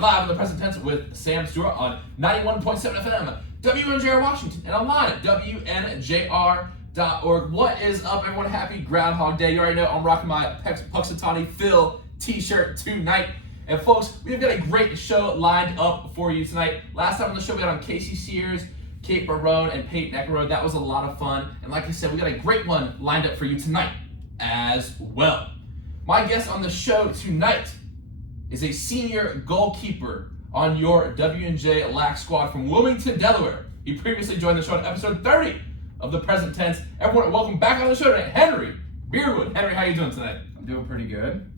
live in the present tense with Sam Stewart on 91.7 FM, WNJR Washington, and online at WNJR.org. What is up, everyone? Happy Groundhog Day. You already know I'm rocking my Puxatawny Phil t-shirt tonight. And folks, we've got a great show lined up for you tonight. Last time on the show, we got on Casey Sears, Kate Barone, and Peyton Eckerode. That was a lot of fun. And like I said, we got a great one lined up for you tonight as well. My guest on the show tonight is a senior goalkeeper on your WNJ LAC squad from Wilmington, Delaware. He previously joined the show in episode 30 of the present tense. Everyone, welcome back on the show tonight, Henry Beardwood. Henry, how you doing tonight? I'm doing pretty good.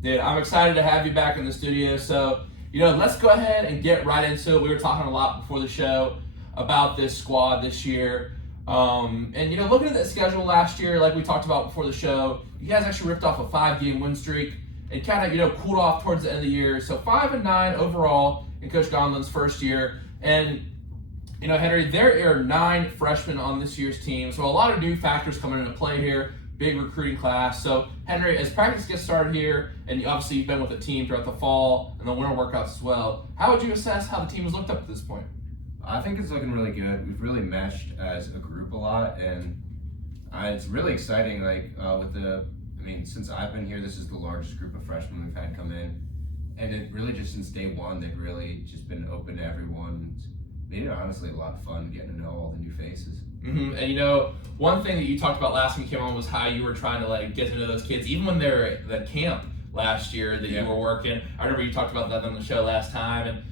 Dude, I'm excited to have you back in the studio. So, let's go ahead and get right into it. We were talking a lot before the show about this squad this year. And looking at the schedule last year, like we talked about before the show, you guys actually ripped off a 5-game win streak. It kind of, cooled off towards the end of the year. So 5-9 overall in Coach Gonlin's first year. And, Henry, there are 9 freshmen on this year's team. So a lot of new factors coming into play here. Big recruiting class. So, Henry, as practice gets started here, and obviously you've been with the team throughout the fall and the winter workouts as well, how would you assess how the team has looked up to this point? I think it's looking really good. We've really meshed as a group a lot, and it's really exciting. Since I've been here, this is the largest group of freshmen we've had come in, and it really just since day one, they've really just been open to everyone. It's made it honestly a lot of fun getting to know all the new faces. Mm-hmm. And one thing that you talked about last time you came on was how you were trying to get to know those kids, even when they were at the camp last year that you were working. I remember you talked about that on the show last time, and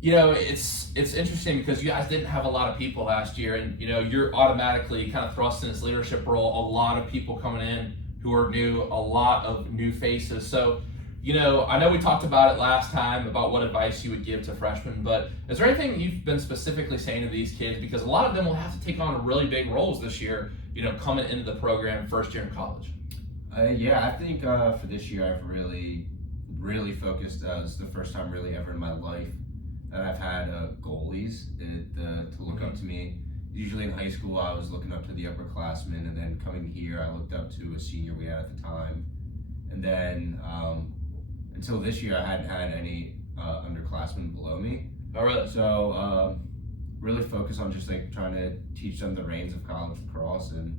it's interesting because you guys didn't have a lot of people last year, and you're automatically kind of thrust in this leadership role. A lot of people coming in who are new, a lot of new faces. So, I know we talked about it last time about what advice you would give to freshmen, but is there anything you've been specifically saying to these kids? Because a lot of them will have to take on really big roles this year, coming into the program first year in college. I think for this year I've really, really focused. It's the first time really ever in my life that I've had goalies to look up to me. Usually in high school I was looking up to the upperclassmen, and then coming here I looked up to a senior we had at the time. And then until this year I hadn't had any underclassmen below me. Oh, really? So really focus on just trying to teach them the reins of college lacrosse and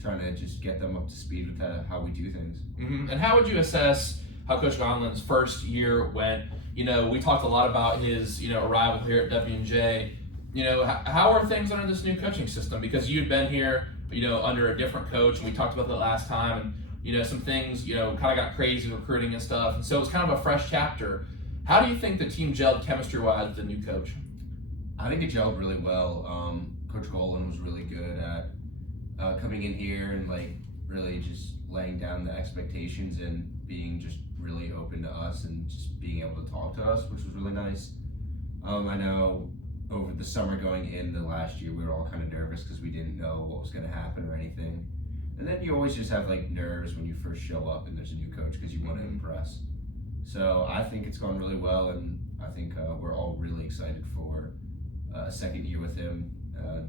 trying to just get them up to speed with how we do things. Mm-hmm. And how would you assess how Coach Gonlin's first year went? We talked a lot about his arrival here at WNJ. How are things under this new coaching system? Because you'd been here, under a different coach, and we talked about that last time, and some things, kind of got crazy recruiting and stuff, and so it was kind of a fresh chapter. How do you think the team gelled chemistry-wise with the new coach? I think it gelled really well. Coach Golin was really good at coming in here and really just laying down the expectations and being just really open to us and just being able to talk to us, which was really nice. I know over the summer going into last year, we were all kind of nervous because we didn't know what was going to happen or anything. And then you always just have nerves when you first show up and there's a new coach because you want to impress. So I think it's gone really well, and I think we're all really excited for a second year with him,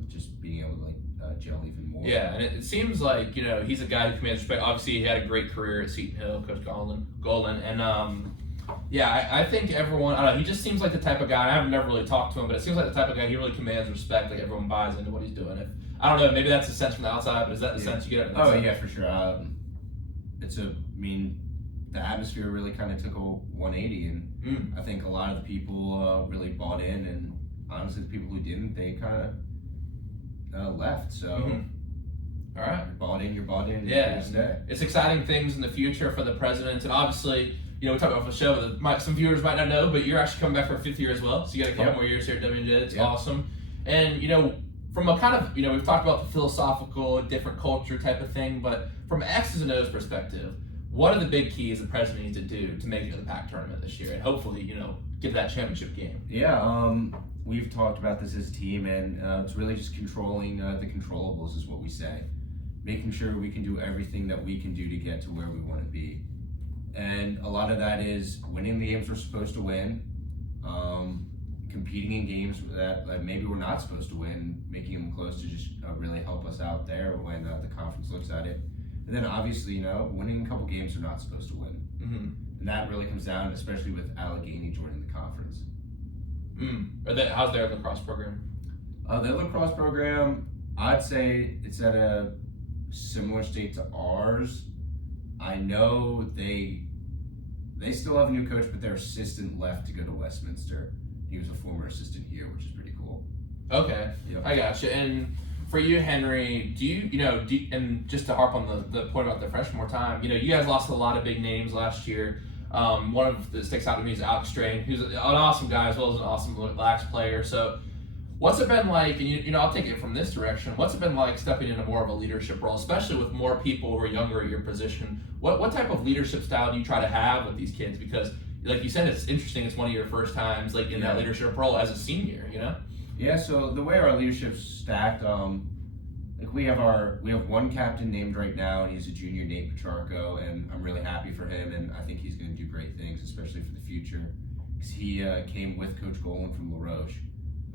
just being able to gel even more. Yeah, and it seems like he's a guy who commands respect. Obviously, he had a great career at Seton Hill, Coach Golin, and I think everyone. I don't know. He just seems like the type of guy. I've never really talked to him, but it seems like the type of guy. He really commands respect. Everyone buys into what he's doing. I don't know. Maybe that's the sense from the outside, but is that the sense you get? Oh yeah, for sure. The atmosphere really kind of took a 180, and I think a lot of the people really bought in, and honestly, the people who didn't, they kind of left. So, all right, you're bought in. Yeah, it's exciting things in the future for the president, and obviously, we talked about the show that some viewers might not know, but you're actually coming back for a 5th year as well. So you got a couple more years here at WNJ. It's awesome, and from a kind of we've talked about the philosophical, different culture type of thing, but from an X's and O's perspective, what are the big keys the president needs to do to make it to the PAC tournament this year, and hopefully, get that championship game? Yeah, we've talked about this as a team, and it's really just controlling the controllables is what we say. Making sure we can do everything that we can do to get to where we want to be. And a lot of that is winning the games we're supposed to win, competing in games that maybe we're not supposed to win, making them close to just really help us out there when the conference looks at it. And then obviously, winning a couple games they're not supposed to win. Mm-hmm. And that really comes down, especially with Allegheny joining the conference. How's their lacrosse program? Their lacrosse program, I'd say it's at a similar state to ours. I know they still have a new coach, but their assistant left to go to Westminster. He was a former assistant here, which is pretty cool. Okay, Yep. I gotcha. And for you, Henry, and just to harp on the point about the freshman more time, you guys lost a lot of big names last year. One of that sticks out to me is Alex Strain, who's an awesome guy as well as an awesome lax player. So what's it been like, and I'll take it from this direction, what's it been like stepping into more of a leadership role, especially with more people who are younger at your position? What type of leadership style do you try to have with these kids? Because like you said, it's interesting, it's one of your first times like in that leadership role as a senior, Yeah, so the way our leadership's stacked, we have one captain named right now, and he's a junior, Nate Petrarco, and I'm really happy for him, and I think he's going to do great things, especially for the future, because he came with Coach Golan from LaRoche.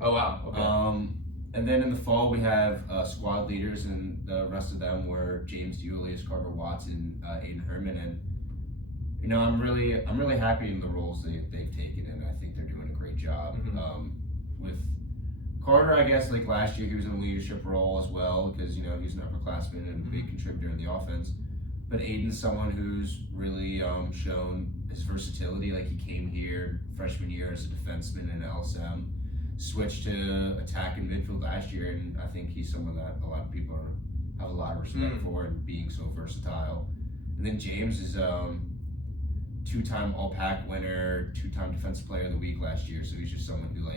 Oh wow. Okay. And then in the fall we have squad leaders, and the rest of them were James DeUlius, Carter Watson, Aiden Herman, and I'm really happy in the roles they've taken, and I think they're doing a great job. Mm-hmm. With Carter, I guess like last year he was in a leadership role as well because he's an upperclassman and a big contributor in the offense. But Aiden's someone who's really shown his versatility. Like he came here freshman year as a defenseman in LSM, switched to attack and midfield last year, and I think he's someone that a lot of people have a lot of respect for, and being so versatile. And then James is two-time All-Pac winner, two-time Defensive Player of the Week last year. So he's just someone who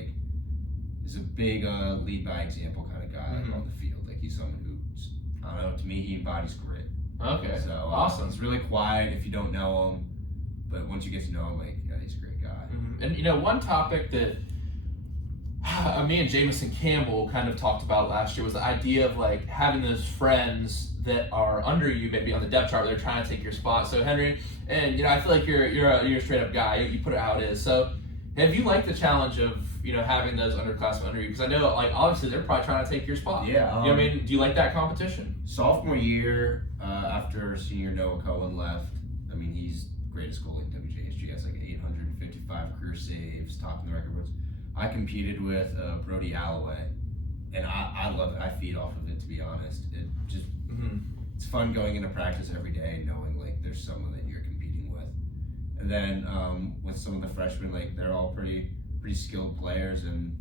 is a big lead by example kind of guy on the field. Like he's someone who, I don't know, to me he embodies grit. Okay. So awesome. He's really quiet if you don't know him, but once you get to know him, he's a great guy. Mm-hmm. And one topic that me and Jamison Campbell kind of talked about last year was the idea of having those friends that are under you, maybe on the depth chart, they're trying to take your spot. So Henry, and I feel like you're a straight up guy. You put it how it is. So have you liked the challenge of having those underclassmen under you? Because I know obviously they're probably trying to take your spot. Yeah. Do you like that competition? Sophomore year, after senior Noah Cohen left, he's the greatest goalie in WJ history. He has 855 career saves, top in the record books. I competed with Brody Alloway, and I love it. I feed off of it, to be honest. It just it's fun going into practice every day, knowing there's someone that you're competing with. And then with some of the freshmen, they're all pretty skilled players, and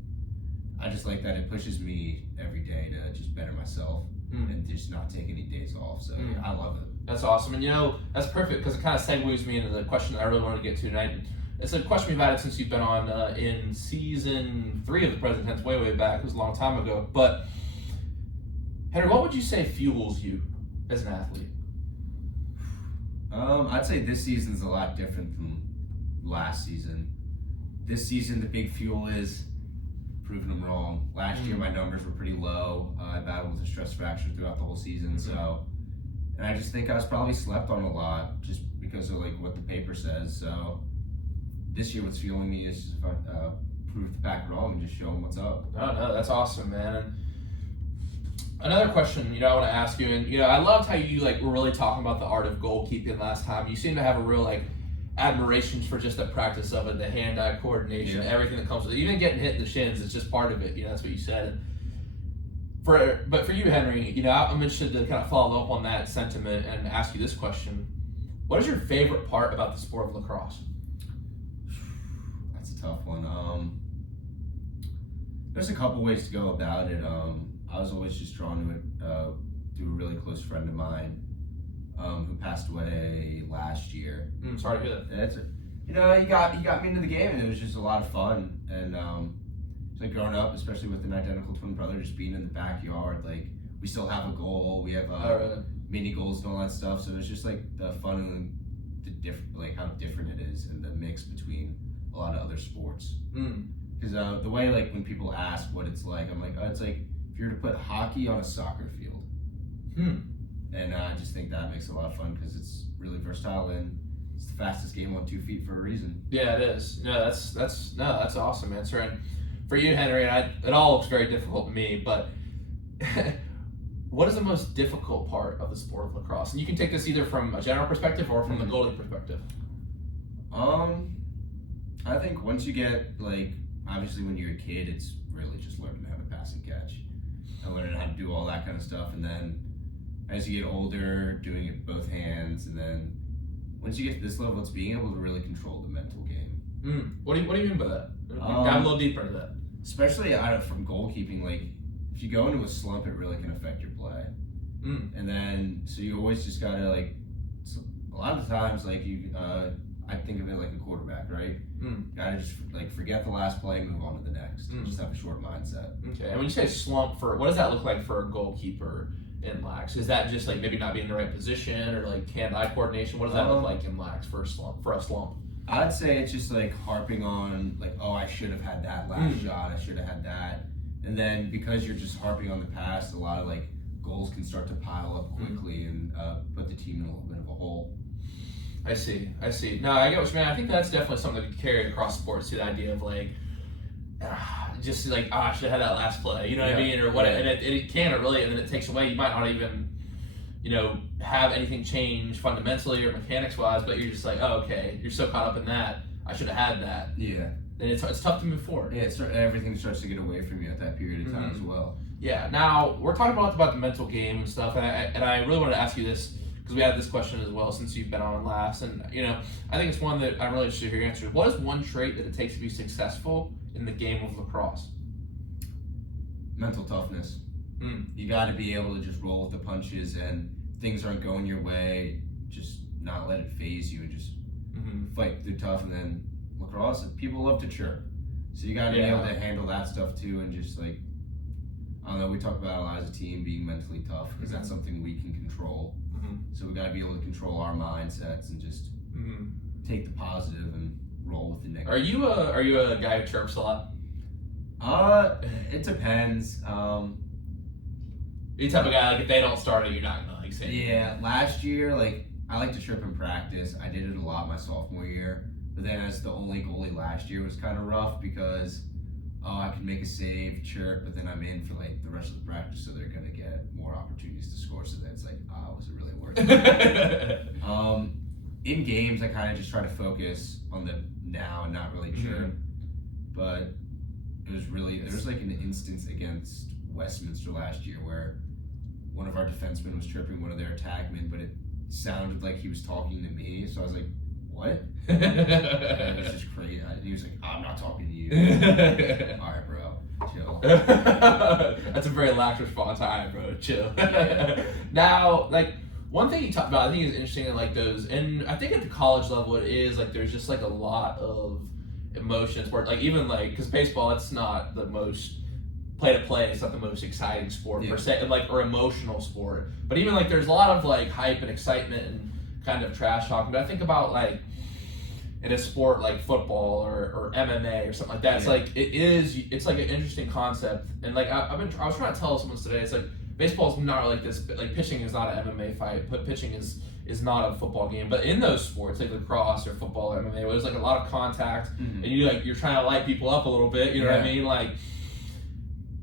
I just like that it pushes me every day to just better myself and just not take any days off. So yeah, I love it. That's awesome, and that's perfect because it kind of segues me into the question that I really wanted to get to tonight. It's a question we've had since you've been on in season 3 of the Present Tense, way back. It was a long time ago. But Henry, what would you say fuels you as an athlete? I'd say this season's a lot different from last season. This season, the big fuel is proving them wrong. Last year, my numbers were pretty low. I battled with a stress fracture throughout the whole season. So, and I just think I was probably slept on a lot just because of what the paper says. So this year, what's fueling me is if I prove the pack wrong and just show them what's up. No, that's awesome, man. And another question, I want to ask you, and I loved how you were really talking about the art of goalkeeping last time. You seem to have a real admiration for just the practice of it, the hand-eye coordination, everything that comes with it. Even getting hit in the shins, it's just part of it. That's what you said. But for you, Henry, I'm interested to kind of follow up on that sentiment and ask you this question: what is your favorite part about the sport of lacrosse? That's a tough one. There's a couple ways to go about it. I was always just drawn to it through a really close friend of mine who passed away last year. Sorry to hear that. He got me into the game, and it was just a lot of fun. And it's growing up, especially with an identical twin brother, just being in the backyard. We still have a goal. We have mini goals and all that stuff. So it's just the fun and the different, how different it is, and the mix between a lot of other sports. Because the way when people ask what it's like, I'm it's if you were to put hockey on a soccer field. And I just think that makes it a lot of fun because it's really versatile, and it's the fastest game on 2 feet for a reason. Yeah, it is. No, that's an awesome answer. And for you, Henry, it all looks very difficult to me, but what is the most difficult part of the sport of lacrosse? And you can take this either from a general perspective or from the goalie perspective. I think once you get, like, obviously when you're a kid, it's really just learning how to pass and catch and learning how to do all that kind of stuff. And then as you get older, doing it with both hands. And then once you get to this level, it's being able to really control the mental game. What do you mean by that? Dive a little deeper into that. Especially from goalkeeping, like, if you go into a slump, it really can affect your play. And then, so you always just gotta, like, a lot of the times, like, I think of it like a quarterback, right? Gotta just, like, forget the last play and move on to the next. Just have a short mindset. Okay, and when you say slump, what does that look like for a goalkeeper in lax? Is that just, like, maybe not being in the right position or, like, hand-eye coordination? What does that look like in lax for a slump? I'd say it's just, like, harping on, like, oh, I should have had that last shot, I should have had that. And then because you're just harping on the past, a lot of, like, goals can start to pile up quickly and put the team in a little bit of a hole. I see. No, I get what you mean. I think that's definitely something that can carry across sports, the idea of, like, just like, I should have had that last play, you know what I mean? Or what, and it can, or really, and then it takes away. You might not even, have anything change fundamentally or mechanics-wise, but you're just like, oh, okay, you're so caught up in that, I should have had that. Yeah. And it's tough to move forward. Yeah, everything starts to get away from you at that period of time as well. Yeah. Now, we're talking about the mental game and stuff, and I really want to ask you this, because we had this question as well since you've been on last, and I think it's one that I'm really interested to hear your answer. What is one trait that it takes to be successful in the game of lacrosse? Mental toughness. You got to be able to just roll with the punches, and things aren't going your way, just not let it phase you and just fight through tough. And then lacrosse, people love to chirp, so you got to be able to handle that stuff too, and just, like, I don't know, we talk about a lot as a team being mentally tough because that's something we can control. So we got to be able to control our mindsets and just take the positive and roll with the negative. Are you a guy who chirps a lot? It depends. You type of guy, like, if they don't start it, you're not gonna, like, say anything. Yeah, last year, like, I like to chirp in practice. I did it a lot my sophomore year, but then as the only goalie last year, it was kind of rough because I can make a save, chirp, but then I'm in for, like, the rest of the practice, so they're gonna get more opportunities to score. So then it's like, was it really worth it? In games, I kind of just try to focus on the now and not really chirp. But it was really, there was, like, an instance against Westminster last year where one of our defensemen was chirping one of their attackmen, but it sounded like he was talking to me. So I was like, what? And it was just crazy. And he was like, I'm not talking to you. All right, bro, chill. That's a very lax response. All right, bro, chill. Now, like, one thing you talked about, I think is interesting, like, those, and I think at the college level it is, like, there's just, like, a lot of emotions where, like, even, like, because baseball, it's not the most play-to-play, it's not the most exciting sport per se, and, like, or emotional sport, but even, like, there's a lot of, like, hype and excitement and kind of trash talking. But I think about, like, in a sport like football or MMA or something like that, it's like it's like an interesting concept. And, like, I was trying to tell someone today, it's like baseball's not like this, but, like, pitching is not an MMA fight, but pitching is not a football game. But in those sports, like lacrosse or football or MMA, there's, like, a lot of contact, and you're trying to light people up a little bit, you know what I mean? Like,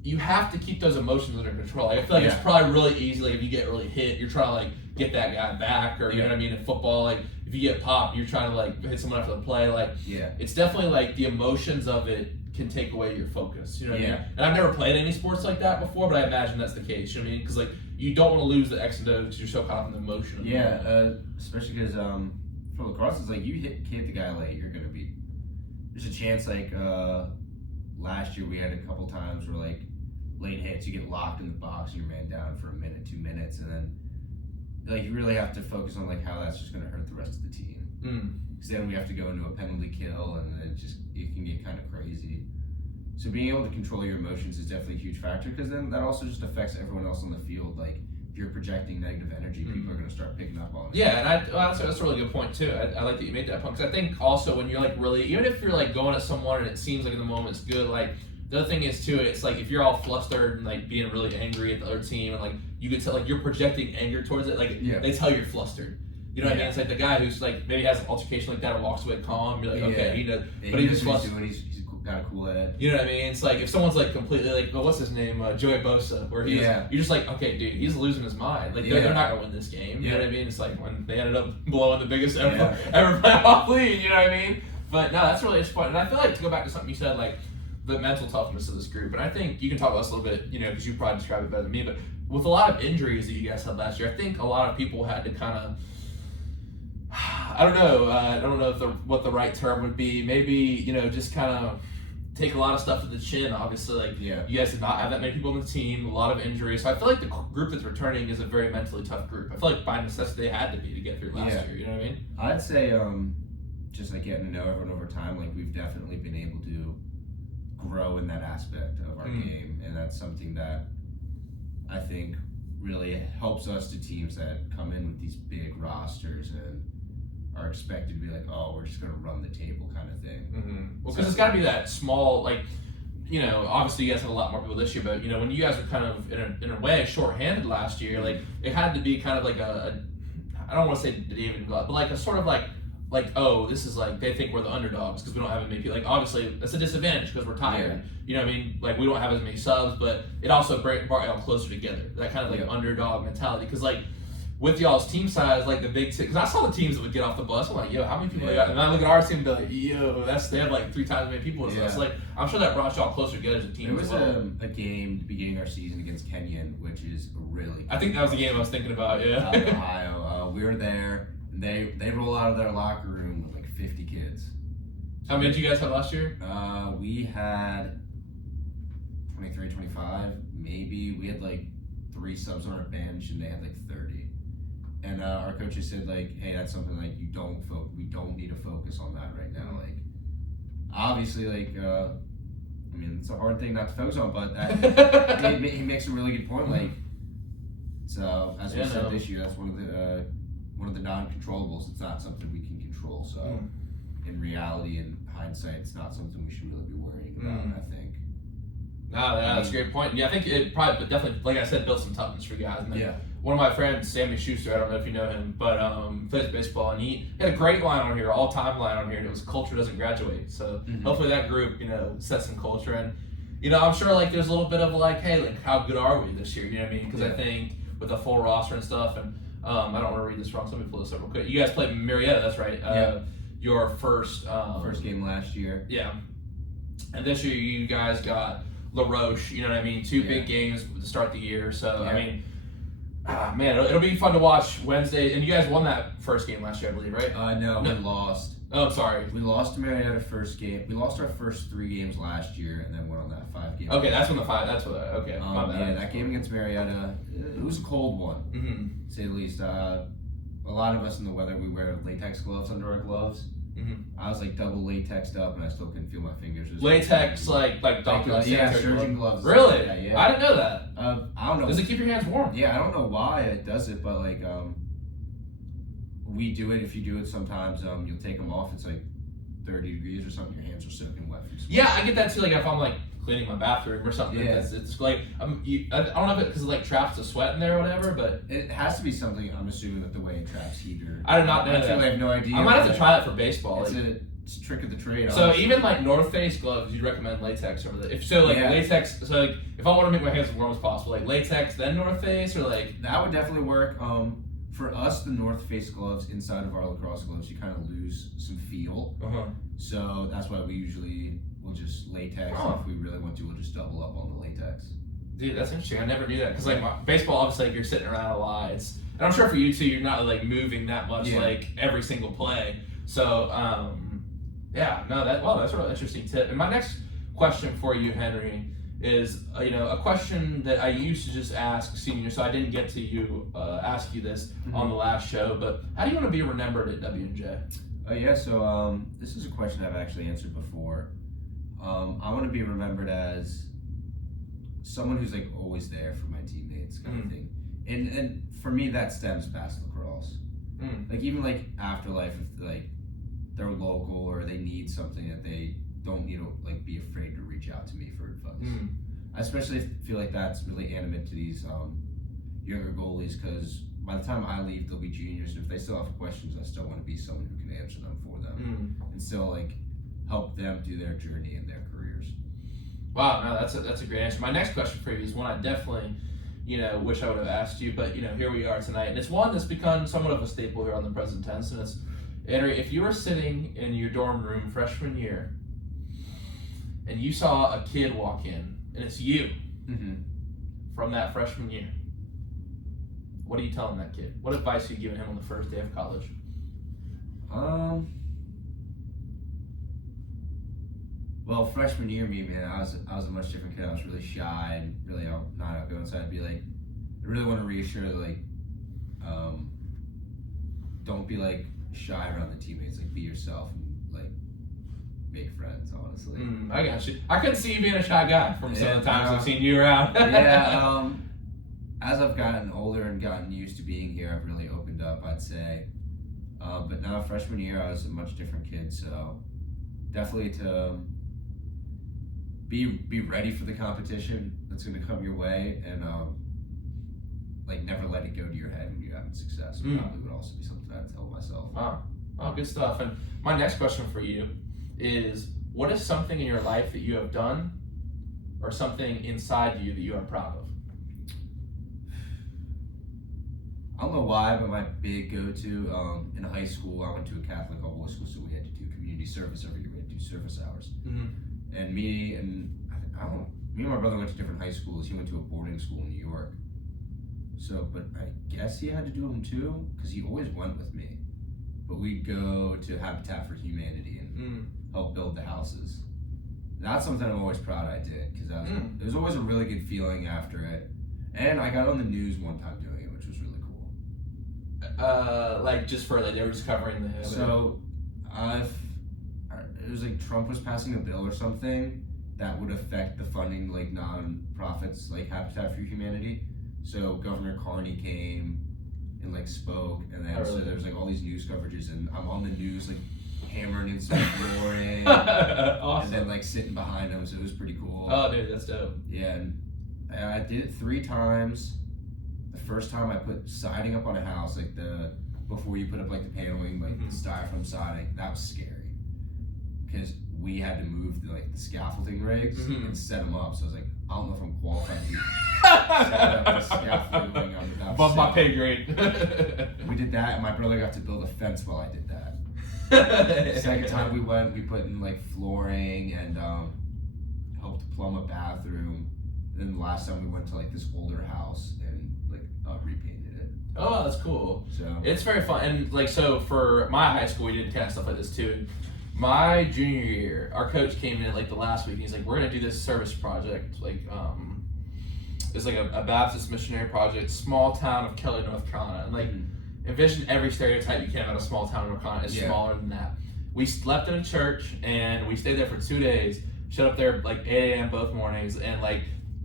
you have to keep those emotions under control. Like, I feel like it's probably really easy, like, if you get really hit, you're trying to, like, get that guy back, or you know what I mean? In football, like, if you get popped, you're trying to, like, hit someone after the play. Like, it's definitely, like, the emotions of it can take away your focus. You know what I mean? And I've never played any sports like that before, but I imagine that's the case. You know what I mean? Because, like, you don't want to lose the X and O's because you're so caught up in the emotion. Of the Especially because for lacrosse, it's like you hit the guy late, you're gonna be. There's a chance, like, last year we had a couple times where, like, late hits, you get locked in the box and you're man down for a minute, 2 minutes, and then, like, you really have to focus on, like, how that's just going to hurt the rest of the team. Because then we have to go into a penalty kill, and it can get kind of crazy. So being able to control your emotions is definitely a huge factor, because then that also just affects everyone else on the field. Like, if you're projecting negative energy, people are going to start picking up on it. Yeah, and that's a really good point too. I like that you made that point, because I think also when you're, like, really, even if you're, like, going at someone and it seems like in the moment it's good, like, the other thing is too, it's like if you're all flustered and, like, being really angry at the other team, and, like, you can tell, like, you're projecting anger towards it, like, they tell you're flustered. You know what I mean? It's like the guy who's, like, maybe has an altercation like that and walks away calm. You're like, okay, he knows, but he's just flustered. He's got a cool head. You know what I mean? It's like if someone's like completely like, well, what's his name, Joey Bosa, where you're just like, okay, dude, he's losing his mind. Like they're not gonna win this game. You know what I mean? It's like when they ended up blowing the biggest ever playoff lead. You know what I mean? But no, that's really interesting. And I feel like to go back to something you said, like the mental toughness of this group, and I think you can talk about this a little bit, you know, because you probably describe it better than me. But with a lot of injuries that you guys had last year, I think a lot of people had to kind of. I don't know what the right term would be. Maybe, you know, just kind of take a lot of stuff to the chin. Obviously, like you guys did not have that many people on the team, a lot of injuries. So I feel like the group that's returning is a very mentally tough group. I feel like by necessity they had to be to get through last year. You know what I mean? I'd say just like getting to know everyone over time, like we've definitely been able to grow in that aspect of our game, and that's something that I think really helps us to teams that come in with these big rosters and are expected to be like, oh, we're just going to run the table kind of thing. Well, because it's got to be that small, like, you know, obviously you guys had a lot more people this year, but, you know, when you guys were kind of, in a way, short-handed last year, like, it had to be kind of like I don't want to say David Glove, but like a sort of like, oh, this is like, they think we're the underdogs because we don't have as many people. Like, obviously, that's a disadvantage because we're tired. You know what I mean? Like, we don't have as many subs, but it also brought y'all closer together. That kind of like underdog mentality. Because, like, with y'all's team size, like the big because I saw the temes that would get off the bus. I'm like, yo, how many people they got? And I look at our team and be like, yo, they have like 3 times as many people as us. Like, I'm sure that brought y'all closer together as a team. There was a game beginning our season against Kenyon, which is a really. I think that was the game I was thinking about. Yeah. Ohio. We were there. They roll out of their locker room with like 50 kids. How many did you guys have last year? We had 23, 25, maybe. We had like 3 subs on our bench, and they had like 30. And our coaches said, like, hey, that's something like we don't need to focus on that right now. Like, obviously, like, I mean, it's a hard thing not to focus on, but he makes a really good point. Like, so as we said this year, that's one of the non-controllables. It's not something we can control. So, in reality and hindsight, it's not something we should really be worrying about. I think. No, that's a great point. Yeah, I think it probably, but definitely, like I said, built some toughness for you guys. And then one of my friends, Sammy Schuster, I don't know if you know him, but plays baseball, and he had a great line on here, all-time line on here, and it was "Culture doesn't graduate." So hopefully that group, you know, sets some culture. And, you know, I'm sure, like, there's a little bit of, like, hey, like, how good are we this year? You know what I mean? Because I think with the full roster and stuff, and I don't want to read this wrong, so let me pull this up real quick. You guys played Marietta, that's right. Your first game last year. Yeah. And this year you guys got LaRoche, you know what I mean? 2 big games to start the year. So, I mean, man, it'll be fun to watch Wednesday. And you guys won that first game last year, I believe, right? No, we lost. Oh, sorry. We lost to Marietta first game. We lost our first 3 games last year, and then went on that 5 game. Okay, that's when the 5. That's what. Okay, my bad. Yeah, that game against Marietta, it was a cold one, to say the least. A lot of us in the weather, we wear latex gloves under our gloves. I was like double latexed up, and I still couldn't feel my fingers. Latex, like doctor, surgeon gloves. Really? Yeah. I didn't know that. I don't know. Does it keep your hands warm? Yeah, I don't know why it does it, but like we do it. If you do it, sometimes you'll take them off. It's like 30 degrees or something. Your hands are soaking wet from sweat. Yeah, I get that too. Like if I'm like cleaning my bathroom or something. Yeah. It's like I don't know if it because it like traps the sweat in there or whatever, but it has to be something. I'm assuming with the way it traps heat. Or I did not know that. I have no idea. I might have to try that for baseball. It's a trick of the trade. So honestly. Even like North Face gloves, you'd recommend latex over the latex. So like if I want to make my hands as warm as possible, like latex then North Face or like that would definitely work. For us, the North Face gloves inside of our lacrosse gloves, you kind of lose some feel. So that's why we usually will just latex. And if we really want to, we'll just double up on the latex. Dude, that's interesting. I never knew that because like baseball, obviously, like, you're sitting around a lot. And I'm sure for you too, you're not like moving that much like every single play. So that's a really interesting tip. And my next question for you, Henry, is a question that I used to just ask seniors. So I didn't get to ask you this on the last show, but how do you want to be remembered at W&J? So this is a question I've actually answered before. I want to be remembered as someone who's like always there for my teammates, kind of thing. And for me, that stems past lacrosse. Like even like afterlife, if like they're local or they need something that they don't need to like be afraid to reach out to me for advice. I especially feel like that's really animate to these younger goalies because by the time I leave, they'll be juniors. And if they still have questions, I still want to be someone who can answer them for them and still like help them through their journey and their careers. Wow, no, that's a great answer. My next question for you is one I definitely, wish I would have asked you, but here we are tonight, and it's one that's become somewhat of a staple here on the present tense, and it's, Henry, if you were sitting in your dorm room freshman year, and you saw a kid walk in, and it's you from that freshman year, what are you telling that kid? What advice are you giving him on the first day of college? Well, freshman year, man, I was a much different kid. I was really shy and really not outgoing. So I'd be like, I really want to reassure that, don't be shy around the teammates. Be yourself and make friends. Honestly, I got you. I couldn't see you being a shy guy from some of the times I've seen you around. As I've gotten older and gotten used to being here, I've really opened up, I'd say. But now freshman year, I was a much different kid. So definitely to be ready for the competition that's going to come your way, and never let it go to your head when you're having success. Probably would also be something I'd tell myself. Oh, good stuff. And my next question for you is, what is something in your life that you have done or something inside you that you are proud of? I don't know why, but my big go-to, in high school, I went to a Catholic all-boys school, so we had to do community service every year. We had to do service hours. And me and my brother went to different high schools. He went to a boarding school in New York. So, but I guess he had to do them too, because he always went with me. But we'd go to Habitat for Humanity and help build the houses. That's something I'm always proud I did, because it was always a really good feeling after it. And I got on the news one time doing it, which was really cool. Just for they were just covering the. So, it was Trump was passing a bill or something that would affect the funding non-profits like Habitat for Humanity. So Governor Carney came and spoke, and then so there was all these news coverages, and I'm on the news hammering in some flooring, awesome. And then sitting behind him, so it was pretty cool. Oh, dude, that's dope. Yeah, and I did it 3 times. The first time I put siding up on a house, before you put up the paneling, the styrofoam siding. That was scary because we had to move the scaffolding rigs and set them up. So I was I don't know if I'm qualified to set up the scaffolding on without. Above my pay grade. We did that, and my brother got to build a fence while I did that. The second time we went, we put in flooring and helped plumb a bathroom. And then the last time we went to this older house and repainted it. Oh, that's cool. So it's very fun, and so for my high school, we did kind of stuff like this too. My junior year, our coach came in the last week, and he's we're gonna do this service project, it's a Baptist missionary project, small town of Keller, North Carolina, and envision every stereotype you can about a small town in North Carolina is smaller than that. We slept in a church, and we stayed there for 2 days. Showed up there 8 a.m. both mornings, and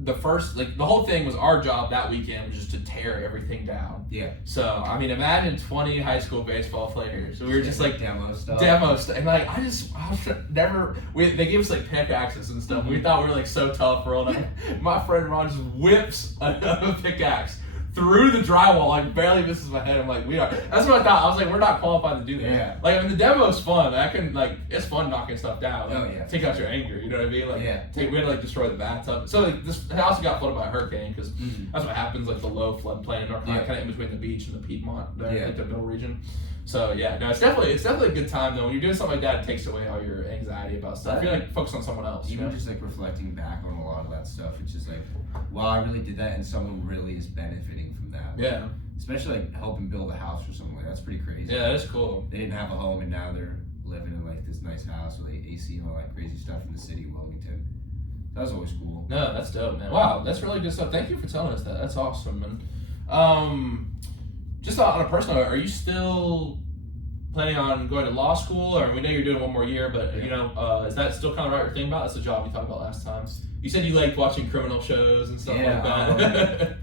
the first the whole thing was our job that weekend was just to tear everything down. Yeah. So imagine 20 high school baseball players. So we were just demo stuff. And I was never. They gave us pickaxes and stuff. We thought we were so tough. My friend Ron just whips a pickaxe through the drywall, barely misses my head. I'm we are. That's what I thought. I was we're not qualified to do that. Yeah. The demo's fun. I can it's fun knocking stuff down. Take out your anger. You know what I mean? We had to destroy the bathtub. So this house got flooded by a hurricane because that's what happens. The low floodplain in North Carolina, kind of in between the beach and the Piedmont, the middle region. So it's definitely a good time though. When you're doing something like that, it takes away all your anxiety about stuff. You're focused on someone else. Even just reflecting back on a lot of that stuff, it's just wow, I really did that, and someone really is benefiting from that. Yeah. Especially helping build a house for someone. That's pretty crazy. Yeah, that's cool. They didn't have a home, and now they're living in this nice house with AC and all that crazy stuff in the city of Wilmington. That was always cool. No, that's dope, man. Wow, that's really good stuff. Thank you for telling us that. That's awesome, man. Just on a personal note, are you still planning on going to law school, or we know you're doing one more year, but is that still kind of right thing about? That's the job you talked about last time. You said you liked watching criminal shows and stuff like that.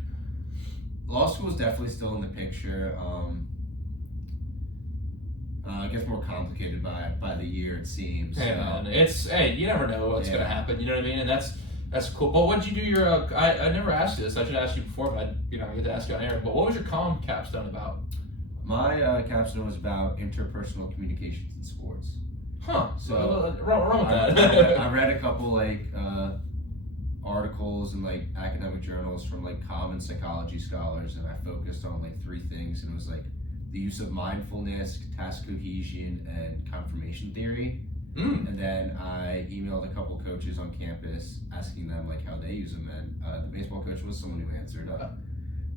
Law school is definitely still in the picture. It gets more complicated by the year, it seems. Hey, man, you never know what's gonna happen. You know what I mean? And that's cool. But what did you do your? I never asked you this. I should ask you before, but I get to ask you on air. But what was your comm capstone about? My capstone was about interpersonal communications in sports. Huh. So wrong with that. I read a couple like articles and like academic journals from like common psychology scholars, and I focused on like 3 things, and it was like the use of mindfulness, task cohesion, and confirmation theory. And then I emailed a couple coaches on campus asking them like how they use them, and the baseball coach was someone who answered.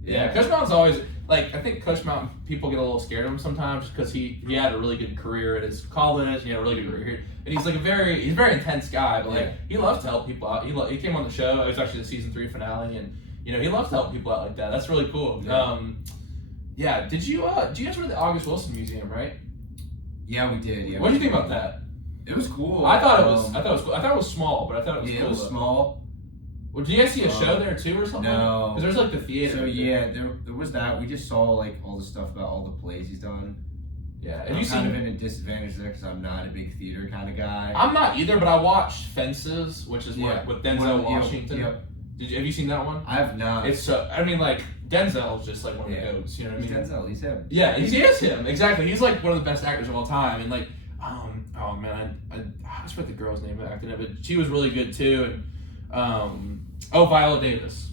Yeah, Coach Mountain's always like, I think Coach Mountain, people get a little scared of him sometimes because he had a really good career at his college, and he had a really good career here, and he's like a very intense guy, but like he loves to help people out. He came on the show. It was actually the season 3 finale, and he loves to help people out like that. That's really cool. Yeah. Did you you guys were at the August Wilson Museum, right? Yeah, we did. Yeah. What did you think about that? It was cool. I thought it was cool. I thought it was small, but I thought it was cool. It was small. Well, did you guys see a show there too or something? No. Because there's like the theater. So yeah, there was that. We just saw like all the stuff about all the plays he's done. Yeah. I'm kind of in a disadvantage there because I'm not a big theater kind of guy. I'm not either, but I watched Fences, which is with Denzel Washington. Yep. Have you seen that one? I have not. It's I mean, like Denzel's just like one of the goats. You know what I mean? Denzel. He's him. Yeah, he is him. Exactly. He's like one of the best actors of all time, and like, oh man, I forget the girl's name that acted in it, but she was really good too. And Viola Davis.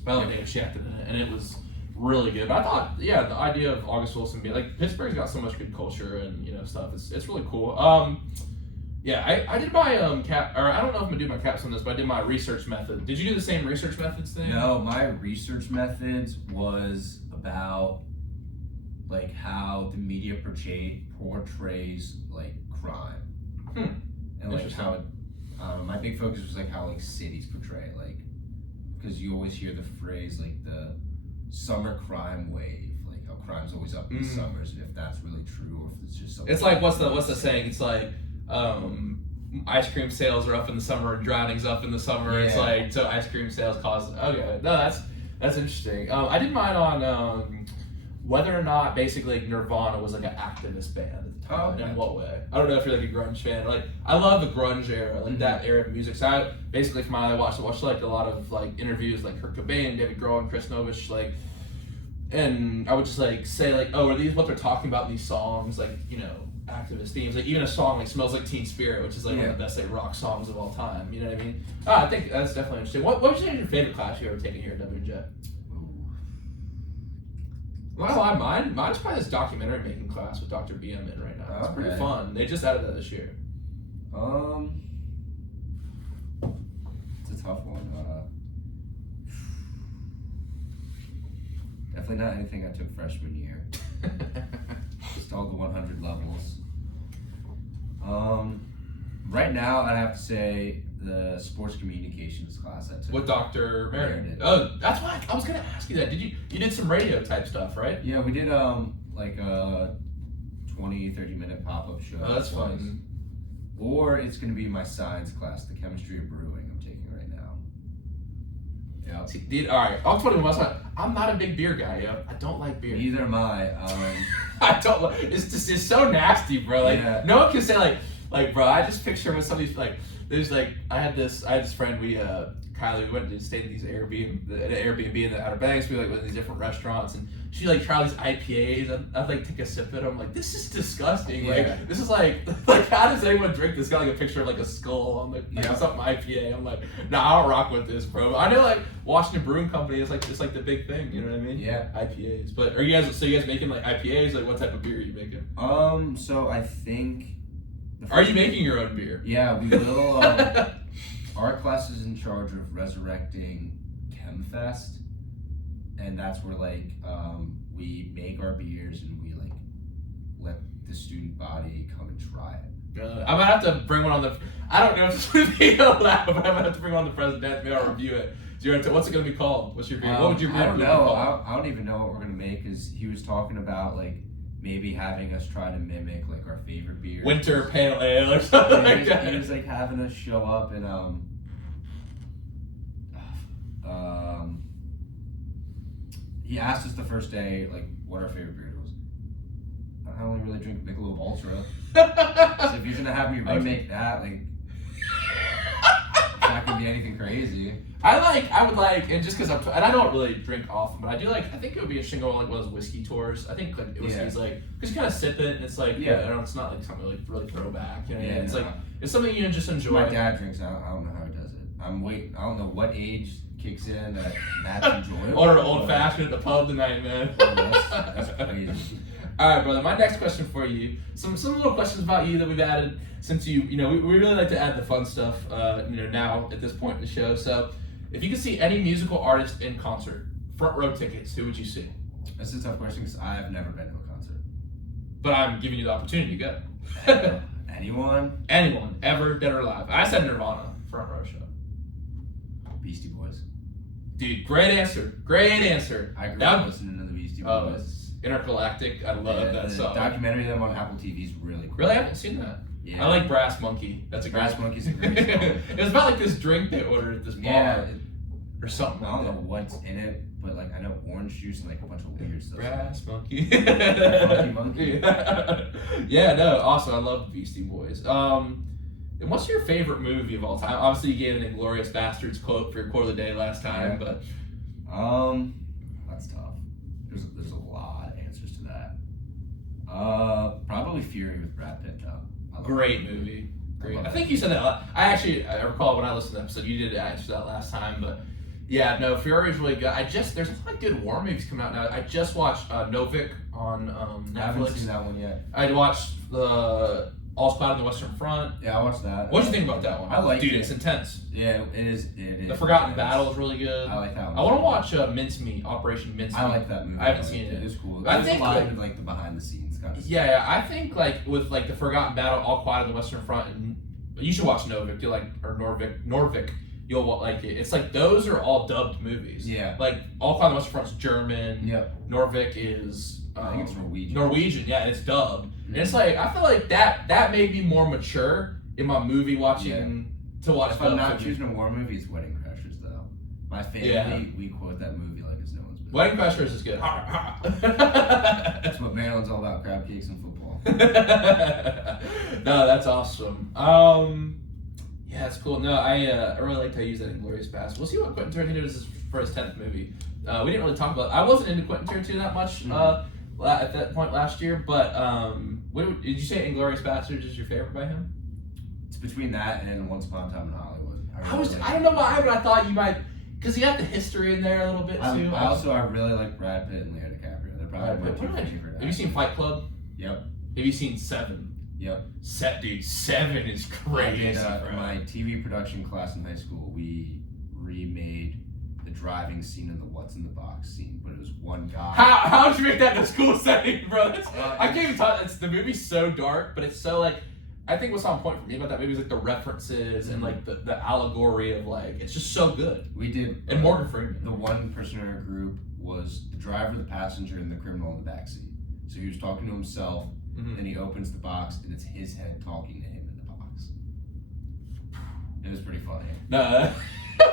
She acted in it, and it was really good. But I thought, the idea of August Wilson being like Pittsburgh's got so much good culture and stuff. It's really cool. I did my I don't know if I'm gonna do my caps on this, but I did my research method. Did you do the same research methods thing? No, my research methods was about like how the media portrays like crime, and like how it, my big focus was like how like cities portray it, like because you always hear the phrase like the summer crime wave, like how crime's always up in the summers, and if that's really true or if it's just something. It's like what's the saying? It's like ice cream sales are up in the summer and drowning's up in the summer. Yeah. It's like, so ice cream sales cause. Okay, no, that's interesting. I did mine on whether or not basically like Nirvana was like an activist band at the time. In what way? I don't know if you're like a grunge fan. Like I love the grunge era, like that era of music. So I basically for mine I watched like a lot of like interviews like Kurt Cobain, David Grohl, and Chris Novich, like, and I would just like say like, oh, are these what they're talking about in these songs? Like, activist themes, like even a song like "Smells Like Teen Spirit," which is like one of the best like rock songs of all time. You know what I mean? I think that's definitely interesting. What would you say is your favorite class you ever taken here at WJ? Well, mine's probably this documentary making class with Dr. B I'm in right now. It's pretty fun. They just added that this year. It's a tough one. Definitely not anything I took freshman year. Just all the 100 levels. Right now, I'd have to say the sports communications class I took. With Dr. Merritt. Oh, that's why I was gonna ask you that. You did some radio type stuff, right? Yeah, we did like a 20-30 minute pop-up show. Oh, that's fun. Or it's gonna be my science class, the chemistry of brewing I'm taking right now. Yeah. See, dude, all right, I'll tell you what, I'm not a big beer guy, yo. I don't like beer. Neither am I. I don't like, it's so nasty, bro. Like, no one can say like, bro, I just picture when somebody's like, there's like, I had this friend, Kylie, we went to stay in these Airbnb in the Outer Banks. We like went to these different restaurants, and she like tried these IPAs. I'd like take a sip of it. I'm like, this is disgusting. Like, this is like how does anyone drink this? Got like a picture of like a skull on like something IPA. I'm like, nah, I don't rock with this, bro. I know like Washington Brewing Company is like it's like the big thing. You know what I mean? Yeah. IPAs. But are you guys making like IPAs? Like what type of beer are you making? So I think. Are you making your own beer? Yeah, we will. Our class is in charge of resurrecting ChemFest, and that's where like we make our beers and we like let the student body come and try it. I'm gonna have to bring one on the. I don't know if this would be allowed, but I'm gonna have to bring one on the president. Maybe I'll review it. What's it gonna be called? What's your beer? What would your beer I don't be know. called? I don't even know what we're gonna make. Cause he was talking about like maybe having us try to mimic like our favorite beer. Winter Pale Ale or something like that. He was like having us show up and he asked us the first day like what our favorite beer was. I only really drink Michelob Ultra. So if he's gonna have me remake that, like it's not gonna be anything crazy. I would like, and just because and I don't really drink often, but I do like. I think it would be interesting to go on like one of those whiskey tours. I think like whiskey's like because you kind of sip it, and it's like I don't know, it's not like something like really throwback. You know, it's like it's something you just enjoy. My dad drinks. I don't know how he does it. I don't know what age kicks in that's enjoyable. Order old fashioned at the pub tonight, man. That's crazy. All right, brother. My next question for you. Some little questions about you that we've added since we really like to add the fun stuff. Now at this point in the show. So, if you could see any musical artist in concert, front row tickets, who would you see? That's a tough question because I've never been to a concert. But I'm giving you the opportunity to go. Anyone? Anyone, ever, dead or alive. I said Nirvana, front row show. Beastie Boys. Dude, great answer. Great answer. I grew up listening to the Beastie Boys. Intergalactic. I love that song. The documentary of them on Apple TV is really cool. Really? I haven't seen that. Yeah. I like Brass Monkey. That's a Brass Monkey's a great song. It was about like this drink they ordered at this bar. Or something. I don't know what's in it, but like I know orange juice and like a bunch of weird stuff. Brass Monkey. Monkey. Yeah, no, awesome. I love the Beastie Boys. And what's your favorite movie of all time? Obviously, you gave an Inglourious Bastards quote for your quote of the day last time, but that's tough. There's a lot of answers to that. Probably Fury with Brad Pitt. Great movie. Great. I think you said that. I recall when I listened to the episode, you did answer that last time, but yeah, no, Fury is really good. There's a lot of good war movies coming out now. I just watched Novik on Netflix. I haven't seen that one yet. I watched All Spotted on the Western Front. Yeah, I watched that. What did you think about that one? I liked it. Dude, it's intense. Yeah, it is. The Forgotten Battle is really good. I like that one. I want to watch Mincemeat, Operation Mincemeat. I like that movie. I haven't seen it. It's cool. I There's think a lot of like the behind the scenes kind of stuff. Yeah, I think like with like the Forgotten Battle, All Quiet on the Western Front, and you should watch Novik. Norvik. You'll like it. It's like those are all dubbed movies. Yeah. Like All Quiet on the Western Front's German. Yep. Norvik is. I think it's Norwegian. Norwegian, yeah, and it's dubbed. Mm-hmm. And it's like I feel like that made me more mature in my movie watching to watch. If I'm not choosing a war movie, it's Wedding Crashers though. My family, we quote that movie like it's no one's business. Wedding Crashers is good. That's what Maryland's all about: crab cakes and football. No, that's awesome. Yeah, it's cool. No, I really liked how you used that Inglourious Basterds. We'll see what Quentin Tarantino does for his 10th movie. We didn't really talk about. I wasn't into Quentin Tarantino that much at that point last year, but did you say Inglourious Basterds is your favorite by him? It's between that and Once Upon a Time in Hollywood. I don't know why, but I thought you might, because he got the history in there a little bit too. I really like Brad Pitt and Leo DiCaprio. They're probably my two favorite. Have you seen Fight Club? Yep. Have you seen Seven? Yep. Dude, Seven is crazy. My TV production class in high school, we remade the driving scene in the What's in the Box scene, but it was one guy. How would you make that in a school setting, bro? I can't even talk. The movie's so dark, but it's so like. I think what's on point for me about that movie is like the references and like the allegory of like it's just so good. We did. And Morgan Freeman. The one person in our group was the driver, the passenger, and the criminal in the backseat. So he was talking to himself. Mm-hmm. And he opens the box, and it's his head talking to him in the box. It was pretty funny. No,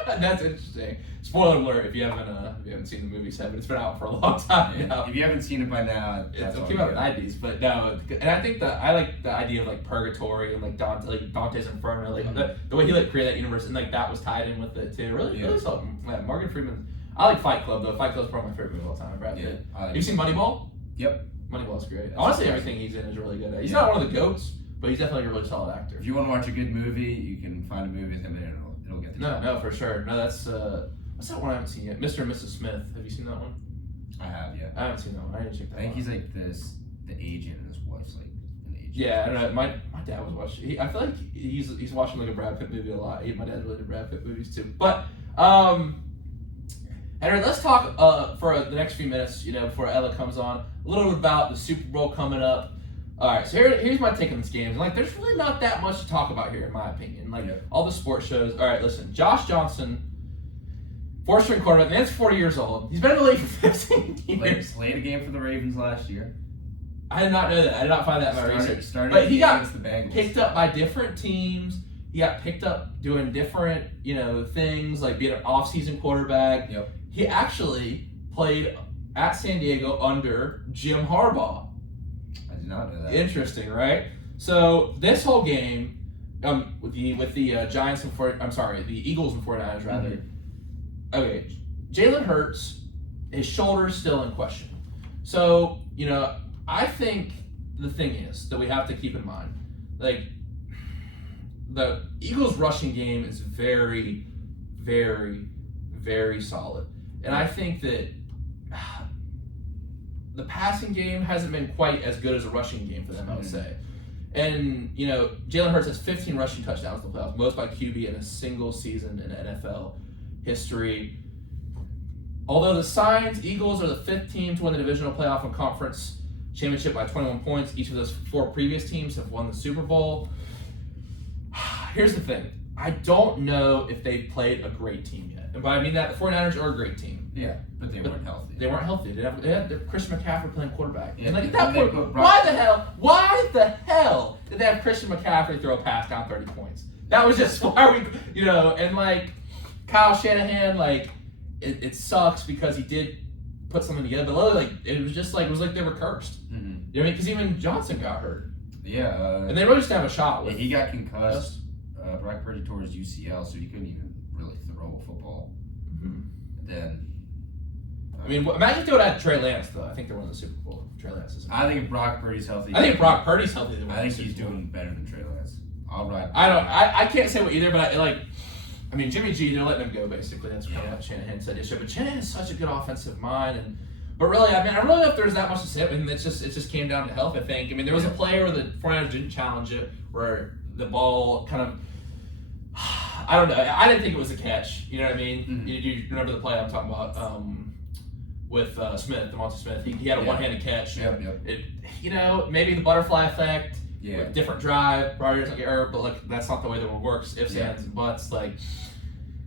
that's interesting. Spoiler alert: if you haven't seen the movie Seven, it's been out for a long time now. If you haven't seen it by now, it came out in the '90s. But no, and I think I like the idea of like purgatory and like Dante's Inferno, like the way he like created that universe, and like that was tied in with it too. Really something. Yeah, Morgan Freeman. I like Fight Club though. Fight Club's probably my favorite movie of all time. Brad Pitt. Have you seen Moneyball? Yep. Moneyball's great. Honestly, everything he's in is really good. He's not one of the GOATs, but he's definitely a really solid actor. If you want to watch a good movie, you can find a movie with him and it'll get the job. No, for sure. No, that's what's that one I haven't seen yet? Mr. and Mrs. Smith. Have you seen that one? I have, yeah. I haven't seen that one. I need to check that one. I think he's like the agent and his wife's like an agent. Yeah, I don't know. My dad was watching. I feel like he's watching like a Brad Pitt movie a lot. My dad's really into Brad Pitt movies too. But Henry, let's talk for the next few minutes, before Ella comes on, a little bit about the Super Bowl coming up. All right, so here's my take on this game. Like, there's really not that much to talk about here, in my opinion. Like, all the sports shows. All right, listen, Josh Johnson, four-string quarterback, man's 40 years old. He's been in the league for 15 years. Played a game for the Ravens last year. I did not know that. I did not find that in my research. But he got the Bengals. Picked up by different teams. He got picked up doing different, things, like being an off-season quarterback. Yep. He actually played at San Diego under Jim Harbaugh. I did not know that. Interesting, right? So this whole game, with the Giants and the Eagles and 49ers rather. Mm-hmm. Okay, Jalen Hurts, his shoulder's still in question. So, I think the thing is that we have to keep in mind, like, the Eagles' rushing game is very, very, very solid. And I think that the passing game hasn't been quite as good as a rushing game for them, I would say. And, Jalen Hurts has 15 rushing touchdowns in the playoffs, most by QB in a single season in NFL history. Although the signs, Eagles are the 5th team to win the divisional playoff and conference championship by 21 points. Each of those 4 previous teams have won the Super Bowl. Here's the thing. I don't know if they've played a great team yet. And by I mean that, the 49ers are a great team. Yeah, but they weren't healthy. They weren't healthy. They had Christian McCaffrey playing quarterback. Yeah, And at that point, why the hell did they have Christian McCaffrey throw a pass down 30 points? That was just why and Kyle Shanahan, it sucks because he did put something together, but literally, it was like they were cursed. Mm-hmm. You know what I mean? Because even Johnson got hurt. Yeah. And they really just didn't have a shot. He got concussed. Brock Purdy tore his UCL, so he couldn't even really throw a football. Mm-hmm. Then. Imagine if they would have had Trey Lance, though. I think they won the Super Bowl. Trey Lance is. I think if Brock Purdy's healthy. I think if Brock Purdy's healthy, they win. I think he's doing better than Trey Lance. I'll ride. I can't say what either, but Jimmy G, they're letting him go, basically. That's what Shanahan said yesterday. But Shanahan has such a good offensive mind. But really, I don't know if there's that much to say. It just came down to health, I think. There was a play where the 49ers didn't challenge it, where the ball kind of, I don't know. I didn't think it was a catch. You know what I mean? Mm-hmm. You remember the play I'm talking about with Smith, DeMonte Smith? He had a one-handed catch. Yep. It, maybe the butterfly effect. Yeah. With different drive, probably doesn't get hurt, but that's not the way that it works. Ifs, ands, and buts.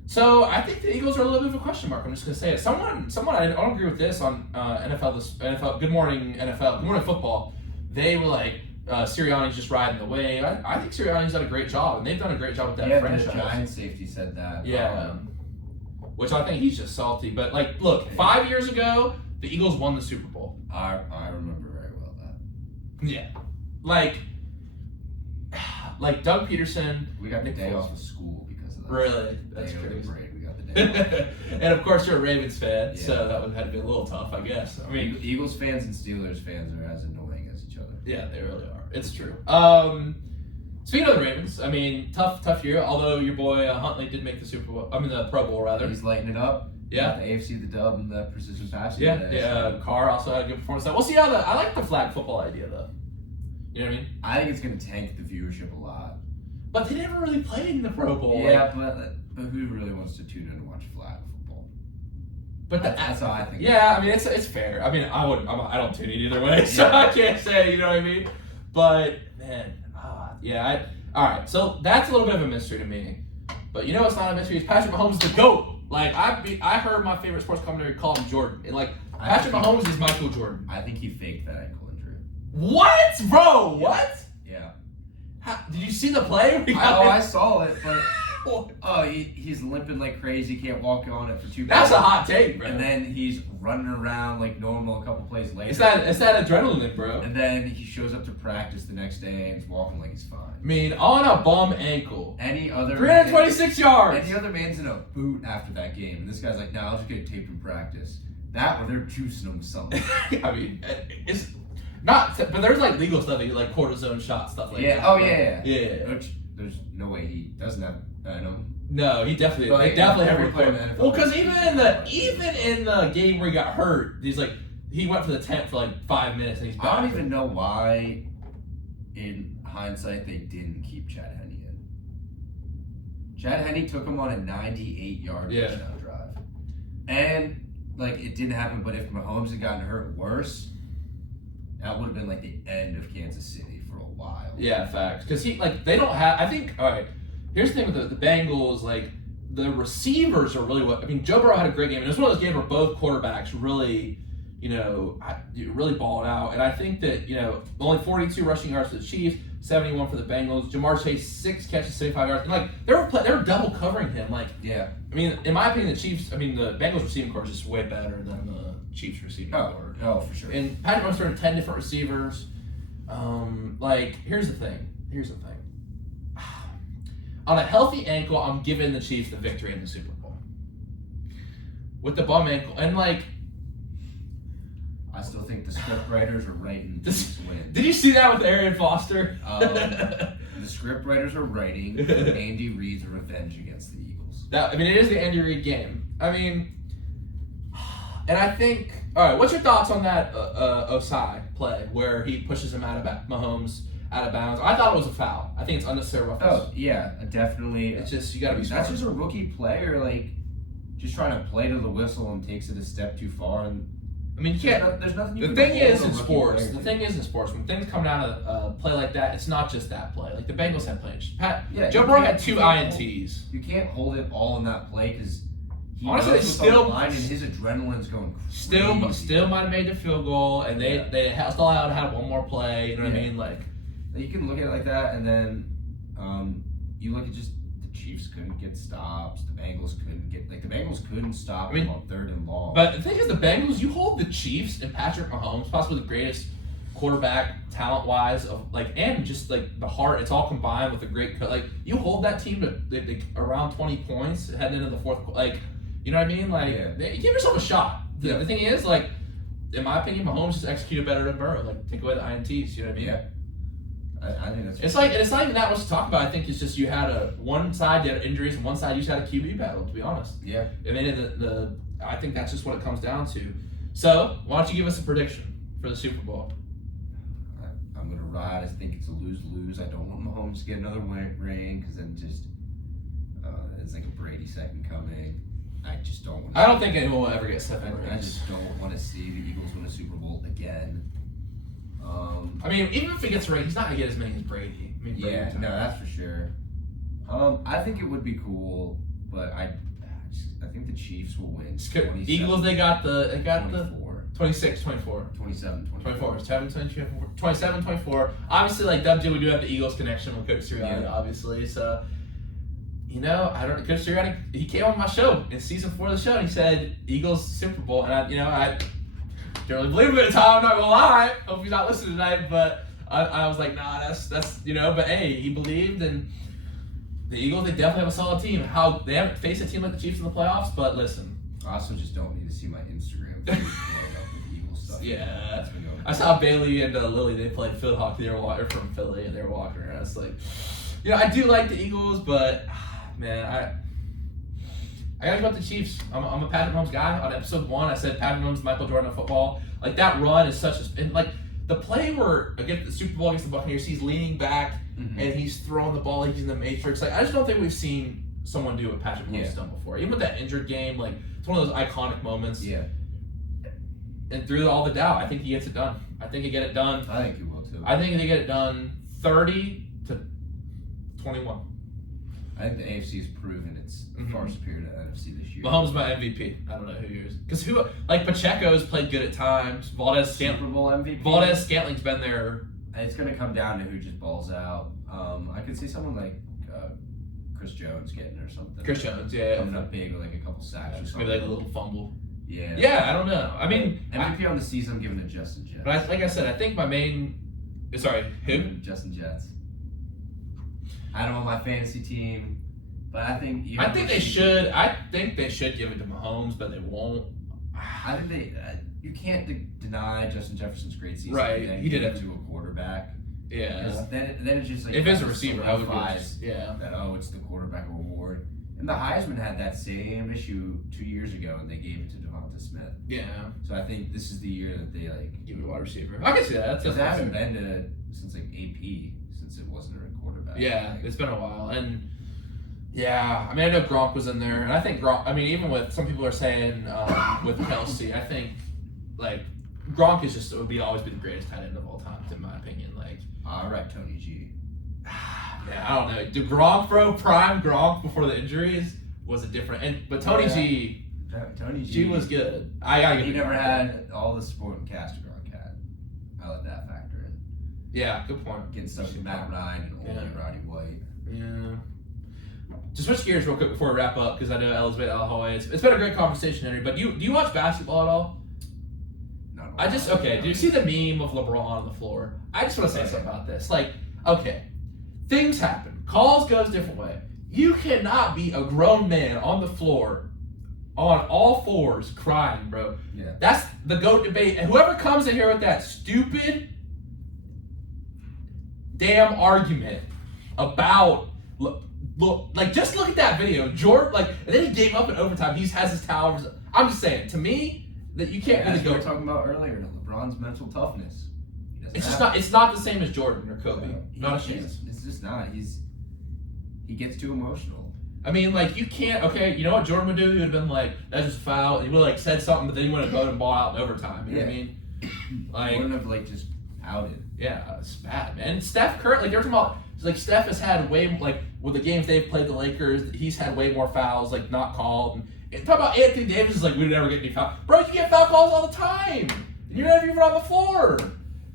So I think the Eagles are a little bit of a question mark. I'm just gonna say it. Someone I don't agree with this on NFL. Good Morning NFL. Good Morning Football. They were like Sirianni's just riding the wave. I think Sirianni's done a great job, and they've done a great job with that franchise. The Giants safety said that. Yeah. Which I think he's just salty. But look, 5 years ago, the Eagles won the Super Bowl. I remember very well that. Yeah. Like Doug Peterson. We got the day off of school because of that. Really? That's crazy. We got the day off. And of course you're a Ravens fan, so that would have to be a little tough, I guess. Eagles fans and Steelers fans are as annoying as each other. Yeah, they really are. It's true. Speaking of the Ravens, tough year. Although your boy Huntley did make the the Pro Bowl rather. He's lighting it up. Yeah. The AFC the dub and the precision passing. Yeah. Carr also had a good performance. We'll see how I like the flag football idea though. You know what I mean? I think it's going to tank the viewership a lot. But they never really played in the Pro Bowl. Yeah, but who really wants to tune in and watch flag football? But that's how I think. Yeah, it's fair. I don't tune in either way, so I can't say. You know what I mean? But man, all right. So that's a little bit of a mystery to me. But it's not a mystery. It's Patrick Mahomes the GOAT. I heard my favorite sports commentator call him Jordan, and Patrick Mahomes is Michael Jordan. I think he faked that ankle injury. What, bro? Yeah. What? Yeah. Did you see the play? I saw it, but he's limping like crazy. Can't walk on it for 2 minutes. That's a hot take, bro. And then he's running around like normal a couple plays later. It's that adrenaline, bro. And then he shows up to practice the next day and he's walking like he's fine. On a bum ankle. 326 yards. Any other man's in a boot after that game, and this guy's like, "No, I'll just get taped in practice." That or they're juicing him with something. It's not, but there's legal stuff, like cortisone shots, stuff like that. Oh yeah. Which, there's no way he doesn't have venom. No, he definitely. But they definitely have player in the NFL. Well, because even in the game where he got hurt, he went for the tent for 5 minutes and he's back. I don't even know why, in hindsight, they didn't keep Chad Henne in. Chad Henne took him on a 98-yard touchdown drive, and it didn't happen. But if Mahomes had gotten hurt worse, that would have been the end of Kansas City for a while. Yeah, facts. Because they don't have. I think. All right. Here's the thing with the Bengals. The receivers are really what. Joe Burrow had a great game, and it was one of those games where both quarterbacks really, really balled out. And I think that only 42 rushing yards for the Chiefs, 71 for the Bengals. Jamar Chase 6 catches, 75 yards. And they were double covering him. Yeah. In my opinion, the Bengals receiving corps is just way better than the Chiefs receiving corps. Oh, for sure. And Patrick Mahomes turned 10 different receivers. Here's the thing. on a healthy ankle, I'm giving the Chiefs the victory in the Super Bowl. With the bum ankle, and like, I still think the script writers are writing the Chiefs win. Did you see that with Arian Foster? The script writers are writing Andy Reid's revenge against the Eagles. It is the Andy Reid game. I mean, and I think, all right, what's your thoughts on that Osai play where he pushes him Mahomes out of bounds? I thought it was a foul. I think it's unnecessary roughness. Oh, yeah, definitely. It's just, you got to be smart. That's just a rookie player, like, just trying to play to the whistle and takes it a step too far. And I mean, you can't. There's nothing you The can thing hold is a in rookie sports. player The to. thing is in sports. When things come down to a play like that, it's not just that play. Like the Bengals had plays. Joe Burrow had 2 INTs. You can't hold it all in that play because he Honestly, knows they what's on still- the line and his adrenaline's going crazy. Still might have made the field goal, and they still had one more play. You know what I mean? Like, you can look at it like that, and then you look at just the Chiefs couldn't get stops. The Bengals couldn't stop them on 3rd and long. But the thing is, the Bengals, you hold the Chiefs and Patrick Mahomes, possibly the greatest quarterback talent-wise of and just like the heart. It's all combined with a great like you hold that team to around 20 points heading into the fourth. Like, you know what I mean? Like, you give yourself a shot. The thing is, like, in my opinion, Mahomes just executed better than Burrow. Like, take away the INTs. You know what I mean? Yeah. I think that's. It's like, and it's not even that much to talk about. I think it's just you had one side you had injuries and one side you just had a QB battle. To be honest. Yeah. I mean, I think that's just what it comes down to. So, why don't you give us a prediction for the Super Bowl? I'm gonna ride. I think it's a lose-lose. I don't want Mahomes to get another ring because then just it's like a Brady second coming. I just don't want. I don't think anyone will ever get 7 rings. I just don't want to see the Eagles win a Super Bowl again. I mean, even if he gets a ring, he's not gonna get as many as Brady. I mean, Yeah, no, that's for sure. I think it would be cool, but I think the Chiefs will win. Eagles, they got the 24. 26, 24. 27, 24. 27, 24. Obviously, like WJ, we do have the Eagles connection with Coach Sirianni, obviously. So, Coach Sirianni, he came on my show in season 4 of the show, and he said Eagles Super Bowl, and I didn't really believe him at the time. I'm not gonna lie. Hope he's not listening tonight, but I was like, nah, that's But hey, he believed, and the Eagles, they definitely have a solid team. They haven't faced a team like the Chiefs in the playoffs, but listen. I also just don't need to see my Instagram feed blowing up with Eagles stuff. Yeah. That's been going on. I saw Bailey and Lily. They played field hockey. They were from Philly, and they were walking around. It's like, I do like the Eagles, but man, I gotta go with the Chiefs. I'm a Patrick Mahomes guy. On episode 1, I said Patrick Mahomes, Michael Jordan of football. Like that run is and like the play where against the Super Bowl against the Buccaneers, he's leaning back and he's throwing the ball. He's in the matrix. Like I just don't think we've seen someone do what Patrick Mahomes has done before. Even with that injured game, like it's one of those iconic moments. Yeah. And through all the doubt, I think he gets it done. I think he get it done. I think he will too. I think they get it done 30-21. I think the AFC has proven it's far superior to the NFC this year. Mahomes is my MVP. I don't know who yours. Because Pacheco's played good at times. Super Bowl MVP. Valdez Scantling's been there. It's going to come down to who just balls out. I could see someone like Chris Jones getting or something. Chris Jones, yeah. Coming up big with like a couple sacks or something. Maybe like a little fumble. Yeah. Yeah, I don't know. I mean, MVP on the season, I'm giving to Justin Jets. But like I said, I think my main. Sorry, who? Justin Jets. I don't know my fantasy team, but I think. I think they should. I think they should give it to Mahomes, but they won't. I think they. You can't deny Justin Jefferson's great season. Right, Then he did give it to a quarterback. Yeah. Then it's just like if it's a receiver, I would go. That it's the quarterback award. And the Heisman had that same issue 2 years ago, and they gave it to Devonta Smith. Yeah. So I think this is the year that they give it a wide receiver. I can see that. It hasn't been since like AP, since it wasn't a quarterback. Yeah, it's been a while, and yeah, I mean I know Gronk was in there, and I think Gronk. I mean even with some people are saying with Kelsey, I think like Gronk is just would always be the greatest tight end of all time, in my opinion. Like all right, Tony G. Yeah, I don't know. The Gronk, bro, prime Gronk before the injuries was a different. But Tony G, she was good. He never had all the supporting cast Gronk had. I let that factor in. Yeah, good point. Getting stuck with Matt Ryan and only Roddy White. Yeah. To switch gears real quick before we wrap up, because I know Ella Phillips. It's been a great conversation, Henry. But do you watch basketball at all? No. Do you see the meme of LeBron on the floor? I just want to say something about this. Like, okay. Things happen. Calls goes different way. You cannot be a grown man on the floor on all fours crying, bro. Yeah. That's the GOAT debate. And whoever comes in here with that stupid damn argument about look, like just look at that video. Jordan, like, and then he gave up in overtime. He has his towers. I'm just saying, to me, that you can't really As go. we were talking about earlier, LeBron's mental toughness. It's just not. It's not the same as Jordan or Kobe. Not a chance. It's just not. He gets too emotional. I mean, like, you can't. Okay, you know what Jordan would do? He would have been like, "That's just a foul." He would have like said something, but then he would have voted the ball out in overtime. You know what I mean? Like, He wouldn't have like just outed. yeah, it's bad, man. And Steph Curry, like, they're talking about. Like, Steph has had way, like, with the games they've played the Lakers, he's had way more fouls, like, not called. And talk about Anthony Davis is like, we never get any foul. Bro, you get foul calls all the time. You're never even on the floor.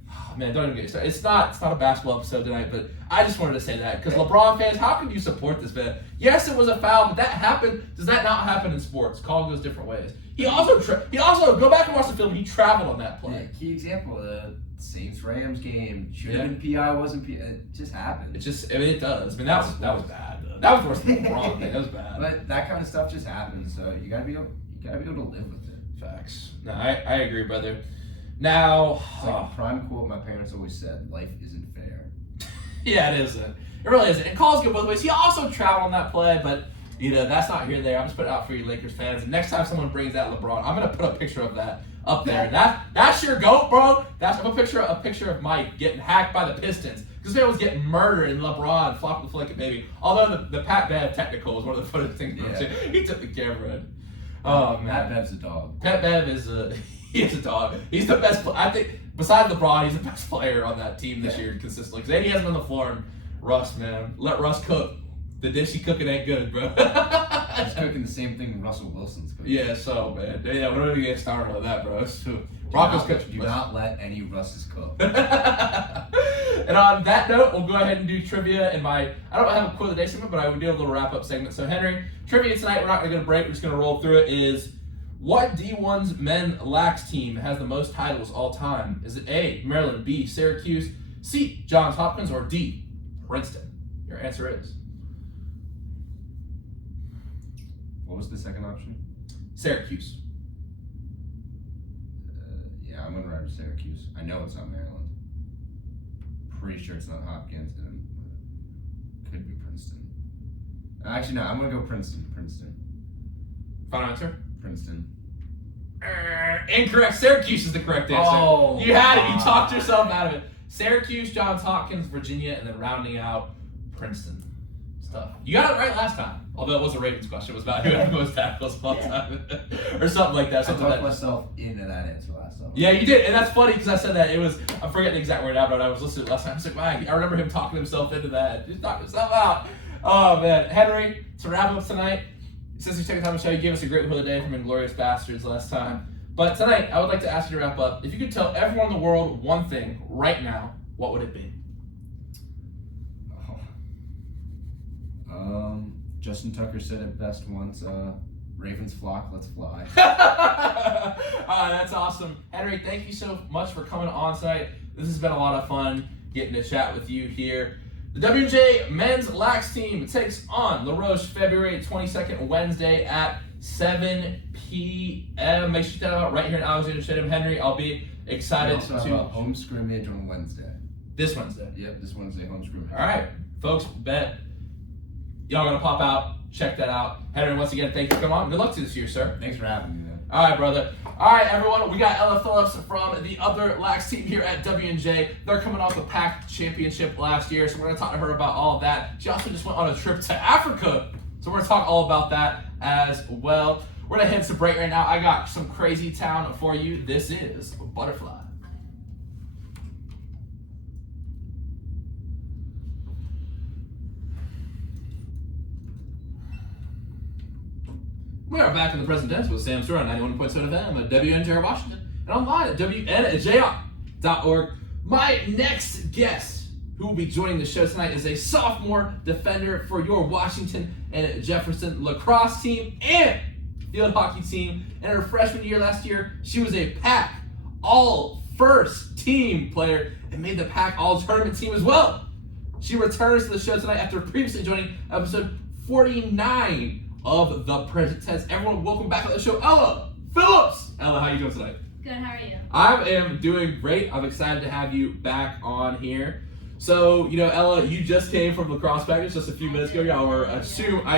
Oh, man, don't even get started. It's not a basketball episode tonight, but I just wanted to say that. Because LeBron fans, how can you support this man? Yes, it was a foul, but that happened. Does that not happen in sports? Call goes different ways. He also go back and watch the film. He traveled on that play. Yeah, key example, the Saints-Rams game. Should have been PI, wasn't PI. It just happened. It does. I mean, that was bad. That was worse than LeBron. Man. That was bad. But that kind of stuff just happens, so you gotta be able to live with it. Facts. No, I agree, brother. Now, It's like a prime quote my parents always said: "Life isn't fair." yeah, it isn't. It really isn't. And calls go both ways. He also traveled on that play, but that's not here or there. I'm just putting it out for you Lakers fans. And next time someone brings that LeBron, I'm gonna put a picture of that up there. That's your GOAT, bro. That's a picture of Mike getting hacked by the Pistons. Because man was getting murdered and LeBron flopped the flick it, baby. Although the Pat Bev technical was one of the funniest things. Yeah. He took the camera in. Oh man, Pat Bev's a dog. Pat Bev is a dog. He's the best. I think besides LeBron, he's the best player on that team this year consistently. Because he hasn't on the floor. And Russ, man, let Russ cook. The dish he cooking ain't good, bro. He's cooking the same thing Russell Wilson's cooking. Yeah, so man, yeah, we're not even get started on that, bro. Broncos coach. Do not let any Russes cook. And on that note, we'll go ahead and do trivia. I don't have a quote of the day segment, but I would do a little wrap up segment. So Henry, trivia tonight. We're not going to break. We're just going to roll through it. Is what D1's men lax team has the most titles all time? Is it A, Maryland, B, Syracuse, C, Johns Hopkins, or D, Princeton? Your answer is What was the second option? Syracuse. Yeah, I'm gonna ride with Syracuse. I know it's not Maryland. Pretty sure it's not Hopkins, and could be Princeton. Actually, no. I'm gonna go Princeton. Final answer? Princeton. Incorrect. Syracuse is the correct answer. Oh, you had it. You talked yourself out of it. Syracuse, Johns Hopkins, Virginia, and then rounding out Princeton. Stuff. You got it right last time. Although it was a Ravens question. It was about who had the most tackles all time. Or something like that. I talked myself into that answer last time. Yeah, you did. And that's funny because I said that. I forget the exact word out, but I was listening to it last time. I was like, wow, I remember him talking himself into that. Just talking himself out. Oh, man. Henry, to wrap up tonight, since you took the time to show, you gave us a great quote of the day from Inglourious Bastards last time. But tonight, I would like to ask you to wrap up. If you could tell everyone in the world one thing right now, what would it be? Justin Tucker said it best once. Ravens flock, let's fly. That's awesome. Henry, thank you so much for coming on tonight. This has been a lot of fun getting to chat with you here. The W&J men's lax team takes on La Roche February 22nd, Wednesday at 7 p.m. Make sure you check that out right here in Alexander Stadium. Henry, I'll be excited We also have a home scrimmage on Wednesday. This Wednesday. Yep, this Wednesday home scrimmage. All right, folks, bet y'all gonna pop out. Check that out. Henry, once again, thank you for coming on. Good luck to you this year, sir. Thanks for having me, man. All right, brother. All right, everyone. We got Ella Phillips from the other lax team here at W&J. They're coming off the PAC championship last year, so we're going to talk to her about all of that. She also just went on a trip to Africa, so we're going to talk all about that as well. We're going to head to break right now. I got some crazy town for you. This is Butterfly. We are back in the present tense with Sam Stewart on 91.7 FM at WNJR Washington and online at WNJR.org. My next guest who will be joining the show tonight is a sophomore defender for your Washington and Jefferson lacrosse team and field hockey team. In her freshman year last year, she was a PAC all-first team player and made the PAC all-tournament team as well. She returns to the show tonight after previously joining episode 49 of the present tense. Everyone, welcome back on the show, Ella Phillips. Ella, how you doing tonight? Good, how are you? I am doing great. I'm excited to have you back on here. So, Ella, you just came from lacrosse practice just a few minutes ago. Y'all were, I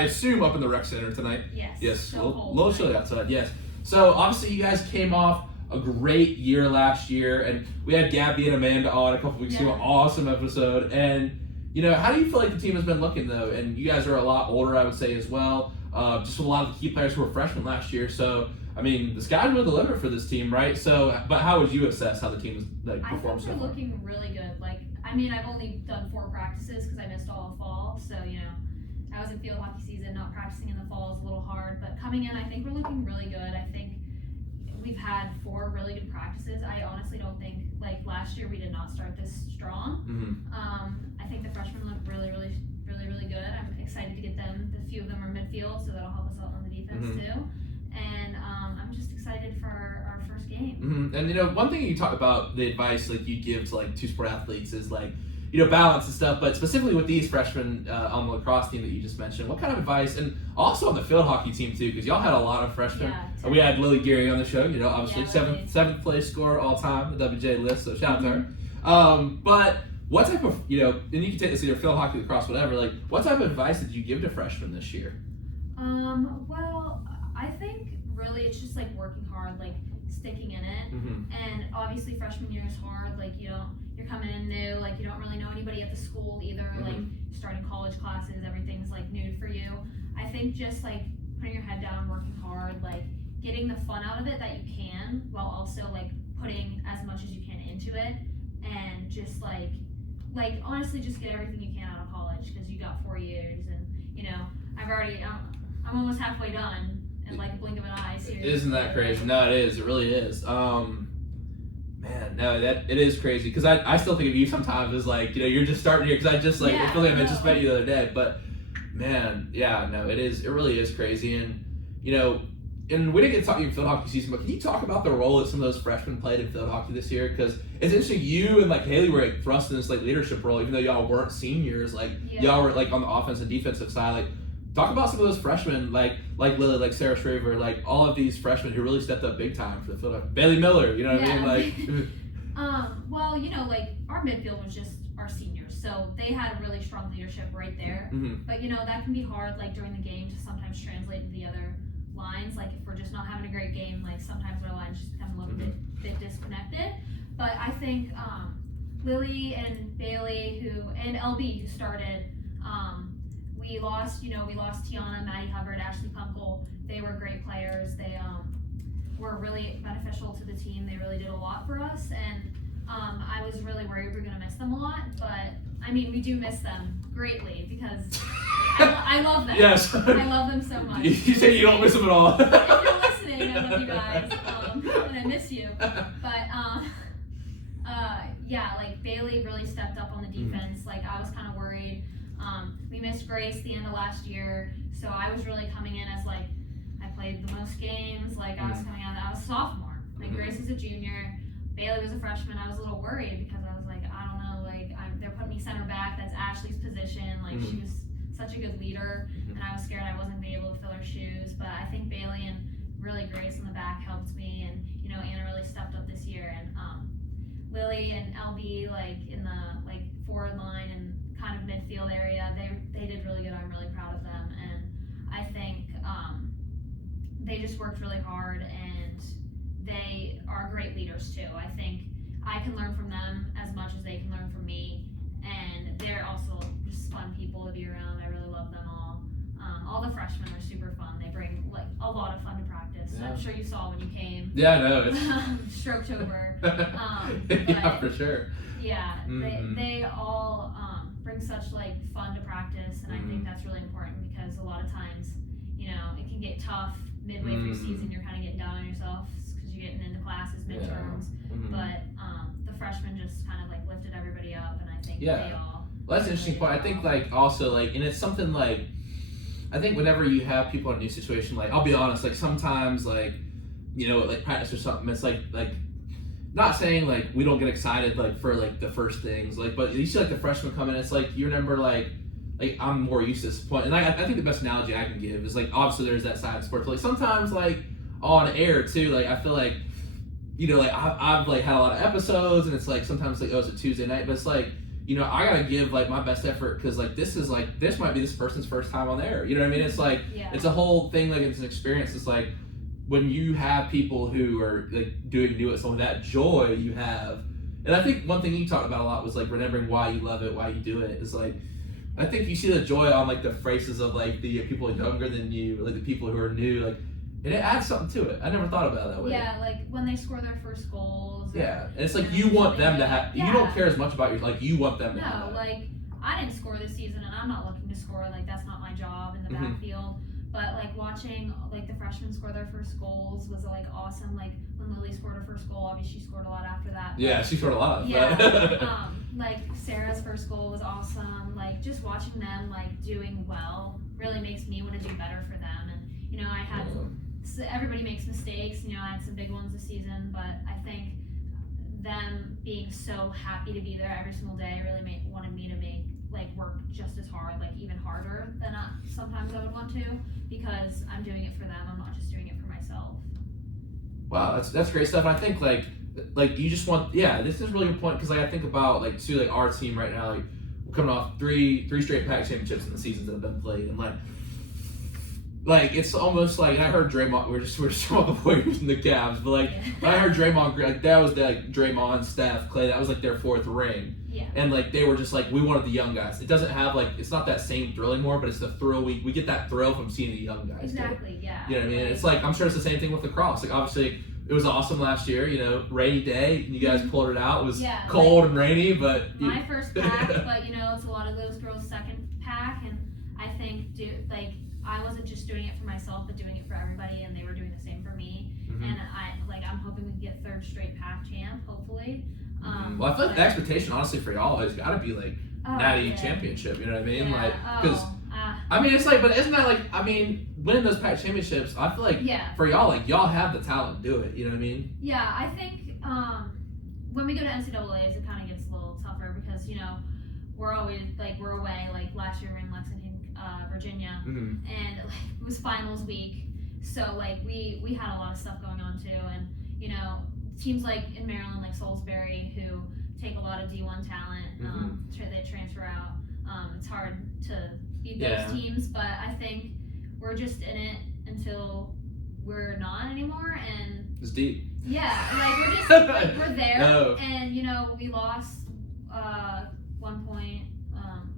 assume, up in the rec center tonight. Yes. Yes, a So little chilly outside, yes. So, obviously, you guys came off a great year last year, and we had Gabby and Amanda on a couple weeks ago. Awesome episode. And, how do you feel like the team has been looking, though? And you guys are a lot older, I would say, as well. Just with a lot of the key players who were freshmen last year. So, I mean, the sky's really the limit for this team, right? So, but how would you assess how the team has performed so far? I think we're looking really good. I've only done 4 practices because I missed all of fall. So, I was in field hockey season. Not practicing in the fall is a little hard. But coming in, I think we're looking really good. I think we've had 4 really good practices. I honestly don't think, last year we did not start this strong. Mm-hmm. I think the freshmen look really, really, really, really good. I'm excited to get them. A few of them are midfield, so that'll help us out on the defense too. And I'm just excited for our first game. Mm-hmm. And one thing you talk about, the advice you give to two-sport athletes is balance and stuff. But specifically with these freshmen on the lacrosse team that you just mentioned, what kind of advice? And also on the field hockey team too, because y'all had a lot of freshmen. Yeah, we had Lily Geary on the show. Obviously Lily. seventh place scorer all time, the WJ list. So shout out to her. But what type of and you can take this either field hockey, lacrosse, whatever. What type of advice did you give to freshmen this year? Well, I think really it's just working hard, sticking in it. Mm-hmm. And obviously freshman year is hard. You're coming in new, you don't really know anybody at the school either. Mm-hmm. Starting college classes, everything's new for you. I think just putting your head down, working hard, getting the fun out of it that you can, while also putting as much as you can into it, and just honestly just get everything you can out of college, because you got 4 years, and I'm almost halfway done in a blink of an eye. Seriously. Isn't that crazy? No, it is. It really is. Man, no, it is crazy, because I still think of you sometimes as you're just starting here, because I just I feel like I just met you the other day, but man, yeah, no, it really is crazy. And and we didn't get to talk to you in field hockey season, but can you talk about the role that some of those freshmen played in field hockey this year? Because it's interesting, you and Haley were thrust in this leadership role, even though y'all weren't seniors. Y'all were on the offense and defensive side. Talk about some of those freshmen, like Lily, Sarah Shraver, all of these freshmen who really stepped up big time for the field hockey. Bailey Miller, you know what I mean? Well, our midfield was just our seniors, so they had a really strong leadership right there. Mm-hmm. But that can be hard, during the game, to sometimes translate to the other lines. If we're just not having a great game, sometimes our lines just become a little bit disconnected. But I think Lily and Bailey and LB who started, we lost Tiana, Maddie Hubbard, Ashley Kunkel. They were great players. They were really beneficial to the team. They really did a lot for us, and I was really worried we were going to miss them a lot. But we do miss them greatly, because I love them. Yes. I love them so much. You say you don't miss them at all. If you're listening, I love you guys, and I miss you. But Bailey really stepped up on the defense. I was kind of worried. We missed Grace the end of last year, so I was really coming in as I played the most games. I was coming out. I was a sophomore. Grace is a junior. Bailey was a freshman. I was a little worried, because I was I don't know. They're putting me center back. That's Ashley's position. She was such a good leader, and I was scared I wasn't gonna be able to fill her shoes. But I think Bailey and really Grace in the back helped me, and Anna really stepped up this year, and Lily and LB in the forward line and kind of midfield area, they did really good. I'm really proud of them, and I think they just worked really hard, and they are great leaders too. I think I can learn from them as much as they can learn from me, and they're also just fun people to be around. I really love them all. All the freshmen are super fun. They bring a lot of fun to practice. Yeah. I'm sure you saw when you came. Yeah, no, it's Stroketober. yeah, for sure. Yeah, they all bring such fun to practice, and I think that's really important, because a lot of times, it can get tough midway through season. You're kind of getting down on yourself because you're getting into classes, midterms. But the freshmen just kind of lifted everybody up, and I think they all. Well, that's an interesting point. I think also and it's something I think whenever you have people in a new situation, I'll be honest, sometimes practice or something, it's not saying we don't get excited for the first things, but you see the freshmen come in, it's you remember like I'm more used to this point. And I think the best analogy I can give is like obviously there's that side of sports. But like sometimes like on air too, like I feel like like I've like had a lot of episodes, and it's like sometimes like it's a Tuesday night, but it's like I gotta give like my best effort because like this might be this person's first time on air. You know what I mean? It's like it's a whole thing. Like it's an experience. It's like when you have people who are like doing new at something, that joy you have. And I think one thing you talked about a lot was like remembering why you love it, why you do it. Is like I think you see the joy on like the faces of like the people younger than you, like the people who are new, like. And it adds something to it. I never thought about it that way. Yeah, like when they score their first goals. Yeah, and it's like you want them to have. You don't care as much about you want them to have. No, like I didn't score this season, and I'm not looking to score. Like that's not my job in the backfield. But like watching like the freshmen score their first goals was like awesome. Like when Lily scored her first goal, obviously she scored a lot after that. Yeah, she scored a lot. Yeah. Like Sarah's first goal was awesome. Like just watching them like doing well really makes me want to do better for them. And I had. So everybody makes mistakes. I had some big ones this season, but I think them being so happy to be there every single day really wanted me to make like work just as hard, like even harder than sometimes I would want to, because I'm doing it for them. I'm not just doing it for myself. Wow, that's great stuff. And I think like you just want this is a really good point because like I think about like too like our team right now, like we're coming off three straight pack championships in the seasons that have been played, and like it's almost like, and I heard Draymond. We're just talking about the Warriors and the Cavs, but like I heard Draymond, like that was like Draymond, Steph, Clay. That was like their fourth ring. Yeah. And like they were just like we wanted the young guys. It doesn't have like it's not that same thrill anymore, but it's the thrill we get that thrill from seeing the young guys. Exactly. Yeah. You know what I mean? It's like I'm sure it's the same thing with lacrosse. Like obviously it was awesome last year. Rainy day, and you guys pulled it out. It was cold and rainy, but my first pack. But it's a lot of those girls' second pack, and I think I wasn't just doing it for myself, but doing it for everybody, and they were doing the same for me. And I'm hoping we can get third straight pack champ, hopefully. Well, I feel like the expectation, honestly, for y'all has got to be like natty championship. You know what I mean? Yeah. Like, because I mean, it's like, but isn't that like, I mean, winning those pack championships? I feel like for y'all, like y'all have the talent to do it. You know what I mean? Yeah, I think when we go to NCAA's, it kind of gets a little tougher because we're always we're away. Like last year we were in Lexington, Virginia, and it was finals week, so we had a lot of stuff going on too, and teams like in Maryland, like Salisbury, who take a lot of D1 talent, they transfer out. It's hard to beat those teams, but I think we're just in it until we're not anymore, and it's deep. Yeah, we're just we're there, and we lost 1 point.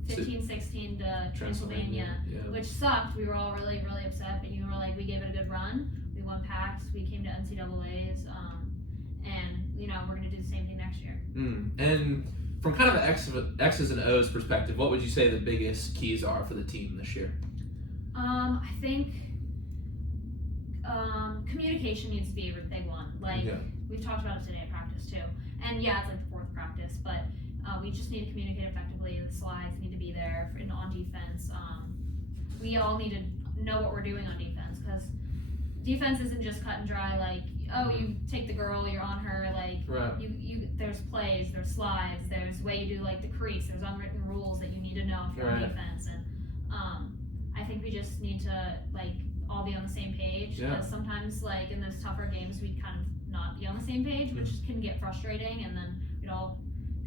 15-16 to Transylvania, which sucked. We were all really, really upset, but were like, we gave it a good run. We won packs. We came to NCAA's, and we're gonna do the same thing next year. And from kind of an X's and O's perspective, what would you say the biggest keys are for the team this year? I think communication needs to be a big one. We've talked about it today at practice too, and it's like the fourth practice, but. We just need to communicate effectively. The slides need to be there on defense. We all need to know what we're doing on defense, because defense isn't just cut and dry. Like, you take the girl, you're on her. You there's plays, there's slides, there's way you do the crease. There's unwritten rules that you need to know if you're on defense. And I think we just need to all be on the same page, because sometimes in those tougher games we kind of not be on the same page, which can get frustrating, and then we'd all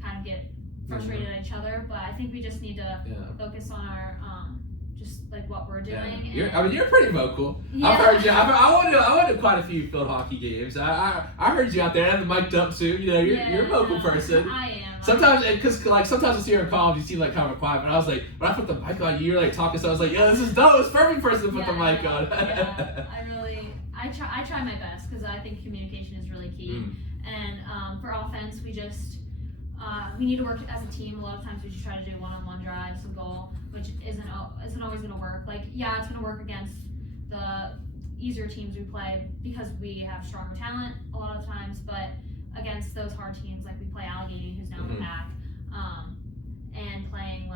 kind of get frustrated at each other. But I think we just need to focus on our just what we're doing. You're pretty vocal. Yeah. I've heard you. I went to quite a few field hockey games. I heard you out there. I have the mic up too. You're a vocal person. I am. Sometimes, because sometimes I see her in calls, you seem kind of quiet. But I was like, when I put the mic on, you're talking. So I was like, this is dope. It's perfect person to put the mic on. I try my best, because I think communication is really key. And for offense, we need to work as a team. A lot of times we just try to do one-on-one drives and goal, which isn't always going to work. It's going to work against the easier teams we play, because we have stronger talent a lot of times, but against those hard teams, we play Allegheny, who's down the pack, and playing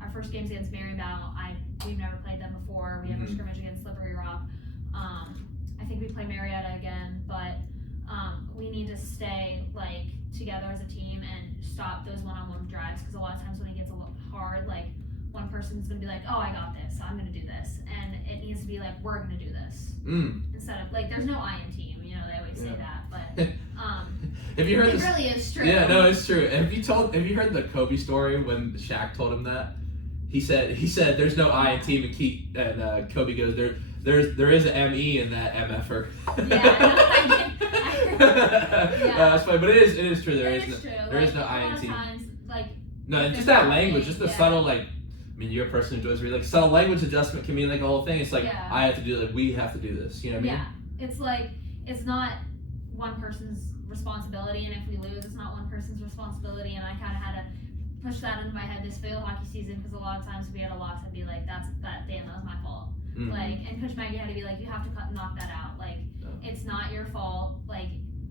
our first games against Marybow, we've never played them before. We have a scrimmage against Slippery Rock. I think we play Marietta again, but we need to stay together as a team and stop those one-on-one drives, because a lot of times when it gets a little hard, one person's gonna be like, oh, I got this, I'm gonna do this, and it needs to be like, we're gonna do this instead of like, there's no I in team. You know, they always say that, but have you heard it this? really is true. Yeah, no, it's true. Have you heard the Kobe story when Shaq told him that? He said there's no I in team, and Kobe goes, there is an ME in that MFer. Yeah, That's funny, but it is true. There is no I in team. Times, like, no, just that language, just the subtle, like, I mean, you're a person who enjoys reading, like, subtle language adjustment can mean like a whole thing. It's like, I have to do, like, we have to do this, you know what I mean? Yeah, it's like, it's not one person's responsibility, and if we lose, it's not one person's responsibility, and I kind of had to push that into my head this field hockey season, because a lot of times if we had a loss, I'd be like, that was my fault. Like, and Coach Maggie had to be like, you have to knock that out. Like, it's not your fault. Like,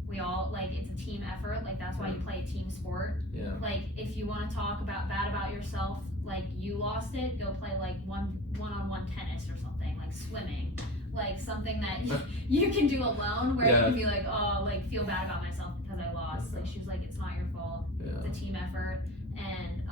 we all, like, it's a team effort. Like, that's why you play a team sport. Yeah. Like, if you want to talk bad about yourself, like, you lost it, go play, like, one-on-one tennis or something, like swimming. Like, something that you can do alone, where you can be like, oh, like, feel bad about myself because I lost. Like, she was like, it's not your fault. It's a team effort. And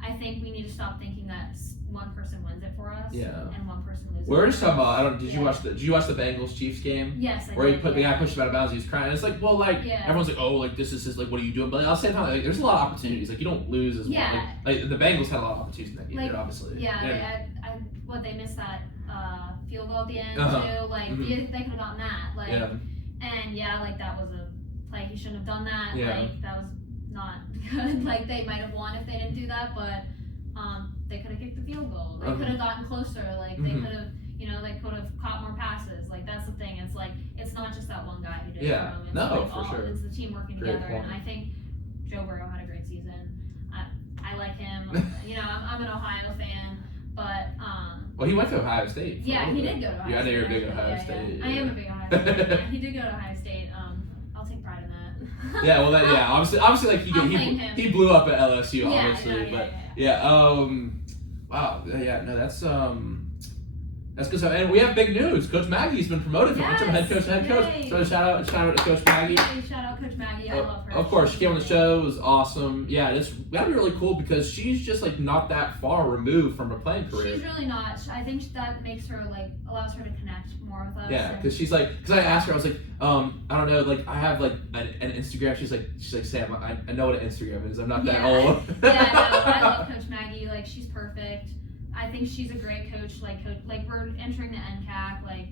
I think we need to stop thinking that one person wins it for us, and one person loses. We're just talking about. Did you watch the Bengals Chiefs game? Yes, I where did. he put the guy pushed him out of bounds. He was crying. And it's like, well, like everyone's like, oh, like this is just like, what are you doing? But I'll say, like, there's a lot of opportunities. Like, you don't lose as well. Like the Bengals had a lot of opportunities in that game, obviously. They missed that field goal at the end too. Like they could have gotten that. Like, and like that was a play he shouldn't have done that. Like that was not good. Like they might have won if they didn't do that, but they could have kicked the field goal. They could have gotten closer. Like they could have, they could have caught more passes. Like that's the thing. It's like it's not just that one guy who did it. It's for sure. It's the team working together, and I think Joe Burrow had a great season. I like him. I'm an Ohio fan, but well, he went to Ohio State. Yeah, he did go to Ohio State. I know you're a big Ohio State. I am a big Ohio State. Yeah, he did go to Ohio State. I'll take pride in that. Yeah, well, obviously, like he blew up at LSU, obviously, wow, no, that's good stuff. And we have big news. Coach Maggie's been promoted from interim head coach to head coach. So shout out to Coach Maggie. Shout out Coach Maggie. I love her. Of course, she came on the show. It was awesome. Yeah, that'd be really cool because she's just like not that far removed from her playing career. She's really not. I think that makes her allows her to connect more with us. Yeah, because she's like, because I asked her, I was like, I don't know, like I have like an Instagram. She's like Sam, I know what an Instagram is. I'm not that old. I love Coach Maggie. Like she's perfect. I think she's a great coach. Like we're entering the NCAC.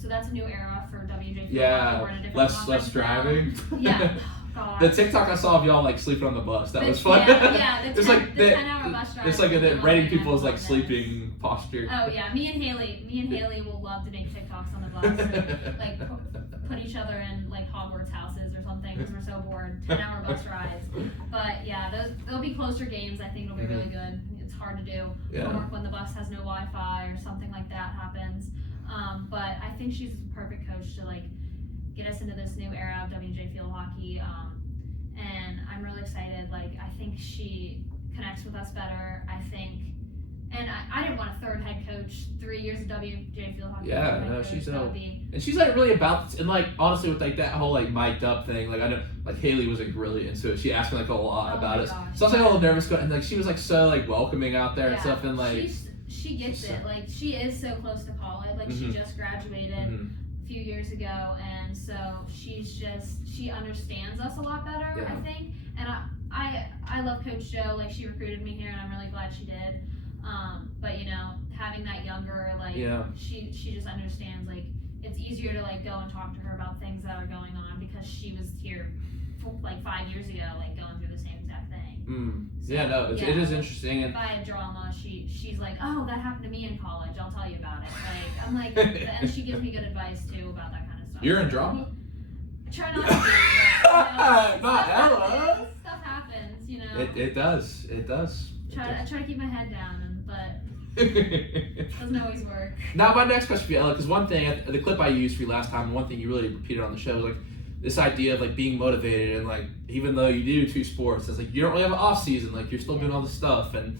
So that's a new era for WJ. Yeah, less driving. Yeah. God. The TikTok I saw of y'all like sleeping on the bus. That was fun. Yeah. The 10-hour bus drive. It's like rating people's like sleeping posture. Oh yeah, me and Haley will love to make TikToks on the bus. And, like put each other in like Hogwarts houses or something because we're so bored. 10-hour bus rides. But yeah, they'll be closer games. I think it'll be really good. It's hard to do homework when the bus has no Wi-Fi or something like that happens. But I think she's the perfect coach to like get us into this new era of WJ field hockey. And I'm really excited. Like I think she connects with us better. I think, and I didn't want a third head coach. 3 years of WJ field hockey. Yeah, no, she's and she's like really about and like honestly with like that whole like mic'd up thing. Like I know like Haley was like really into it. She asked me like a lot about it. So I was like a little nervous, and like she was like so like welcoming out there and stuff, and like she gets it. Like she is so close to college. Like she just graduated a few years ago, and so she understands us a lot better. I think, and I love Coach Joe. Like she recruited me here, and I'm really glad she did. But having that younger, like she just understands. Like it's easier to like go and talk to her about things that are going on because she was here like 5 years ago, like going through the same exact thing. So, it is interesting. And if I had drama, she's like, oh, that happened to me in college. I'll tell you about it. Like I'm like, and she gives me good advice too about that kind of stuff. You're in drama? I try not to be. But, not Ella. Stuff happens, It does. I try to keep my head down, but it doesn't always work. Now, my next question for you, Ella, because one thing, the clip I used for you last time, and one thing you really repeated on the show was like this idea of like being motivated, and like even though you do 2 sports, it's like you don't really have an off season, like you're still doing all this stuff. And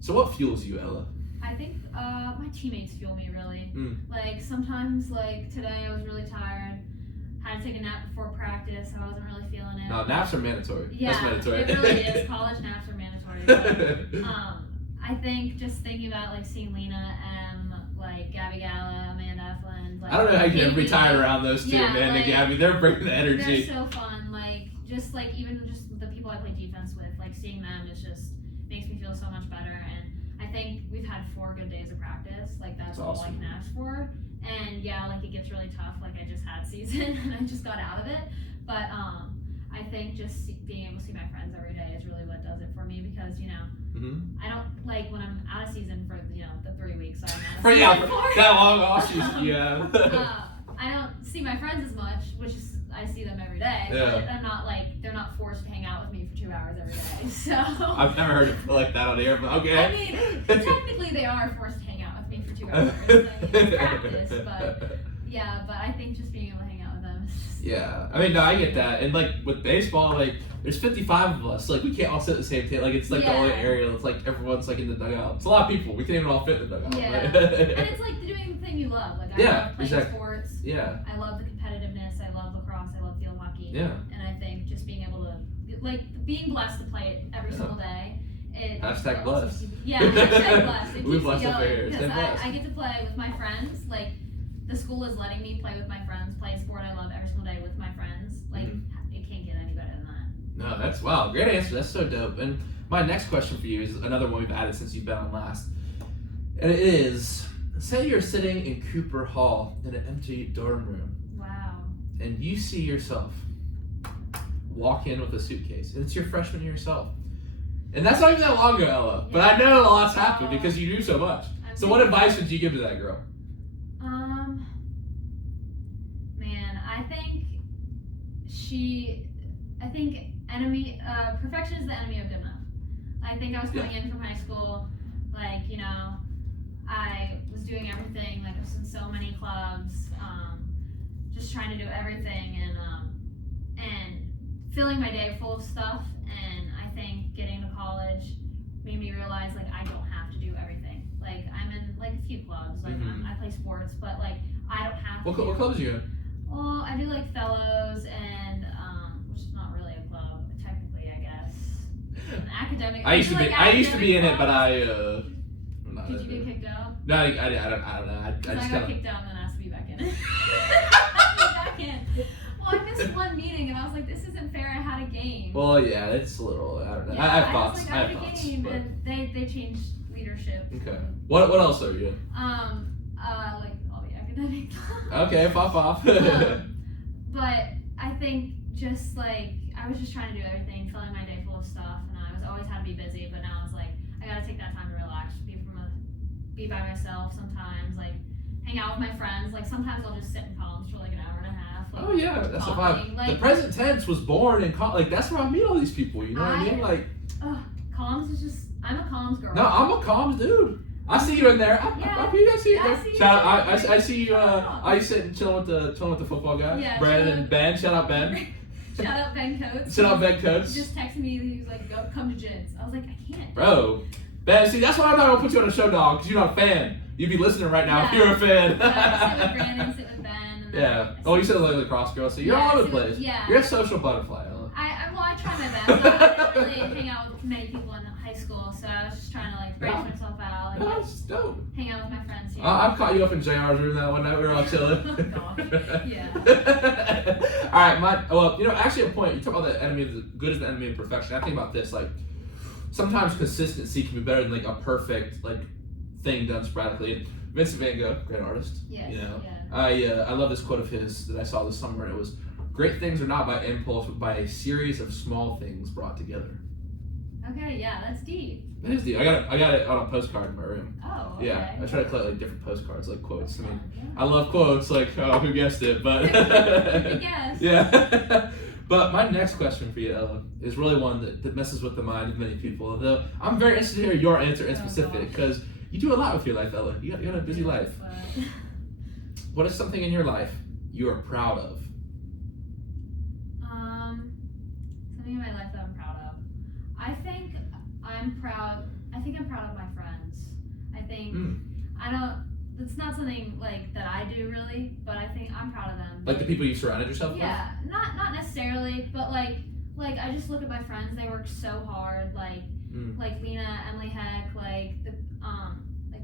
so, what fuels you, Ella? I think my teammates fuel me really. Like sometimes, like today, I was really tired. Had to take a nap before practice. I wasn't really feeling it. No, naps are mandatory. Yeah, that's mandatory. It really is. College naps are mandatory. But, I think just thinking about like seeing Lena, like Gabby Gala, Amanda Eflin. Like, I don't know how you can Katie, be tired around those two, yeah, man. like, And Gabby, they're bringing the energy. They're so fun. Like just like even just the people I play defense with, like seeing them is just makes me feel so much better. And I think we've had 4 good days of practice. Like that's all awesome. I can ask for. And yeah, like it gets really tough. Like I just had season and I just got out of it. But I think just being able to see my friends every day is really what does it for me because I don't like when I'm out of season for the 3 weeks I'm out of season for. That long off season, yeah. I don't see my friends as much, which is I see them every day. Yeah. But I'm not like they're not forced to hang out with me for 2 hours every day. So I've never heard it like that on air, but okay. I mean, technically they are forced to hang out with me for 2 hours. I mean, it's practice, but yeah. But I think just being able to hang out with them. Yeah, I mean, no, I get that, and like with baseball, like there's 55 of us, like we can't all sit at the same table. Like it's like the only area that's like everyone's like in the dugout. It's a lot of people. We can't even all fit in the dugout. Yeah, and it's like doing the thing you love. Like I love playing sports. Yeah. I love the competitiveness. I love lacrosse. I love field hockey. Yeah. And I think just being able to, like, being blessed to play it every single day. Hashtag blessed. Yeah, hashtag blessed. It We're keeps blessed me up going here. because I get to play with my friends. Like, the school is letting me play with my friends, play a sport I love every single day with my friends. Like, it can't get any better than that. No, that's wow. Great answer. That's so dope. And my next question for you is another one we've added since you've been on last. And it is, say you're sitting in Cooper Hall in an empty dorm room. Wow. And you see yourself walk in with a suitcase. And it's your freshman year self. And that's not even that long ago, Ella. But I know a lot's happened because you do so much. So what advice would you give to that girl? Man, I think perfection is the enemy of good enough. I think I was coming in from high school, like, I was doing everything, like I was in so many clubs, just trying to do everything and filling my day full of stuff. And I think getting to college made me realize like I don't have to do everything. Like I'm in like a few clubs, like I play sports, but like I don't have to. What clubs are you in? Well, I do like fellows and which is not really a club, technically, I guess. An academic. I used to be in it, but Did you get kicked out? No, I don't know. I just got kicked out and then asked to be back in it. Well, I missed one meeting and I was like, this isn't fair. I had a game. Well, yeah, it's a little. I don't know. Yeah, I have thoughts. I had a game, and they changed leadership. Okay. What else are you in? Like all the academic. Okay, pop off. But I think just like I was just trying to do everything, filling my day full of stuff, and I was always had to be busy. But now it's like I gotta take that time to relax, be by myself sometimes, like hang out with my friends. Like sometimes I'll just sit in columns for like an hour and a half. Like, oh yeah, that's a vibe. Like, the present tense was born in like that's where I meet all these people. You know what I mean? Like, comms is just. I'm a comms girl. No, I'm a comms dude. I see you in there. I see you. I see you. I sit chilling with the football guys. Yeah, Brandon and Ben. Shout out Ben. Shout out Ben Coates. Shout out Ben Coates. He just texted me. He was like, "Go, come to Jins." I was like, "I can't." Bro, Ben. See, that's why I'm not gonna put you on a show, dog. Because you're not a fan. You'd be listening right now if you're a fan. I sit with Brandon. Sit with Ben. And yeah. Oh, you said like lacrosse girl. So you're all over the place. Yeah. You're a social butterfly. I try my best. I didn't really hang out with many people in high school, so I was just trying to like branch myself out. No, that's dope. Hang out with my friends here. I've caught you up in JR's room that one night. We were all chilling. Oh gosh. Yeah. All right, actually, a point. You talk about the enemy of the good is the enemy of perfection. I think about this like sometimes consistency can be better than like a perfect like thing done sporadically. And Vincent Van Gogh, great artist. Yes. I love this quote of his that I saw this summer. It was, "Great things are not by impulse, but by a series of small things brought together." Okay, yeah, that's deep. It is deep. I got it on a postcard in my room. Oh, okay. Yeah, I try to collect like different postcards, like quotes. I mean, yeah. I love quotes. Like, oh, who guessed it? But I guess. Yeah. But my next question for you, Ella, is really one that messes with the mind of many people. Though I'm very interested to hear your answer in specific because you do a lot with your life, Ella. You got a busy life. What is something in your life you are proud of? Something in my life that I'm proud of. I think I'm proud of my friends. I think it's not something like that I do really, but I think I'm proud of them. Like the people you surrounded yourself with? Yeah, not necessarily, but like I just look at my friends, they work so hard, like like Lena, Emily Heck, like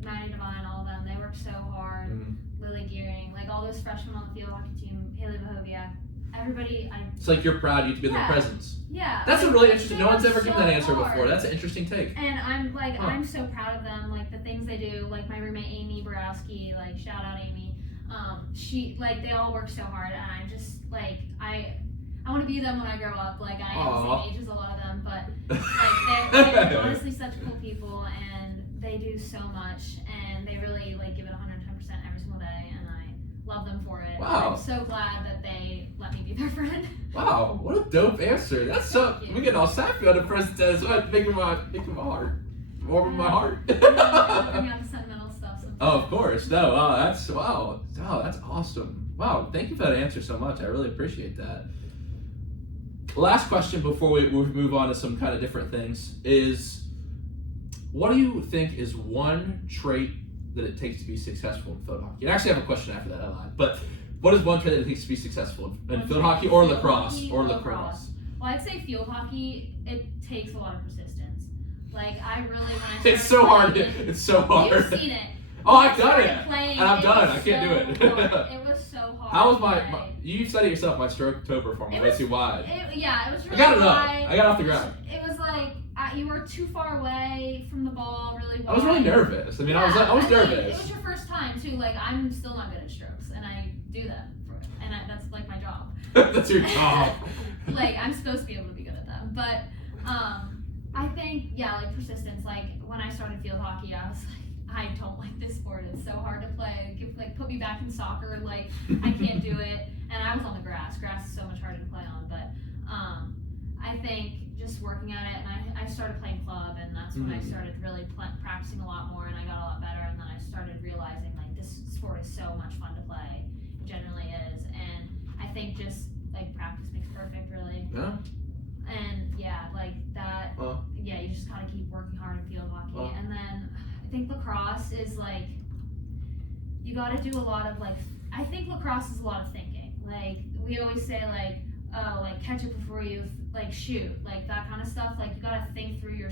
Maddie Devine, all of them, they work so hard. Lily Gearing, like all those freshmen on the field hockey team, Haley Vahoviak, everybody. It's like you're proud you to be in their Yeah. presence. Yeah. That's a really interesting. They No one's work ever given so that answer hard. before. That's an interesting take. And I'm so proud of them, like the things they do. Like my roommate Amy Borowski, like shout out Amy. She they all work so hard, and I'm just like I want to be them when I grow up. Like I am the same age as a lot of them, but like they're honestly such cool people, and they do so much, and they really like give it 110% every single day, and I love them for it. Wow. I'm so glad that they let me be their friend. Wow, what a dope answer. That's so. We're getting all sappy on the present tense. So I'm making my heart, warming my heart. Bring out the sentimental stuff sometimes. Oh, of course. No, that's wow. Oh, that's awesome. Wow, thank you for that answer so much. I really appreciate that. Last question before we move on to some kind of different things is, what do you think is one trait that it takes to be successful in field hockey? And I actually have a question after that, I lied. But what is one trait that it takes to be successful in field hockey or lacrosse? Well, I'd say field hockey, it takes a lot of persistence. Like I really, when I started It's so hard. playing, It's so hard. You've seen it. Oh, I've done started it. playing, And I'm done. was I can't so do it. hard. It was so hard. How was to my play. you said it yourself, my stroke toe performance way too wide. It was really I got it up. high. I got off the ground. It was like you were too far away from the ball, really wide. I was really nervous. I mean, I was nervous. It was your first time too. Like I'm still not good at strokes, and I do that, and that's like my job. That's your job. Like I'm supposed to be able to be good at them, but I think like persistence. Like when I started field hockey, I was like, I don't like this sport. It's so hard to play. Put me back in soccer. Like I can't do it. And I was on the grass. Grass is so much harder to play on. But I think just working at it, and I started playing club, and that's when I started really practicing a lot more, and I got a lot better. And then I started realizing like this sport is so much fun to play. It generally is. And I think just like practice makes perfect, really. Yeah. And like that. You just gotta keep working hard in field hockey. And then I think lacrosse is like you gotta do a lot of I think lacrosse is a lot of thinking. Like we always say catch it before you shoot, like that kind of stuff. Like you gotta think through your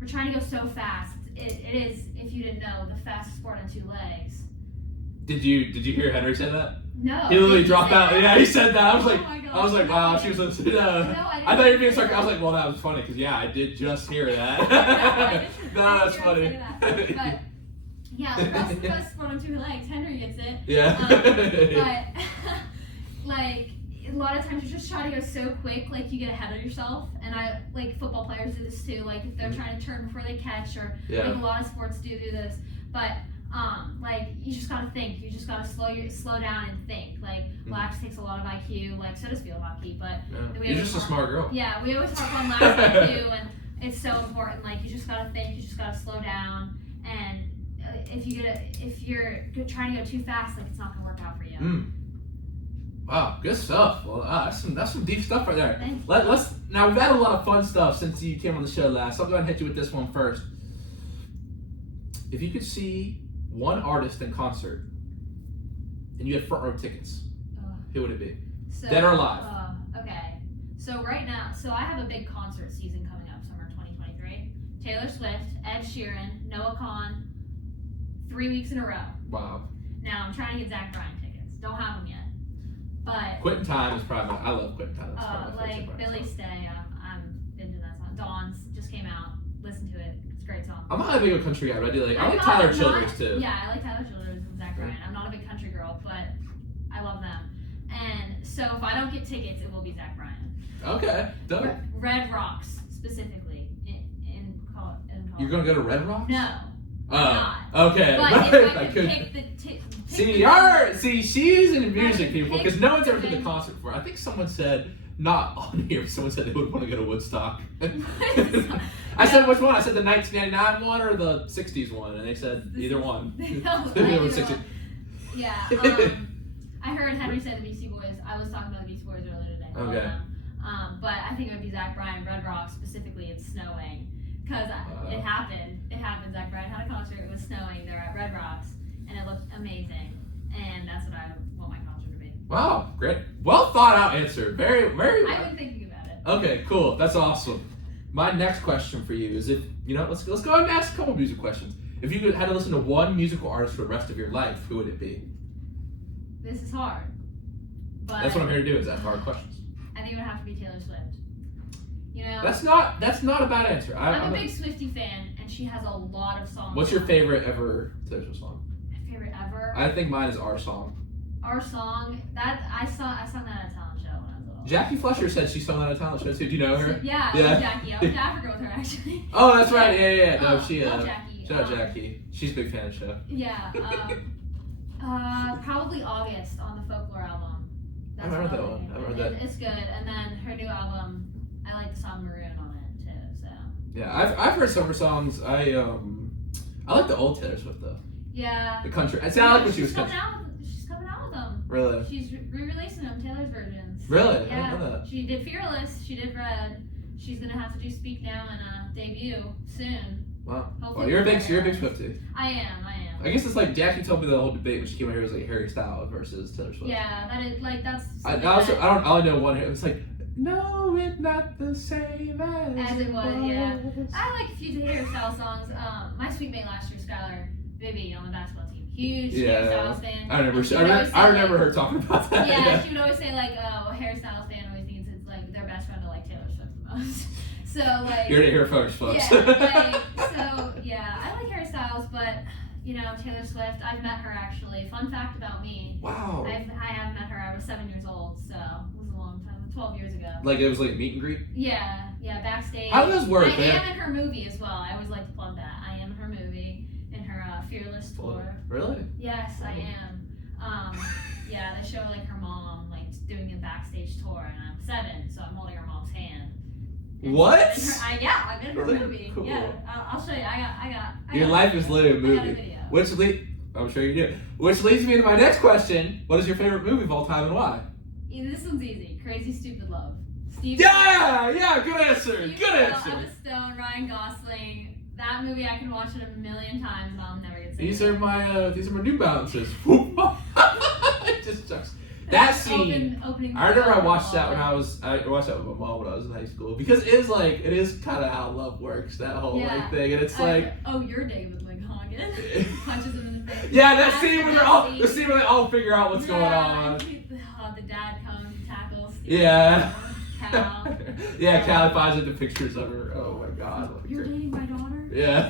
we're trying to go so fast. It is, if you didn't know, the fastest sport on two legs. Did you hear Henry say that? No. He literally dropped out. Yeah, he said that. I was like, Oh my gosh. I was like, wow, she was listening. I thought you were being sarcastic. I was like, well, that was funny because I did just hear that. No, that's funny. But lacrosse is the best sport on two legs. Henry gets it. Yeah. But a lot of times you just try to go so quick, you get ahead of yourself. And football players do this too. If they're trying to turn before they catch, or a lot of sports do this. But you just gotta think. You just gotta slow down and think. Lax takes a lot of IQ. So does field hockey. But you're just a smart girl. Yeah, we always talk on lax IQ, and it's so important. You just gotta think. You just gotta slow down. And if you're trying to go too fast, it's not gonna work out for you. Wow, good stuff. Well, that's some deep stuff right there. Thanks. Let's now, we've had a lot of fun stuff since you came on the show last. So I'll go ahead and hit you with this one first. If you could see one artist in concert and you had front row tickets, who would it be? Dead or alive? Okay. So right now, I have a big concert season coming up, summer 2023. Taylor Swift, Ed Sheeran, Noah Kahan, 3 weeks in a row. Wow. Now I'm trying to get Zach Bryan tickets. Don't have them yet. But Quitting Time is probably I love Quitting Time. That's probably my favorite Billy song. Stay, I'm into that song. Dawn's just came out. Listen to it. It's a great song. I'm not a big country guy, but I like Tyler Childers too. Yeah, I like Tyler Childers and Zach Bryan. I'm not a big country girl, but I love them. And so if I don't get tickets, it will be Zach Bryan. Okay, dope. Red Rocks specifically in college. You're gonna go to Red Rocks? No. Oh, not. okay. But if I could pick the See, she's in music, people, because no one's ever been to the concert before. I think someone said, not on here, but someone said they would want to go to Woodstock. I said, which one? I said the 1999 one or the 60s one, and they said either one. Yeah. I heard Henry said the Beastie Boys. I was talking about the Beastie Boys earlier today. Okay. But I think it would be Zach Bryan, Red Rocks, specifically. It's snowing. Because it happened. Zach Bryan had a concert. It was snowing. They're at Red Rocks. And it looked amazing. And that's what I want my concert to be. Wow, great. Well thought out answer. Very, very. I've been thinking about it. Okay, cool. That's awesome. My next question for you is, if let's go ahead and ask a couple music questions. If you had to listen to one musical artist for the rest of your life, who would it be? This is hard. But That's what I'm here to do, is ask hard questions. I think it would have to be Taylor Swift. That's not a bad answer. I'm a big Swiftie fan, and she has a lot of songs. What's your favorite ever Taylor Swift song? My favorite ever? I think mine is Our Song. Our Song. That I sung that at a talent show when I was little. Jackie Fletcher said she sung that at a talent show too. Do you know her? Yeah, I love Jackie. I went to Africa with her actually. Oh, that's right. Yeah. No, she. Love Jackie. Shout out Jackie. She's a big fan of the show. Yeah. Probably August on the Folklore album. I remember that one. I remember that. It's good. And then her new album, I like the song Maroon on it too. So. Yeah, I've heard some of her songs. I like the old Taylor Swift though. Yeah. The country. I like when she was country. She's coming out with them. Really? She's re-releasing them, Taylor's versions. Really? Yeah. I didn't know that. She did Fearless. She did Red. She's gonna have to do Speak Now and debut soon. Wow. Hopefully Well, you're a big Swiftie. I am. I guess it's like Jackie told me the whole debate when she came out here was like Harry Styles versus Taylor Swift. Yeah, that is like that's. I only know one. It was like, no, it's not the same as it was. Yeah, I like a few Harry Styles songs. My sweet mate last year, Skylar Bibby on the basketball team, huge Harry Styles fan. I remember her talking about that. Yeah, she would always say like, "Oh, a Harry Styles fan always thinks it's like their best friend to like Taylor Swift the most." So like. You're to hear first, folks. Yeah, I like Harry Styles, but. Taylor Swift, I've met her actually. Fun fact about me. Wow. I have met her. I was 7 years old, so it was a long time. 12 years ago. Like it was like a meet and greet? Yeah, backstage. How does this work? I am in her movie as well. I always like to plug that. I am in her movie, in her Fearless tour. Really? Yes, I am. They show like her mom like doing a backstage tour, and I'm 7, so I'm holding her mom's hand. What? I'm in her movie. Cool. Yeah, I'll show you. I got. Your life is literally a movie. I got a video. I'm sure you do. Which leads me to my next question. What is your favorite movie of all time and why? This one's easy. Crazy Stupid Love. Steve. Yeah, good answer. Steve Good answer. Emma Stone, Ryan Gosling. That movie I can watch it a million times and I'll never get sick. These are my New Balances. It just sucks. That scene. I remember I watched that when I watched that with my mom when I was in high school because it is kind of how love works. That whole like thing, and it's like. Oh, you're David Hagen. Punches him in the face. Yeah, that scene where they all figure out what's going on. The dad comes and tackles Steve. Yeah. Cal. Yeah, Callie finds the pictures of her. Oh my god. You're dating my daughter? Yeah.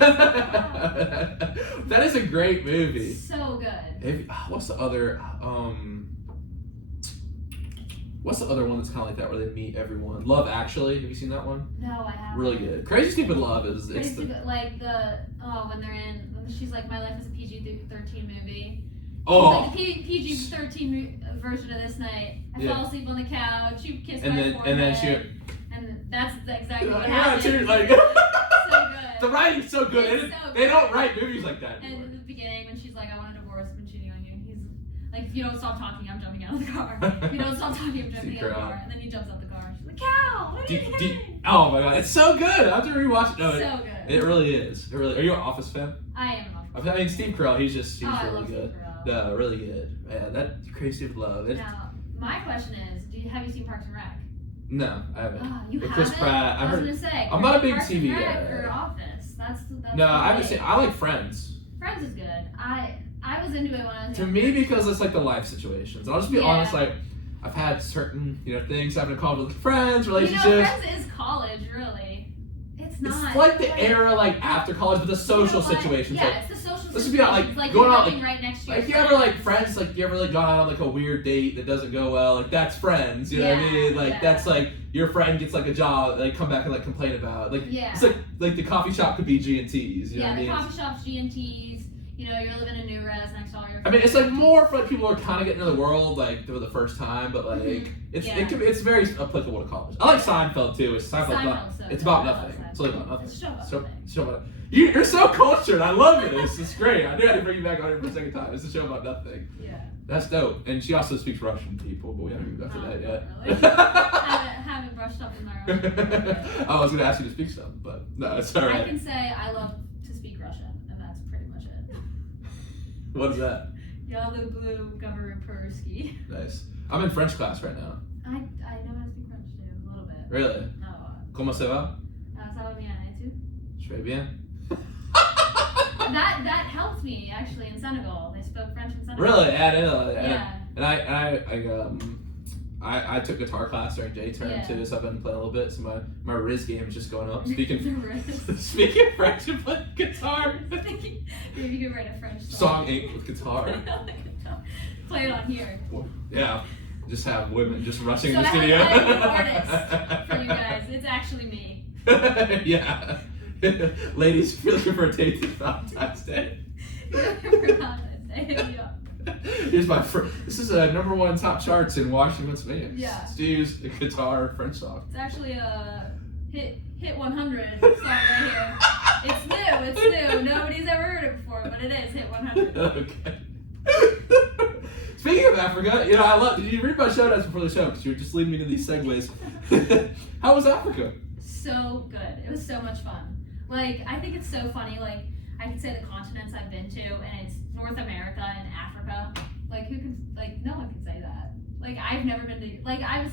That is a great movie. So good. What's the other one that's kind of like that where they meet everyone? Love Actually. Have you seen that one? No, I haven't. Really good. Crazy Stupid Love is when she's like, my life is a PG-13 movie. Oh. Like the PG-13 version of This Night. I fell asleep on the couch. You kissed my forehead. And that's exactly what happened. Too, like, so good. The writing's so good. It's so they don't write movies like that anymore. And in the beginning, when she's like, I want a divorce, I've been cheating on you. He's like, if you don't stop talking, I'm jumping out of the car. If you don't stop talking, I'm jumping out of the car. And then he jumps out the car. She's like, Cal, what are you doing? Oh my god, it's so good. I have to rewatch it. No, so good. It really is. Are you an Office fan? I am an Office fan. I mean, Steve Carell, he's really good. No, really good. Man, that Crazy Stupid Love. Now, my question is, have you seen Parks and Rec? No, I haven't. Oh, you With haven't? Chris Pratt. I was gonna say. I'm not a big Parks TV and guy. Rec or Office. That's no, I haven't seen. I like Friends. Friends is good. I was into it when I was to me because it's like the life situations. And I'll just be honest, like I've had certain things having to call with friends, relationships. Friends is college, really. It's not. It's like the era like after college, but the social situations. Yeah, like, it's the social let's situations. be honest, like going out like right next to you ever like friends, like you ever like gone out on like a weird date that doesn't go well, like that's friends, you know what I mean? Like that's like your friend gets like a job, like come back and like complain about, like it's like the coffee shop could be G&T's, you know what I mean? Yeah, the coffee shop's G&T's. You're living in new res next to all your friends. I mean, it's like more for like people who are kind of getting into the world like for the first time, but like it's very applicable to college. I like Seinfeld too. It's about nothing. It's really about nothing. It's a show about You're so cultured. I love it. It's great. I knew I had to bring you back on here for a second time. It's a show about nothing. Yeah. That's dope. And she also speaks Russian to people, but we haven't even got to that yet. Really? haven't brushed up in my Russian. I was going to ask you to speak some, but no, it's alright. I can say I love to speak Russian, and that's pretty much it. What is that? Yalu Blue Government Peruski. Nice. I'm in French class right now. I know how to speak French too, a little bit. Really? Not a lot. Comment ça va? Ça ça va bien, et tu? Très bien. That helped me actually in Senegal. They spoke French in Senegal. Really? Yeah, I know. Yeah. And I took guitar class during J term Yeah. too, so I've been playing a little bit. So my Riz game is just going up. Speaking Riz. speaking French and playing guitar. Maybe you could write a French Song 8 with guitar. Play it on here. Yeah, just have women just rushing So the I studio. have an artist for you guys. It's actually me. Yeah. Ladies, if you're looking for a date this Valentine's Day. Here's my this is a #1 top charts in Washington, Pennsylvania. Yeah. Steve's guitar French song. It's actually a hit 100 song right here. It's new. Nobody's ever heard it before, but it is hit 100. Okay. Speaking of Africa, did you read my shout outs before the show? Because you were just leading me to these segues. How was Africa? So good. It was so much fun. Like, I think it's so funny. Like, I can say the continents I've been to, and it's North America and Africa. Like, no one can say that. Like, I've never been to, like, had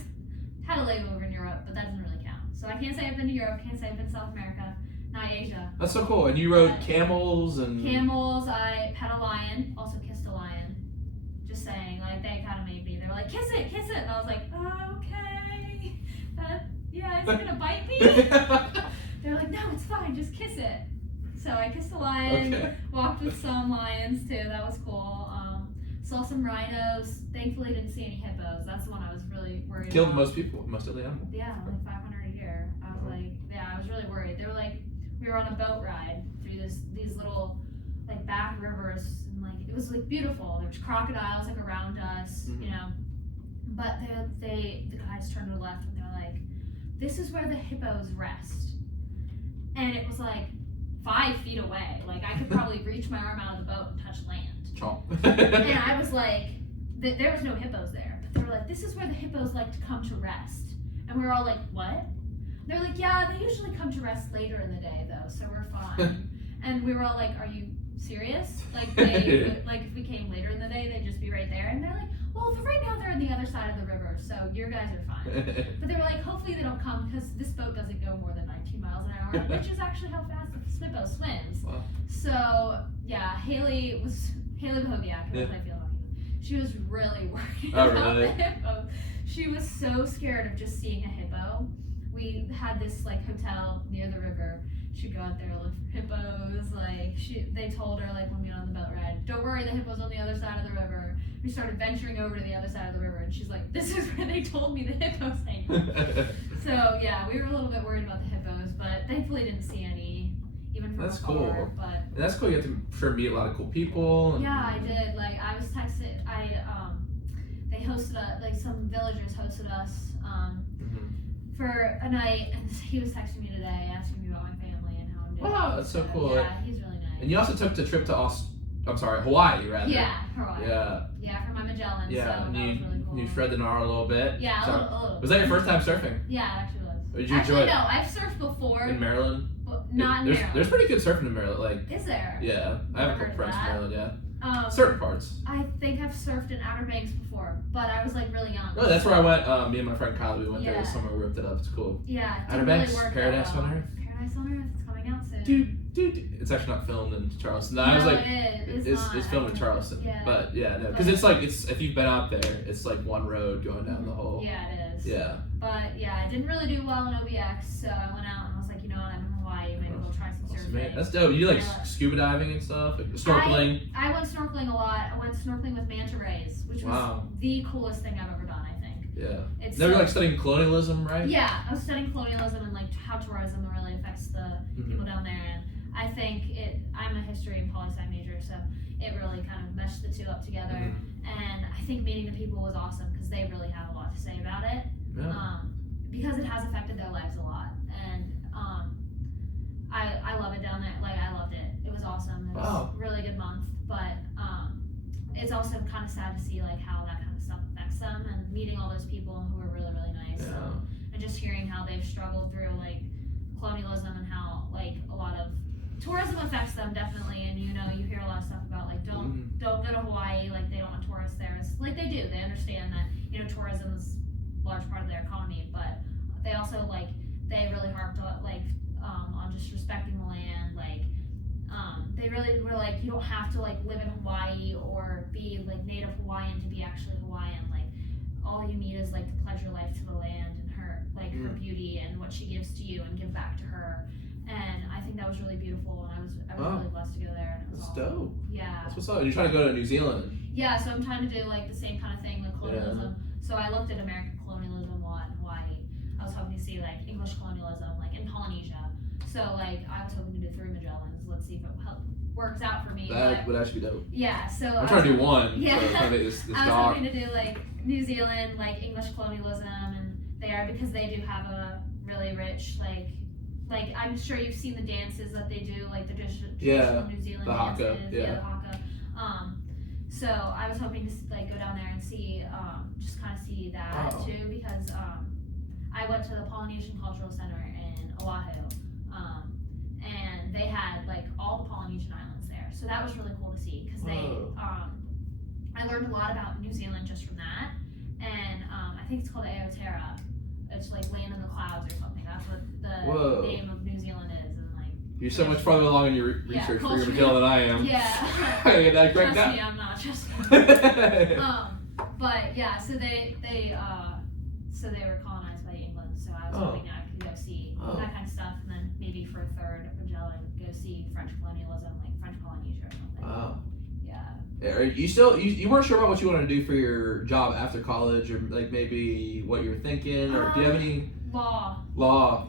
a layover in Europe, but that doesn't really count. So I can't say I've been to Europe, can't say I've been to South America, not Asia. That's so cool. And you rode camels and... Camels, I pet a lion, also kissed a lion. Just saying, like, they kind of made me. They were like, kiss it. And I was like, okay. Yeah, is it gonna bite me? They're like, no, it's fine, just kiss it. So I kissed a lion, walked with some lions too, that was cool. Saw some rhinos, thankfully didn't see any hippos. That's the one I was really worried Killed about. most people, most of the animals. Yeah, like 500 a year. I was I was really worried. They were like, we were on a boat ride through these little like back rivers, and like it was like beautiful. There was crocodiles like around us, But the guys turned to the left and they were like, this is where the hippos rest. And it was like 5 feet away. Like I could probably reach my arm out of the boat and touch land. And I was like, there was no hippos there. But they were like, this is where the hippos like to come to rest. And we were all like, what? They're like, yeah, they usually come to rest later in the day though, so we're fine. And we were all like, are you serious? Like if we came later in the day, they'd just be right there. And they're like, well, for right now they're on the other side of the river, so your guys are fine. But they were like, hopefully they don't come because this boat doesn't go more than 19 miles an hour, which is actually how fast the hippo swims. Wow. So yeah, Haley Bohoviak, was my field hockey. She was really worried about the hippo. She was so scared of just seeing a hippo. We had this like hotel near the river. She'd go out there look for hippos. Like they told her like when we went on the boat ride, don't worry, the hippo's on the other side of the river. We started venturing over to the other side of the river, and she's like, this is where they told me the hippos hang out. So yeah, we were a little bit worried about the hippos, but thankfully didn't see any, even from afar. Cool. But and that's cool. You get to meet a lot of cool people. Yeah, I did. Like I was texted. They hosted like some villagers hosted us for a night, and he was texting me today, asking me about my family and how I'm doing. Wow, that's so cool. Yeah, he's really nice. And you also took the trip to Hawaii, rather. Yeah, Hawaii. Yeah. Yeah, for my Magellan. Yeah, so and that was really cool. you shred the gnar a little bit. Yeah, So, a little. Was that your first time surfing? Yeah, it actually was. Did you enjoy it? No, I've surfed before. In Maryland? But not in Maryland. There's pretty good surfing in Maryland. Like, Is there? yeah, I have a Never couple heard friends of from that. Maryland. Yeah. Certain parts. I think I've surfed in Outer Banks before, but I was like really young. No, that's where I went. Me and my friend Kyle, we went there Yeah. this summer. We ripped it up. It's cool. Yeah, it Outer didn't really Banks, work Paradise that well. on Earth. Paradise on Earth, it's coming out soon. Dude, it's actually not filmed in Charleston. No, I was like, it's filmed in Charleston. Yeah. But yeah, no, because it's like if you've been out there, it's like one road going down the whole. Yeah, it is. Yeah. But yeah, I didn't really do well in OBX, so I went out and I was like, you know what, I'm in Hawaii, maybe we'll try some Awesome, surfing. man. That's dope. You like Yeah. scuba diving and stuff, like snorkeling. I went snorkeling a lot. I went snorkeling with manta rays, which was the coolest thing I've ever done, I think. Yeah. It's They were so- like studying colonialism, right? Yeah, I was studying colonialism and like how tourism really affects the people down there, and I think I'm a history and poli sci major, so it really kind of meshed the two up together. And I think meeting the people was awesome because they really have a lot to say about it. Yeah. Because it has affected their lives a lot, and I love it down there. Like I loved it. It was awesome. It was a really good month, but it's also kind of sad to see like how that kind of stuff affects them, and meeting all those people who are really really nice, and just hearing how they've struggled through like colonialism and how like a lot of tourism affects them definitely. And you hear a lot of stuff about like don't go to Hawaii, like they don't want tourists there. It's, like they do. They understand that tourism is a large part of their economy, but they also like they really harped on like on just respecting the land. Like, they really were like, you don't have to like live in Hawaii or be like native Hawaiian to be actually Hawaiian. Like, all you need is like to pledge your life to the land and her her beauty and what she gives to you and give back to her. And I think that was really beautiful, and I was really blessed to go there. And it was That's awesome. dope. Yeah. That's what's up. You're trying to go to New Zealand. Yeah, so I'm trying to do like the same kind of thing with colonialism. So I looked at American colonialism a lot in Hawaii. I was hoping to see like English colonialism, like in Polynesia. So like I was hoping to do 3 Magellans. Let's see if it works out for me. That would actually be dope. Yeah, so I'm trying to do one. Yeah, so I was hoping to do like New Zealand, like English colonialism, and because they do have a really rich like I'm sure you've seen the dances that they do, like the traditional New Zealand the haka, dances. The haka. So I was hoping to like go down there and see, just kind of see that too, because I went to the Polynesian Cultural Center in Oahu, and they had like all the Polynesian islands there. So that was really cool to see, because I learned a lot about New Zealand just from that, and I think it's called Aotearoa. It's like land in the clouds or something. That's what the name of New Zealand is. And like, you're so much farther along in your research for your Magellan than I am. Yeah. Trust me, I'm not. Trust me. But yeah, so they were colonized by England. So I was hoping I could go see that kind of stuff, and then maybe for a third Magellan, go see French colonialism, like French Polynesia or something. Wow. Yeah. Are you still you weren't sure about what you wanted to do for your job after college, or like maybe what you were thinking, or do you have any law?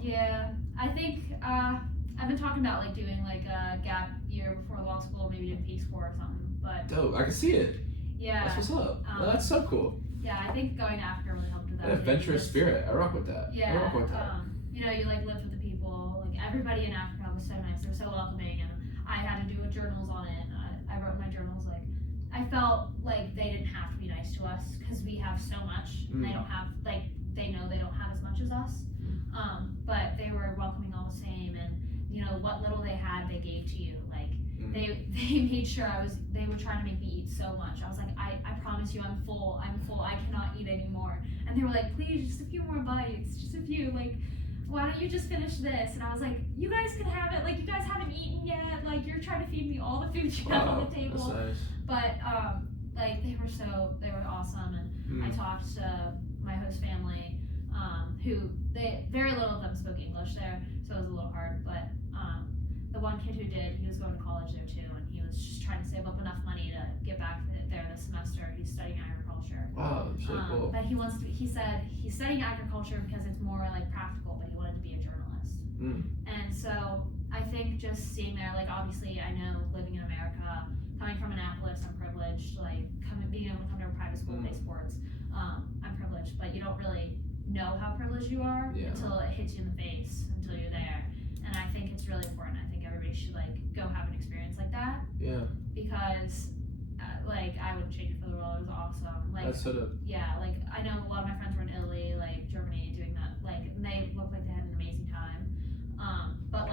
Yeah, I think I've been talking about like doing like a gap year before law school, maybe do Peace Corps or something. But dope, I can see it. Yeah, that's what's up. That's so cool. Yeah, I think going to Africa really helped with that. An adventurous spirit. I rock with that. Yeah, I rock with that. you like lived with the people. Like everybody in Africa was so nice. They were so welcoming, and I had to do journals on it. I wrote my journals like. I felt like they didn't have to be nice to us because we have so much. And they don't have they know they don't have as much as us. But they were welcoming all the same, and what little they had, they gave to you. Like they made sure they were trying to make me eat so much. I was like, I promise you, I'm full. I cannot eat anymore. And they were like, please, just a few more bites, just a few. Like, why don't you just finish this? And I was like, you guys can have it. Like, you guys haven't eaten yet. Like, you're trying to feed me all the food you have on the table. That's nice. But they were awesome, and I talked to my host family, who very little of them spoke English there, so it was a little hard. But the one kid who did, he was going to college there too, and he was just trying to save up enough money to get back there this semester. He's studying agriculture. Wow, that's really cool. But he said he's studying agriculture because it's more like practical, but he wanted to be a journalist. And so I think just seeing there, like obviously I know living in America. Coming from Annapolis, I'm privileged. Like being able to come to a private school and play sports, I'm privileged. But you don't really know how privileged you are until it hits you in the face, until you're there. And I think it's really important. I think everybody should go have an experience like that. Yeah. Because I wouldn't change it for the world. It was awesome. That's sort of. Yeah. I know a lot of my friends were in Italy, Germany, doing that. And they looked like they had an amazing time. But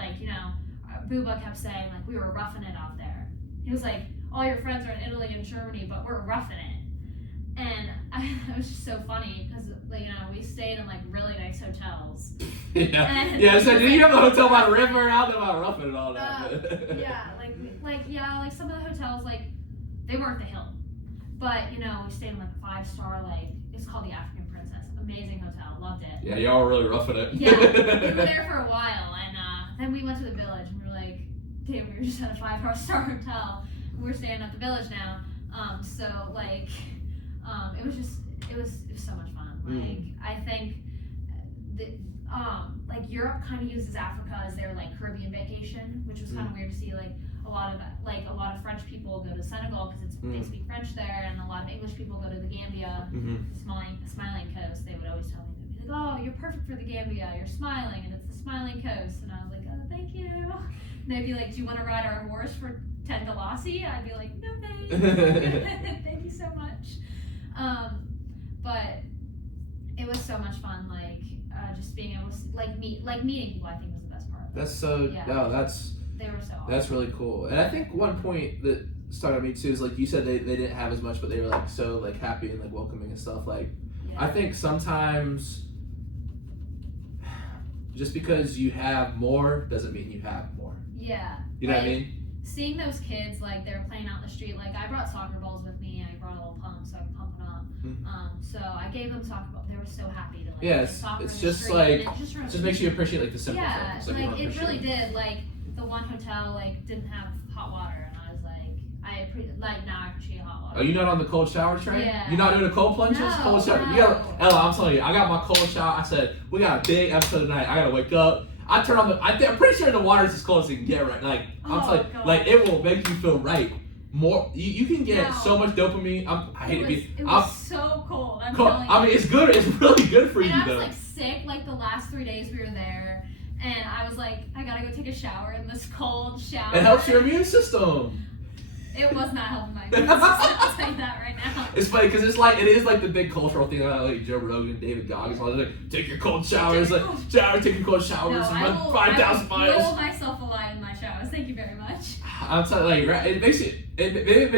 Booba kept saying we were roughing it out there. He was like, all your friends are in Italy and Germany, but we're roughing it. And it was just so funny because, we stayed in really nice hotels. Yeah. So did you have the hotel by the river? I don't know about roughing and all that. Some of the hotels, they weren't the Hill. But, we stayed in a 5-star, it's called the African Princess. Amazing hotel. Loved it. Yeah, y'all were really roughing it. Yeah. We were there for a while, and then we went to the Village, and we were like, damn, we were just at a 5-star hotel. We're staying at the Village now. It was so much fun. I think that Europe kind of uses Africa as their Caribbean vacation, which was kind of weird to see. A lot of French people go to Senegal because they speak French there, and a lot of English people go to the Gambia, smiling coast. They would always tell me, they'd be like, "Oh, you're perfect for the Gambia. You're smiling, and it's the smiling coast." And I was like, "Oh, thank you." And they'd be like, "Do you want to ride our horse for 10 Dalasi?" I'd be like, "No, thanks." Thank you so much. But it was so much fun. Just being able to meeting people, I think was the best part. That's so. Yeah. No, they were so awesome. That's really cool. And I think one point that started me too is you said they didn't have as much, but they were so happy and welcoming and stuff. I think sometimes just because you have more doesn't mean you have more. Yeah. You know what I mean? Seeing those kids, like, they were playing out in the street. Like, I brought soccer balls with me. I brought a little pump so I could pump it up. So I gave them soccer balls. They were so happy to, like, Yeah, play soccer it's in the just street, like, and it just makes you appreciate, like, the simple yeah, things. like, it really did. Like, the one hotel, like, didn't have hot water, and I was like, now I appreciate hot water. Are you not on the cold shower train? Yeah. You're not doing the cold plunges? No, Cold shower. no. You gotta, Ella, I'm telling you, I got my cold shower. I said, we got a big episode tonight. I gotta wake up. I turn on I'm pretty sure the water is as cold as you can get right. Like, I'm telling you, God. like, it will make you feel right. More, you can get No. so much dopamine. I hate to be. It was so cold. I'm cold. telling you. I mean, it's good. It's really good for and you, I was though. like sick like the last 3 days we were there, and I was like, I gotta go take a shower in this cold shower. It helps your immune system. It was not helping my immune system. I'll tell you that right now. It's funny because it is like the big cultural thing about like Joe Rogan, David Goggins, all like take your cold showers, take your cold showers, and run 5,000 I miles. will myself alive in my showers. Thank you very much. I'm telling you, it makes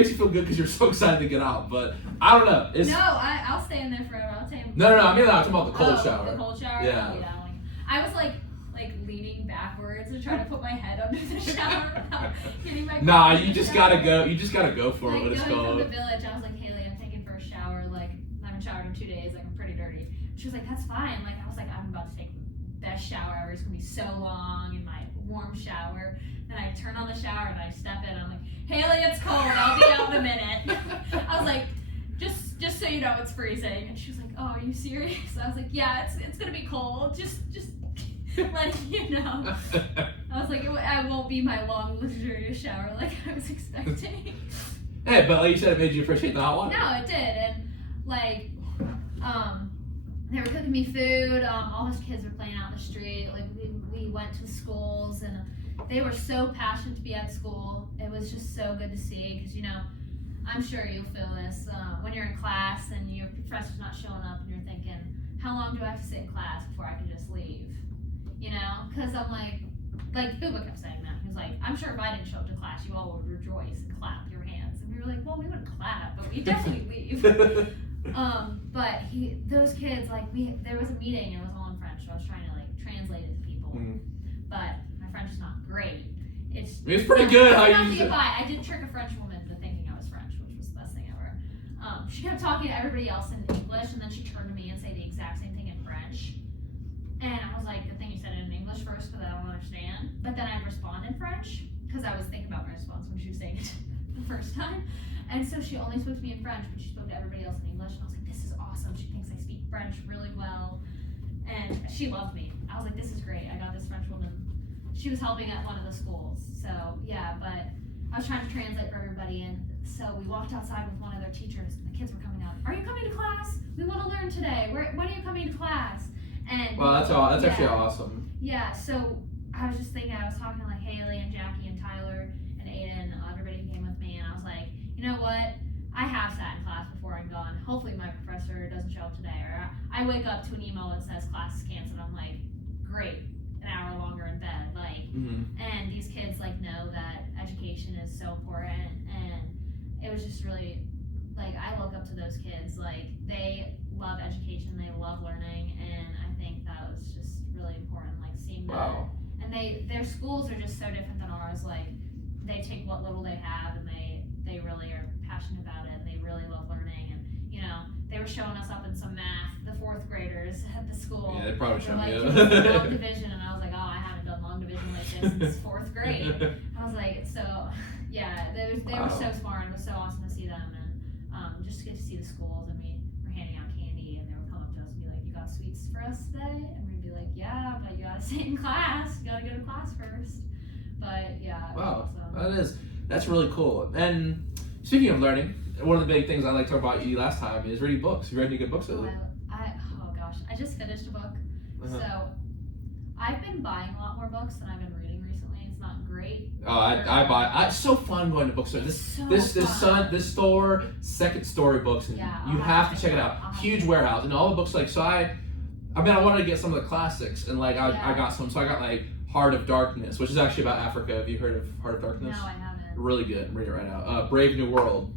you feel good because you're so excited to get out. But I don't know. No, I'll stay in there forever. I'll take. No. I mean, I'm talking about the cold shower. The cold shower. Yeah. Oh, yeah. I was like leaning backwards and trying to put my head under the shower without getting my. Nah, you just gotta go. You just gotta go for it when it's going cold. from the village, I was like, Haley, I'm taking first shower. Like, I haven't showered in 2 days. Like, I'm pretty dirty. She was like, that's fine. Like, I was like, I'm about to take the best shower ever. It's gonna be so long in my warm shower. Then I turn on the shower and I step in. And I'm like, Haley, it's cold. I'll be out in a minute. I was like, just so you know, it's freezing. And she was like, oh, are you serious? I was like, yeah, it's gonna be cold. Just letting you know. I was like, I won't be my long, luxurious shower like I was expecting. Hey, but like you said, it made you appreciate the hot water. No, it did, and like, they were cooking me food. All those kids were playing out in the street. Like we went to schools, and they were so passionate to be at school. It was just so good to see, because I'm sure you'll feel this when you're in class and your professor's not showing up, and you're thinking, how long do I have to sit in class before I can just leave? Because I'm like Fuba kept saying that. He was like, I'm sure if I didn't show up to class, you all would rejoice and clap your hands. And we were like, well, we wouldn't clap, but we definitely leave. But those kids, there was a meeting, and it was all in French, so I was trying to translate it to people. But my French is not great. It's pretty good. I did trick a French woman into thinking I was French, which was the best thing ever. She kept talking to everybody else in English, and then she turned to me and said the exact same thing in French. And I was like, good thing you said it in English first, because I don't understand. But then I'd respond in French, because I was thinking about my response when she was saying it the first time. And so she only spoke to me in French, but she spoke to everybody else in English. And I was like, this is awesome. She thinks I speak French really well. And she loved me. I was like, this is great. I got this French woman. She was helping at one of the schools. So, yeah, but I was trying to translate for everybody. And so we walked outside with one of their teachers. And the kids were coming out. Are you coming to class? We want to learn today. When are you coming to class? And Well, that's actually awesome. Yeah, so I was just thinking, I was talking to Haley and Jackie and Tyler and Aiden, everybody who came with me, and I was like, you know what? I have sat in class before I'm gone. Hopefully my professor doesn't show up today. Or I wake up to an email that says class is canceled. I'm like, great, an hour longer in bed. And these kids know that education is so important, and it was just really I look up to those kids. They love education, they love learning, and I think that was just really important. Seeing that. Wow. And their schools are just so different than ours. They take what little they have, and they really are passionate about it, and they really love learning. And they were showing us up in some math, the fourth graders at the school. Yeah, they probably showed me. Long division, and I was like, oh, I haven't done long division like this since fourth grade. I was like, so yeah, they were so smart, and it was so awesome to see them, and just get to see the schools. And we were handing out candy, and they would come up to us and be like, you got sweets for us today? And we'd be like, yeah, but you gotta stay in class. You gotta go to class first. But yeah. Wow, that's really cool. And speaking of learning, one of the big things I like to talk about you last time is reading books. You read any good books lately? Oh gosh, I just finished a book. So I've been buying a lot more books than I've been reading recently. It's not great. Oh, I buy. It's so fun going to bookstores. This store, Second Story Books, and you have to check it out. Huge warehouse, and all the books. I wanted to get some of the classics, and I got some. So I got Heart of Darkness, which is actually about Africa. Have you heard of Heart of Darkness? No, I haven't. Really good. Read it right now. Brave New World.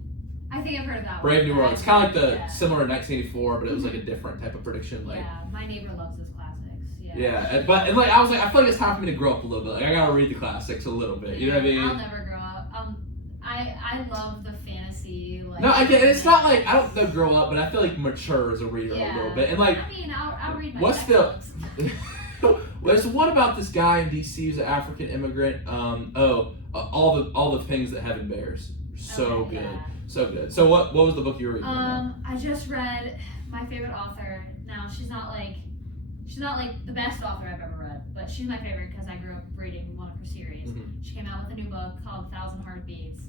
I think I've heard of that one. Brave New World. It's kind of similar to 1984, but it was a different type of prediction. Yeah, my neighbor loves those classics. Yeah, but like I was like, I feel like it's time for me to grow up a little bit. Like I gotta read the classics a little bit. You know what I mean? I'll never grow up. I love the fantasy. Like, No, I get it. It's not like I don't know grow up, but I feel like mature as a reader a little bit. And like, I mean, I'll read my what's the? textbooks. Well, so what about this guy in DC who's an African immigrant? All the things that heaven bears. So Okay, good, yeah. so good. So what was the book you were reading? I just read my favorite author. Now she's not like the best author I've ever read, but she's my favorite because I grew up reading one of her series. Mhm. She came out with a new book called Thousand Heartbeats.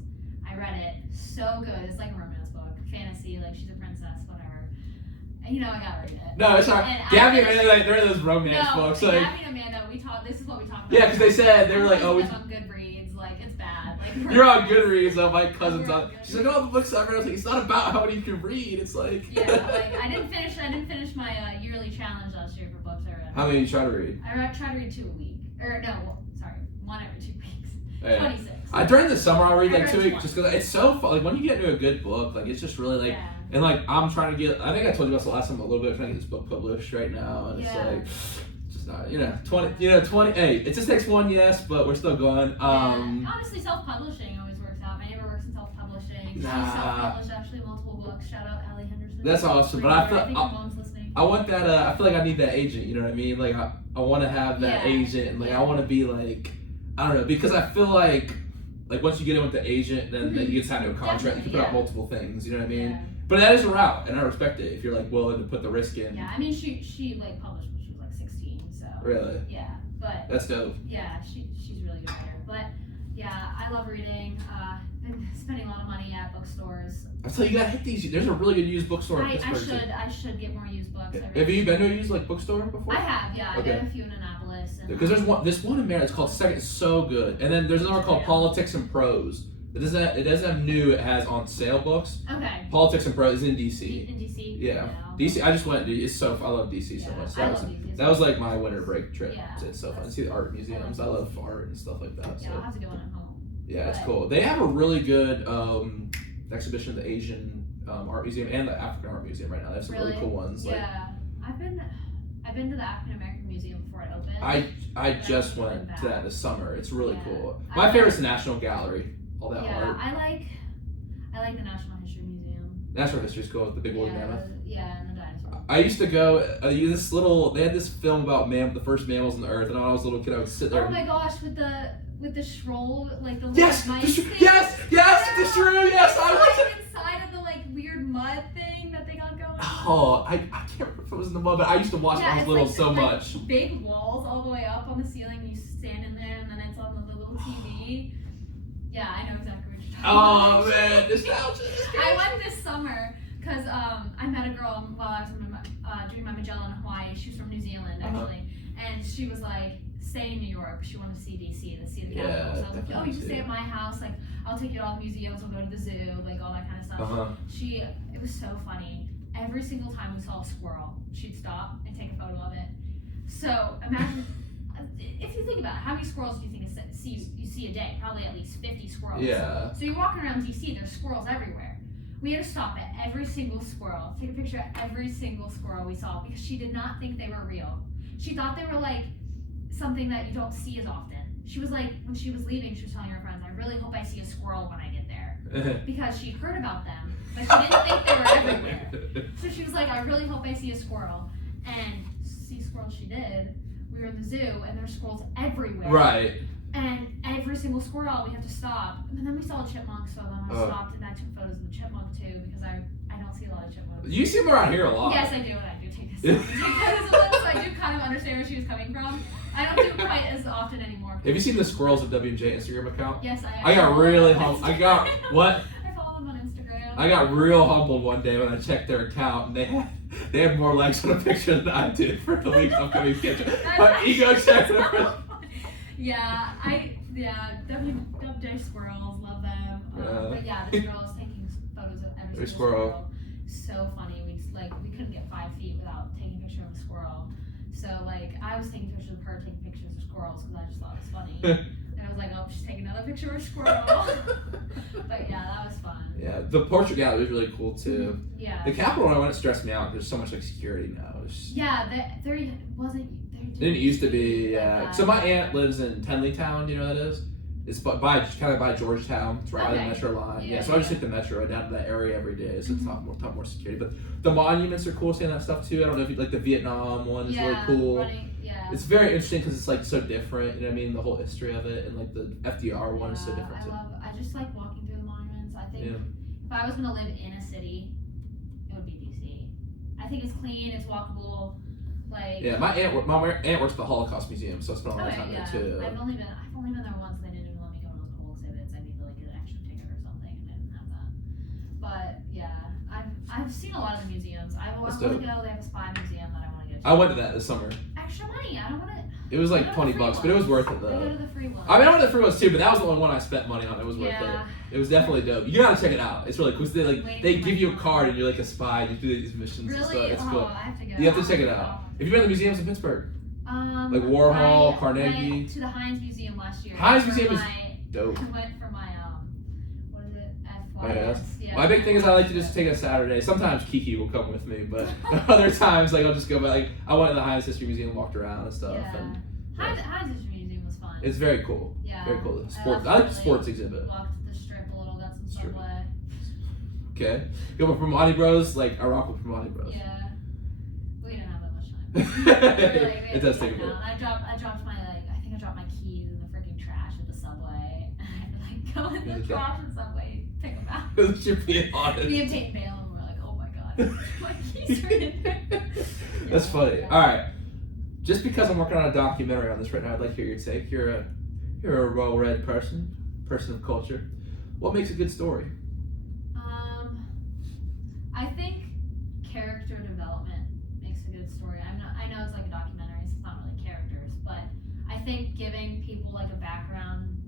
I read it. So good. It's like a romance book, fantasy. Like she's a princess, whatever. And I gotta read it. No, it's not. And Gabby and Amanda, like, they're those romance books. Like, Gabby and Amanda, this is what we talked about. yeah, because they said they were like, it's on Goodreads. Like it's bad. Like you're on Goodreads. So my cousin's We're on on. She's like, oh, the book's not real. I was like, it's not about how many you can read. It's like. Yeah, like I didn't finish my yearly challenge last year for books I read. How many you try to read? I try to read 2 a week. Or no, sorry, 1 every 2 weeks. Yeah. 26. During the summer, I'll read I like read 2 weeks 20. just because it's so fun. Like when you get into a good book, like it's just really like, Yeah. and like I'm trying to get. I think I told you about this the last time a little bit. I'm trying to get this book published right now, and it's Yeah. like, it's just not 20. Hey, it just takes one yes, but we're still going. Honestly, self-publishing always works out. My neighbor works in self-publishing. She Nah. self-published actually multiple books. Shout out Allie Henderson. That's awesome, but I I feel think her mom's listening. I want that. I feel like I need that agent. You know what I mean? Like I want to have that Yeah. agent, and like Yeah. I want to be like, I don't know, because I feel like once you get in with the agent, then you get signed to a contract. You can Definitely, put out yeah. multiple things. You know what I mean? Yeah. But that is a route, and I respect it if you're like willing to put the risk in. Yeah, I mean she like published when she was like 16, so Really? yeah, but That's dope. yeah, she's really good writer. But yeah, I love reading. I'm spending a lot of money at bookstores. I tell you, you gotta hit these. There's a really good used bookstore in I Pittsburgh. too. should get more used books. I Have you been to a used like bookstore before? I have, yeah. Okay. I've been a few in Annapolis. Because there's this one in Maryland. It's called Second. It's so good. And then there's another called Yeah. Politics and Prose. It doesn't have new. It has on sale books. Okay. Politics and Prose is in DC. In DC. Yeah. DC. I just went. Dude, it's so. I love DC so Yeah, much. I love DC. That was like my winter break trip. Yeah. It's so fun. See the art museums. I love art and stuff like that. Yeah, I'll So have to go one at home. yeah, it's But- cool. They have a really good exhibition of the Asian art museum and the African art museum right now. They have some really cool ones. Like, Yeah. I've been to the African American Museum before it opened. I just Yeah, went to that this summer. It's really Yeah. cool. I My like- favorite's the National Gallery. All that yeah, art. I like the National History Museum. Natural History's cool with the big woolly mammoth. Yeah, and the dinosaurs. I used to go. They had this film about the first mammals on the earth, and when I was a little kid, I would sit there. Oh my gosh, with the shroll, like the Yes, little the mice shrew- thing. yes, the shrew. Yes, I was. Like inside of the like weird mud thing that they got going on. Oh, I can't remember if it was in the mud, but I used to watch when I was it's little like, so like much. Big walls all the way up on the ceiling. You stand in there, and then it's on the little TV. Yeah, I know exactly what you're talking Oh about. man, nostalgia. I went this summer because I met a girl while I was doing my Magellan in Hawaii. She was from New Zealand actually, and she was like, "Stay in New York." She wanted to see DC, to see the Yeah, Capitol. So I was like, "Oh, definitely you can stay too. at my house. Like, I'll take you to all the museums. We'll go to the zoo, like all that kind of stuff." It was so funny. Every single time we saw a squirrel, she'd stop and take a photo of it. So imagine, if you think about it, how many squirrels do you think you see a day? Probably at least 50 squirrels. Yeah. So you're walking around DC, there's squirrels everywhere. We had to stop at every single squirrel, take a picture of every single squirrel we saw because she did not think they were real. She thought they were like something that you don't see as often. She was like, when she was leaving, she was telling her friends, "I really hope I see a squirrel when I get there," because she heard about them, but she didn't think they were everywhere. So she was like, "I really hope I see a squirrel," and see squirrels she did. We were in the zoo, and there's squirrels everywhere. Right. And every single squirrel, we have to stop. And then we saw a chipmunk, so then I Oh. stopped and I took photos of the chipmunk too because I don't see a lot of chipmunks. You see them around here a lot. Yes, I do, and I do take photos of them, so I do kind of understand where she was coming from. I don't do it quite as often anymore. Have you seen the Squirrels of W&J Instagram account? Yes, I got really humbled. humbled. I got what? I follow them on Instagram. I got real humbled one day when I checked their account and they had more likes on a picture than I did for the week's upcoming picture. My ego checked. Yeah, WJ squirrels, love them. But yeah, this girl is taking photos of every single squirrel. So funny. We couldn't get 5 feet without taking a picture of a squirrel. So like I was taking pictures of her taking pictures of squirrels because I just thought it was funny. And I was like, oh, she's taking another picture of a squirrel. But yeah, that was fun. Yeah, the portrait gallery is really cool too. Yeah. The Capitol when I went, it stressed me out. There's so much like security now. Yeah, there It didn't used to be, yeah. So my aunt lives in Tenleytown, you know what that is? It's kind of by Georgetown. It's right by the metro line. Yeah, so I just take the metro down to that area every day, so it's a ton more security. But the monuments are cool, seeing that stuff too. I don't know if you like the Vietnam one is really cool. It's very interesting because it's like so different, you know what I mean? The whole history of it, and like the FDR one is so different too. I just like walking through the monuments. I think if I was going to live in a city, it would be DC. I think it's clean, it's walkable. Like, yeah, my aunt works at the Holocaust Museum, so I spent a lot of time there too. I've only been there once. They didn't even let me go to those cool exhibits. I need to like get an extra ticket or something, and I didn't have that. But yeah, I've seen a lot of the museums. I want to go. They have a spy museum that I want to go to. I went to that this summer. Extra money. I don't want to. It was like $20, but it was worth it though. I go to the free one. I mean, I went to the free ones too, but that was the only one I spent money on. It was worth it. It was definitely dope. You gotta check it out. It's really cool. They give you a card and you're like a spy. And you do these missions and stuff. It's cool. I have to go. You have to check it out. Have you been to the museums in Pittsburgh? Like Warhol, Carnegie. Went to the Heinz Museum last year. Heinz Museum is dope. I went for my what is it? FYS. Yeah. My big thing is I like to just take a Saturday. Sometimes Kiki will come with me, but other times like I'll just go. But like I went to the Heinz History Museum, walked around and stuff. Yeah. And Heinz History Museum was fun. it's very cool. Yeah. Very cool. Sports. I like the sports exhibit. Walked the strip a little, got some Subway. Okay. Go with Primati Bros. Like I rock with Primati Bros. Yeah. We didn't have that much time. It does take a bit. I dropped my I think I dropped my keys in the freaking trash at the Subway. I had to like go in the trash at Subway, pick them out. It should be honest. Me and Tate and Balaam were like, oh my god, my keys are in there. That's funny. All right. Just because I'm working on a documentary on this right now, I'd like to hear your take. You're a well-read person of culture. What makes a good story? I think character development makes a good story. I know it's like a documentary, so it's not really characters, but I think giving people like a background,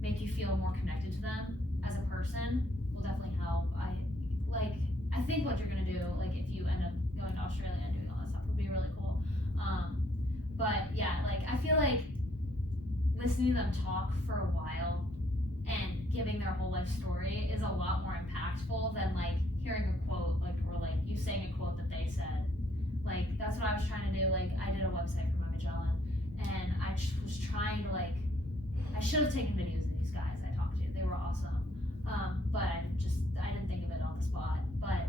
make you feel more connected to them as a person will definitely help. I think what you're gonna do, like if you end up going to Australia and doing all that stuff, would be really cool. But yeah, like I feel like listening to them talk for a while and giving their whole life story is a lot more impactful than like hearing a quote, like, or like you saying a quote that they said. Like that's what I was trying to do. Like I did a website for my Magellan, and I was trying to like, I should have taken videos of these guys I talked to. They were awesome, but I didn't think of it on the spot. But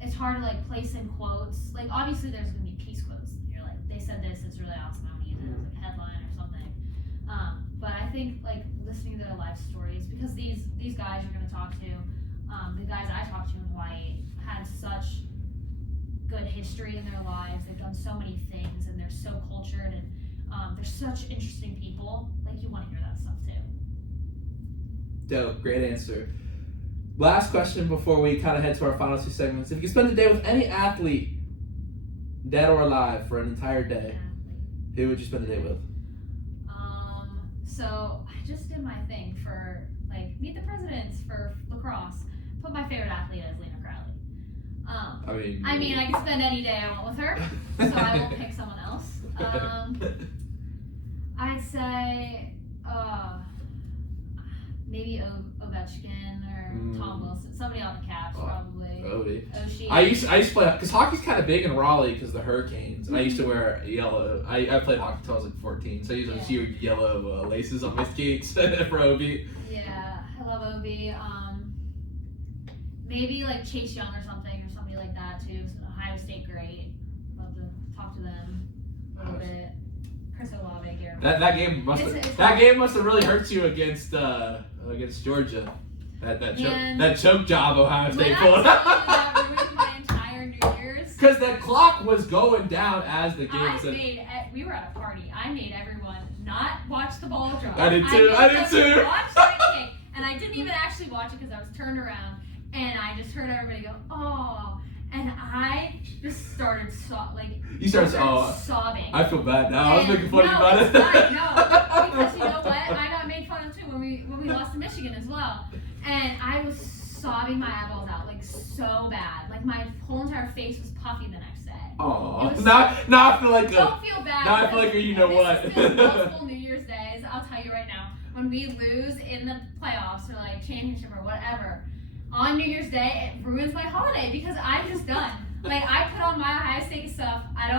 it's hard to like place in quotes. Like obviously there's gonna be piece quotes. You're like, they said this, it's really awesome. I want to use it as like a headline or something. But I think like listening to their life stories, because these guys you're gonna talk to, the guys I talked to in Hawaii had such good history in their lives. They've done so many things, and they're so cultured, and they're such interesting people. Like you want to hear that stuff too. Dope, great answer. Last question before we kind of head to our final two segments. If you could spend a day with any athlete, dead or alive, for an entire day, who would you spend the day with? So I just did my thing for like Meet the Presidents for lacrosse. Put my favorite athlete as Lena Crowley. I mean, I could spend any day I want with her, so I won't pick someone else. I'd say maybe Ovechkin or Tom Wilson, somebody on the Caps probably. Oshie. I used to play because hockey's kind of big in Raleigh because of the Hurricanes, and I used to wear yellow. I played hockey until I was like 14, so I used to see yellow laces on my skates for Obi. Yeah, I love Obi. Maybe like Chase Young or somebody like that too. Ohio State great. Love to talk to them a little bit. Chris Olave, Garrett. That game must have really hurt you against Georgia. That choke job Ohio State pulled. That ruined my entire New Year's. Because the clock was going down as the game was. We were at a party. I made everyone not watch the ball drop. I did too. Watch the kick, and I didn't even actually watch it because I was turned around, and I just heard everybody go, "Oh." And I just started sobbing. I feel bad now. I was making fun about it. No, because you know what? I got made fun of too when we lost to Michigan as well. And I was sobbing my eyeballs out, like so bad. Like my whole entire face was puffy the next day. Oh, now I feel like don't feel bad. Now I feel like you know what. It's been multiple New Year's days. I'll tell you right now. When we lose in the playoffs or like championship or whatever, on New Year's Day, it ruins my holiday because I'm just done. Like, I put on my high stake stuff. I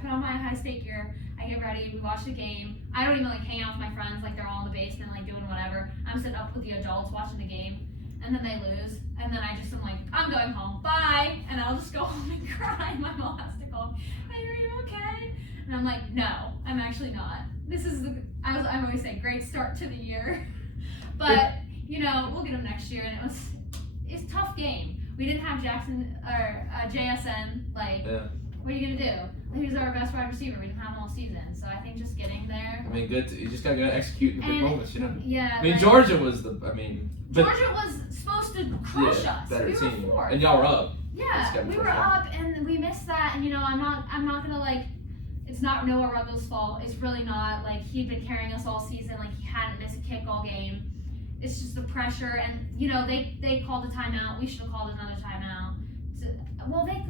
put on my high stake gear. I get ready. We watch the game. I don't even, like, hang out with my friends. Like, they're all in the basement, like, doing whatever. I'm sitting up with the adults watching the game. And then they lose. And then I just am like, I'm going home. Bye. And I'll just go home and cry. My mom has to call me. Hey, are you okay? And I'm like, no, I'm actually not. This is I'm always saying, great start to the year. But, you know, we'll get them next year. And it's a tough game. We didn't have JSN. Like, what are you going to do? He was our best wide receiver. We didn't have him all season. So I think just getting there. I mean, you just got to go execute in the big moments, you know? Yeah. I mean, Georgia was Georgia was supposed to crush us. Better We were team. fourth. And y'all were up. Yeah, we were up and we missed that. And, you know, I'm not going to, like, it's not Noah Ruggles' fault. It's really not. Like, he'd been carrying us all season. Like, he hadn't missed a kick all game. It's just the pressure. And, you know, they called a timeout. We should have called another timeout.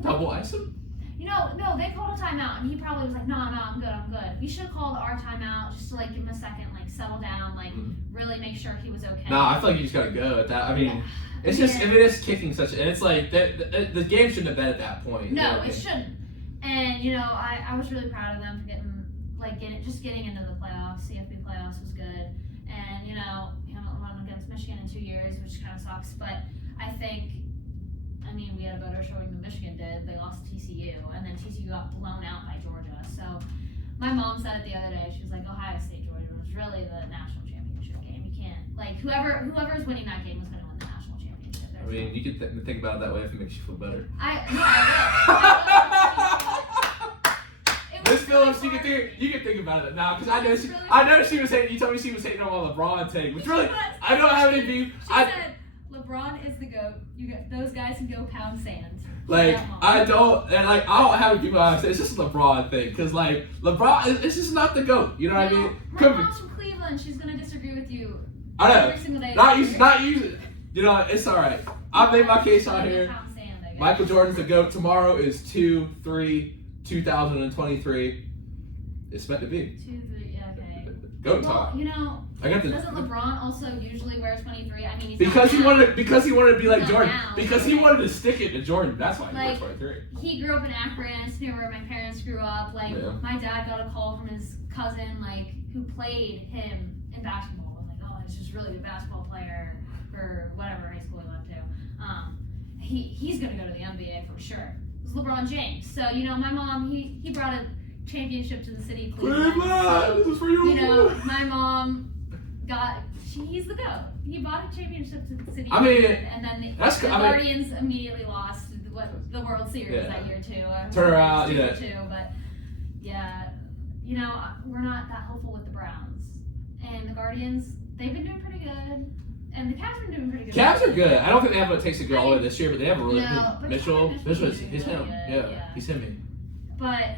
Double ice him? You know, no, they called a timeout, and he probably was like, no, I'm good. We should have called our timeout just to, like, give him a second, like, settle down, like, really make sure he was okay. No, I feel like you just got to go at that. I mean, it's just, if it is kicking such, and it's like, the game shouldn't have been at that point. No, it shouldn't. And, you know, I was really proud of them for getting into the playoffs. CFB playoffs was good. And, you know, we haven't won against Michigan in 2 years, which kind of sucks. But I think, we had a better showing than Michigan did. They lost to TCU, and then TCU got blown out by Georgia. So my mom said it the other day. She was like, Ohio State, Georgia was really the national championship game. You can't, like, whoever's winning that game was going to win the national championship. You can think about it that way if it makes you feel better. I will. Miss Phillips, you can think about it now, because I know she was hating. You told me she was hating on my LeBron take, which really I don't have any beef. She said LeBron is the GOAT. Those guys can go pound sand. Like, I don't have a beef about it. It's just a LeBron thing, because like LeBron, it's just not the GOAT. You know what I mean? My mom's from Cleveland. She's gonna disagree with you. I know. Every single day. Not using. You know, it's all right. I made my case out here. Michael Jordan's the GOAT. Tomorrow is 2/3/2023. It's meant to be. 2/3. Yeah, okay. GOAT Well, talk. you know, doesn't LeBron also usually wear 23? I mean, because he wanted to be like Jordan. Now, because he wanted to stick it to Jordan. That's why he wore 23. He grew up in Akron. It's near where my parents grew up. Like, my dad got a call from his cousin, like, who played him in basketball. I was like, oh, he's just a really good basketball player, or whatever high school he went to. He's gonna go to the NBA for sure. It was LeBron James. So, you know, my mom, he brought a championship to the city of Cleveland. So, this is for you. You know, my mom he's the GOAT. He bought a championship to the city of Cleveland, and then the Guardians immediately lost the World Series that year too. Turn around, too, but yeah, you know, we're not that hopeful with the Browns. And the Guardians, they've been doing pretty good. And the Cavs have been doing pretty good. Cavs are good. I don't think they have what it takes to go all the way this year, but they have a really good. Mitchell, he's him. Yeah, he's him. But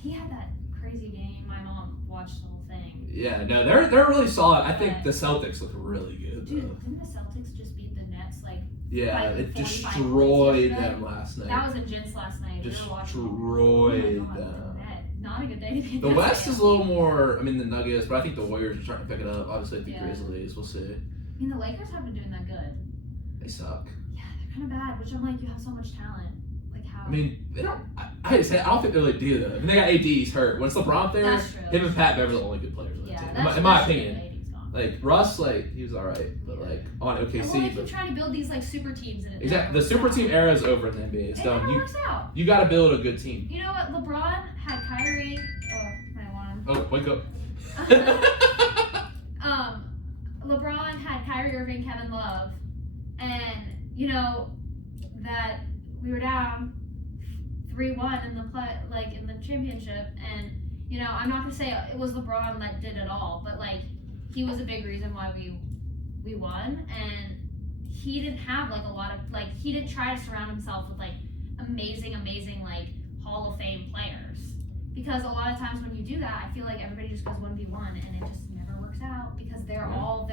he had that crazy game. My mom watched the whole thing. Yeah, no, they're really solid. I think the Celtics look really good. Dude, didn't the Celtics just beat the Nets it destroyed them last night. That was in Gents last night. Destroyed them. Not a good day to be. The West is a little more. The Nuggets, but I think the Warriors are trying to pick it up. Obviously, the Grizzlies. We'll see. The Lakers haven't been doing that good. They suck. Yeah, they're kind of bad. Which I'm like, you have so much talent. Like how? They don't. I hate to say, I don't think they really do though. They got AD. He's hurt. When it's LeBron there, him and Pat Bev are the only good players on that team. In my opinion. Like Russ, he was all right, but on OKC. They keep trying to build these super teams. And exactly. The super team era is over in the NBA. It's done. Works out. You got to build a good team. You know what? LeBron had Kyrie. Wake up. LeBron had Kyrie Irving, Kevin Love, and you know that we were down 3-1 in the in the championship, and you know I'm not gonna say it was LeBron that did it all, but he was a big reason why we won, and he didn't have a lot of he didn't try to surround himself with amazing Hall of Fame players. Because a lot of times when you do that, I feel like everybody just goes 1v1 and it just never works out because they're all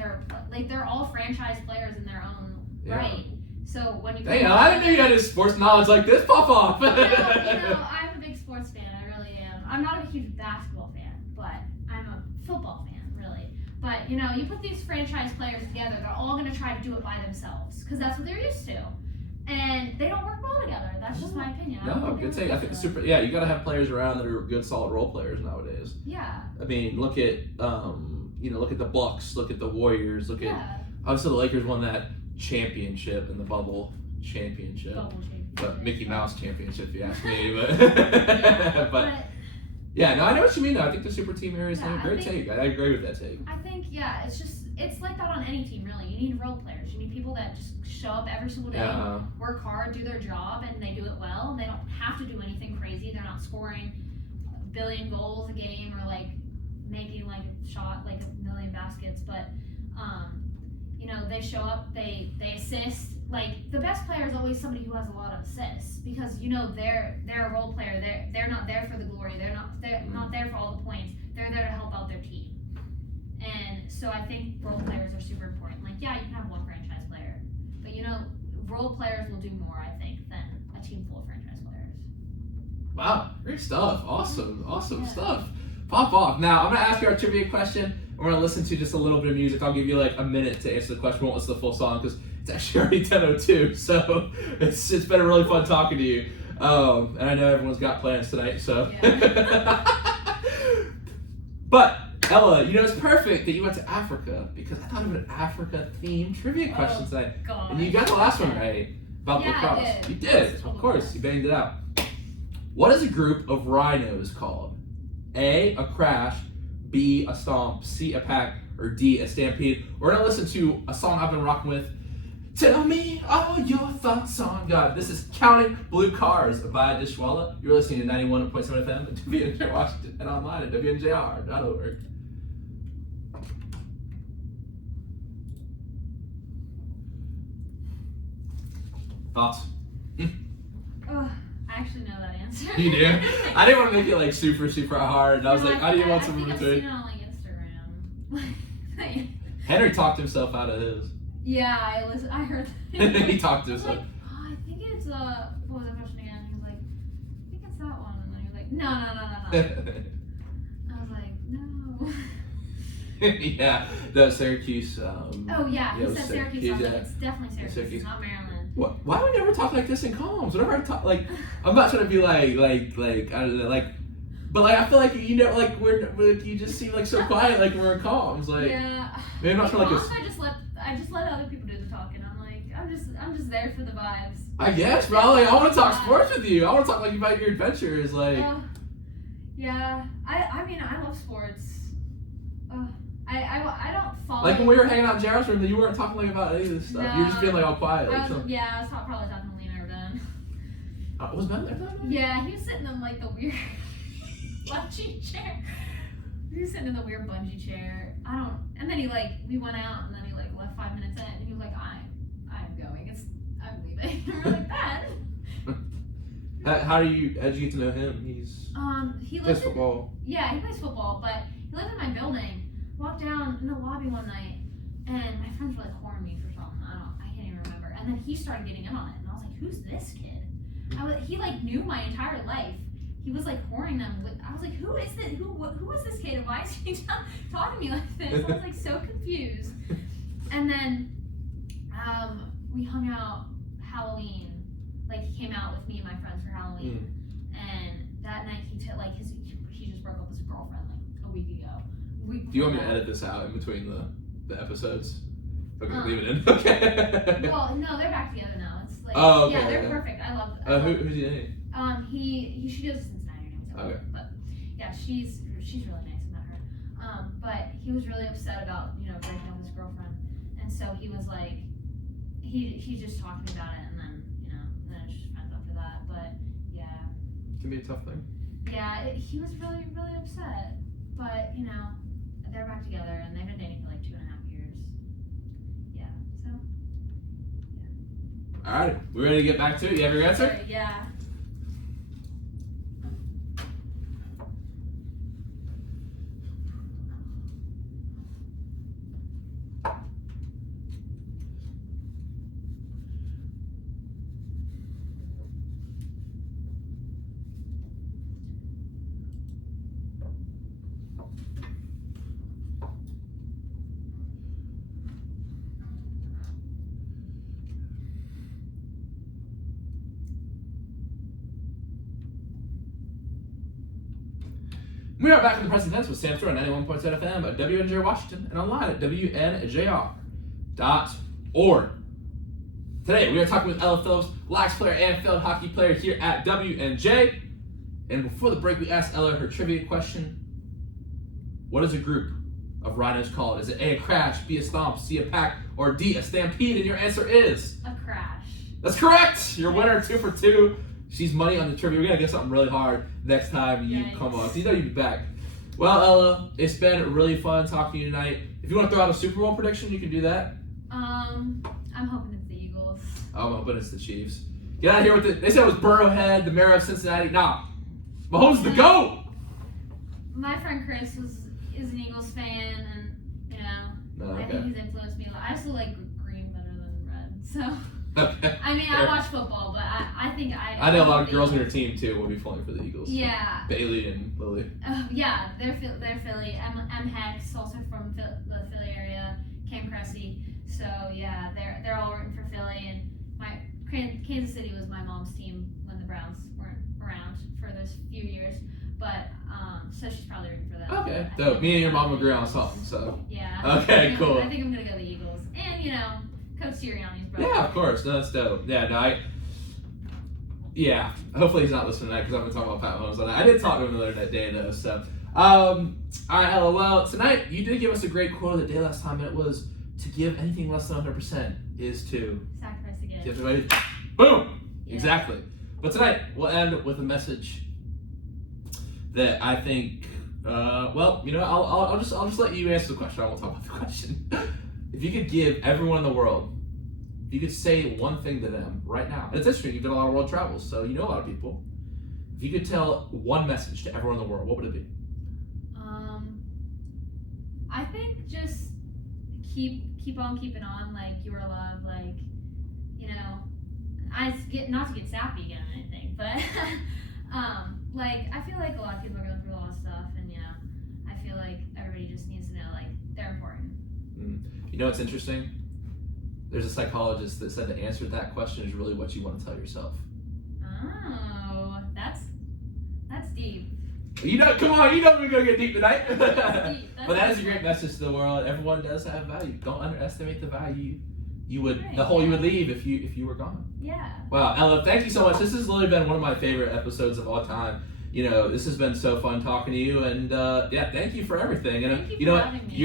franchise players in their own right. So when you I didn't know you had a sports knowledge like this. Pop off. I'm a big sports fan. I really am. I'm not a huge basketball fan, but I'm a football fan, really. But you put these franchise players together, they're all going to try to do it by themselves because that's what they're used to. and they don't work well together. That's just my opinion. No, good take. I think you got to have players around that are good, solid role players nowadays. Yeah. I mean, look at look at the Bucks, look at the Warriors, look at obviously the Lakers won that championship in the bubble championship. But Mickey Mouse championship, if you ask me. But but yeah, no, I know what you mean though. I think the super team area is a great take. I agree with that take. I think it's like that on any team really. You need role players. You need people that just show up every single day, work hard, do their job, and they do it well. They don't have to do anything crazy. They're not scoring a billion goals a game or like making like a shot like a million baskets, but they show up, they assist. Like the best player is always somebody who has a lot of assists because they're a role player. They're not there for the glory. They're not there for all the points. They're there to help out their team. And so I think role players are super important. Like you can have one franchise player, but role players will do more I think than a team full of franchise players. Wow, great stuff. Awesome stuff. Pop off. Now I'm gonna ask you our trivia question. We're gonna listen to just a little bit of music. I'll give you like a minute to answer the question. We won't listen to the full song because it's actually already 10:02. So it's been really fun talking to you. And I know everyone's got plans tonight. So, but Ella, it's perfect that you went to Africa because I thought of an Africa-themed trivia question tonight, God. and you got the last one right about lacrosse. I did. You did, of course. You banged it out. What is a group of rhinos called? A crash, B, a stomp, C, a pack, or D, a stampede? We're going to listen to a song I've been rocking with. Tell me all your thoughts on God. This is Counting Blue Cars by Dishwalla. You're listening to 91.7 FM at WNJ Washington and online at WNJR.org. Thoughts? I actually know that answer. You do? I didn't want to make it like super, super hard. And I was like, I didn't want someone to. to. I've seen it on like Instagram. Henry talked himself out of his. Yeah, I heard that. He talked to himself. I think it's what was the question again? He was like, I think it's that one, and then he was like, no. I was like, no. Yeah, that Syracuse. He said Syracuse. Yeah. It's definitely Syracuse. It's not Maryland. Why do we never talk like this in comms? Whenever I talk, like, I'm not trying to be like I don't know, like, but like I feel like we're you just seem like so quiet, like we're in comms, like. Yeah. Maybe I'm not trying like. I just let other people do the talking. I'm like, I'm just there for the vibes. I guess, bro. Like, I want to talk sports with you. I want to talk like about your adventures, like. Yeah. I mean, I love sports. I don't follow. Like when we were hanging out in Jared's room, you weren't talking like about any of this stuff. You were just being like all quiet. Like, I was probably talking to Lena or Ben. Was Ben there that night? Yeah, he was sitting in like the weird bungee chair. He was sitting in the weird bungee chair. And then we went out and then he left 5 minutes in and he was like, I'm going. I'm leaving. And we're like, Ben. How'd you get to know him? He plays football. Yeah, he plays football, but he lived in my building. Walked down in the lobby one night, and my friends were whoring me for something. I can't even remember. And then he started getting in on it, and I was like, "Who's this kid?" He knew my entire life. He was whoring them. I was like, "Who is this? Who is this kid? And why is he talking to me like this?" I was so confused. And then we hung out Halloween. He came out with me and my friends for Halloween, and that night he just broke up with his girlfriend a week ago. Do you want me to edit this out in between the episodes? Okay, leave it in. Okay. Well, no, they're back together now. It's okay, yeah, they're perfect. I love. Who's he dating? She goes to Cincinnati. Okay. But yeah, she's really nice. I met her. But he was really upset about breaking up with his girlfriend, and so he was like, he just talked to me about it, and then then it's just friends after that. But yeah. It can be a tough thing. Yeah, he was really really upset, but they're back together and they've been dating for 2.5 years. Yeah, so yeah. Alright, we're ready to get back to it. You have your answer? Yeah. We are back in the present tense with Sam Stewart on 91.7 FM at WNJ Washington and online at WNJR.org. Today we are talking with Ella Phillips, lax player and field hockey player here at WNJ. And before the break, we asked Ella her trivia question. What is a group of rhinos called? Is it A, a crash, B, a stomp, C, a pack, or D, a stampede? And your answer is? A crash. That's correct! Your winner, 2 for 2. She's money on the trivia. We're going to get something really hard next time you come on. So you know you'll be back. Well, Ella, it's been really fun talking to you tonight. If you want to throw out a Super Bowl prediction, you can do that. I'm hoping it's the Eagles. I'm hoping it's the Chiefs. Get out of here with it. They said it was Burrowhead, the mayor of Cincinnati. Nah. Mahomes the GOAT! My friend Chris is an Eagles fan, and, you know, I think he's influenced me a lot. I also like green better than red, so... Okay. I mean, I watch football, but I think I know a lot of girls on your team too will be pulling for the Eagles. Yeah. Bailey and Lily. Yeah, they're Philly. M Hex, also from the Philly area. Cam Cressy. So yeah, they're all rooting for Philly, and my Kansas City was my mom's team when the Browns weren't around for those few years. But so she's probably rooting for them. Okay. So me and your mom agree on something. So. Yeah. Okay. Cool. I think I'm gonna go the Eagles, and you know. Coach Sirianni's brother. Yeah, of course. No, that's dope. Yeah, no, hopefully he's not listening tonight because I've been talking about Pat Mahomes on that. I did talk to him the other day though. So, all right, Ella. Well, tonight you did give us a great quote of the day last time, and it was to give anything less than 100% is to sacrifice again. give everybody. Boom. Yeah. Exactly. But tonight we'll end with a message that I think. Well, you know, I'll just let you answer the question. I won't talk about the question. If you could give everyone in the world, if you could say one thing to them right now, and it's interesting, you've done a lot of world travels, so you know a lot of people. If you could tell one message to everyone in the world, what would it be? I think just keep on keeping on, like you are loved, like, you know, not to get sappy again or anything, but like I feel like a lot of people are going through a lot of stuff, and you know, I feel like everybody just needs to know like they're important. You know what's interesting? There's a psychologist that said the answer to that question is really what you want to tell yourself. Oh, that's deep. You know, come on, you know we're gonna get deep tonight. That's deep. But that is a great message to the world. Everyone does have value. Don't underestimate the value you would leave if you were gone. Yeah. Wow, Ella, thank you so much. This has literally been one of my favorite episodes of all time. You know, this has been so fun talking to you, and yeah, thank you for everything. And thank you you know for what? having me.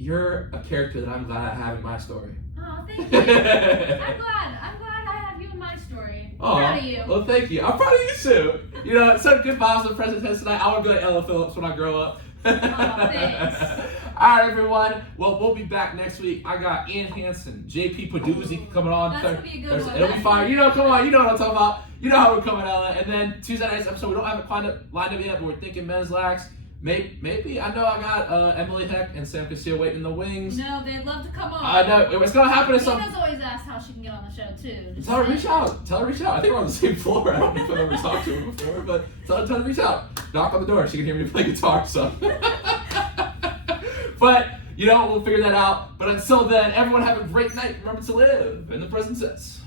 You're a character that I'm glad I have in my story. Oh, thank you. I'm glad I have you in my story. I'm proud of you. Well, thank you. I'm proud of you too. You know, it's some good vibes on President Tense tonight. I want to be like Ella Phillips when I grow up. Oh, thanks. All right, everyone. Well, we'll be back next week. I got Ian Hansen, JP Paduzzi coming on. That's gonna be a good one. It'll be fire. You know, come on. You know what I'm talking about. You know how we're coming, Ella. And then Tuesday night's episode, we don't have it lined up yet, but we're thinking men's lax. Maybe I know I got Emily Heck and Sam Castillo waiting in the wings. No, they'd love to come on. I know it's gonna happen. Nina's always asked how she can get on the show too. Tell her to reach out. I think we're on the same floor. I don't know if I've ever talked to her before, but tell her to reach out. Knock on the door. She can hear me play guitar. So, but you know we'll figure that out. But until then, everyone have a great night. Remember to live in the present tense.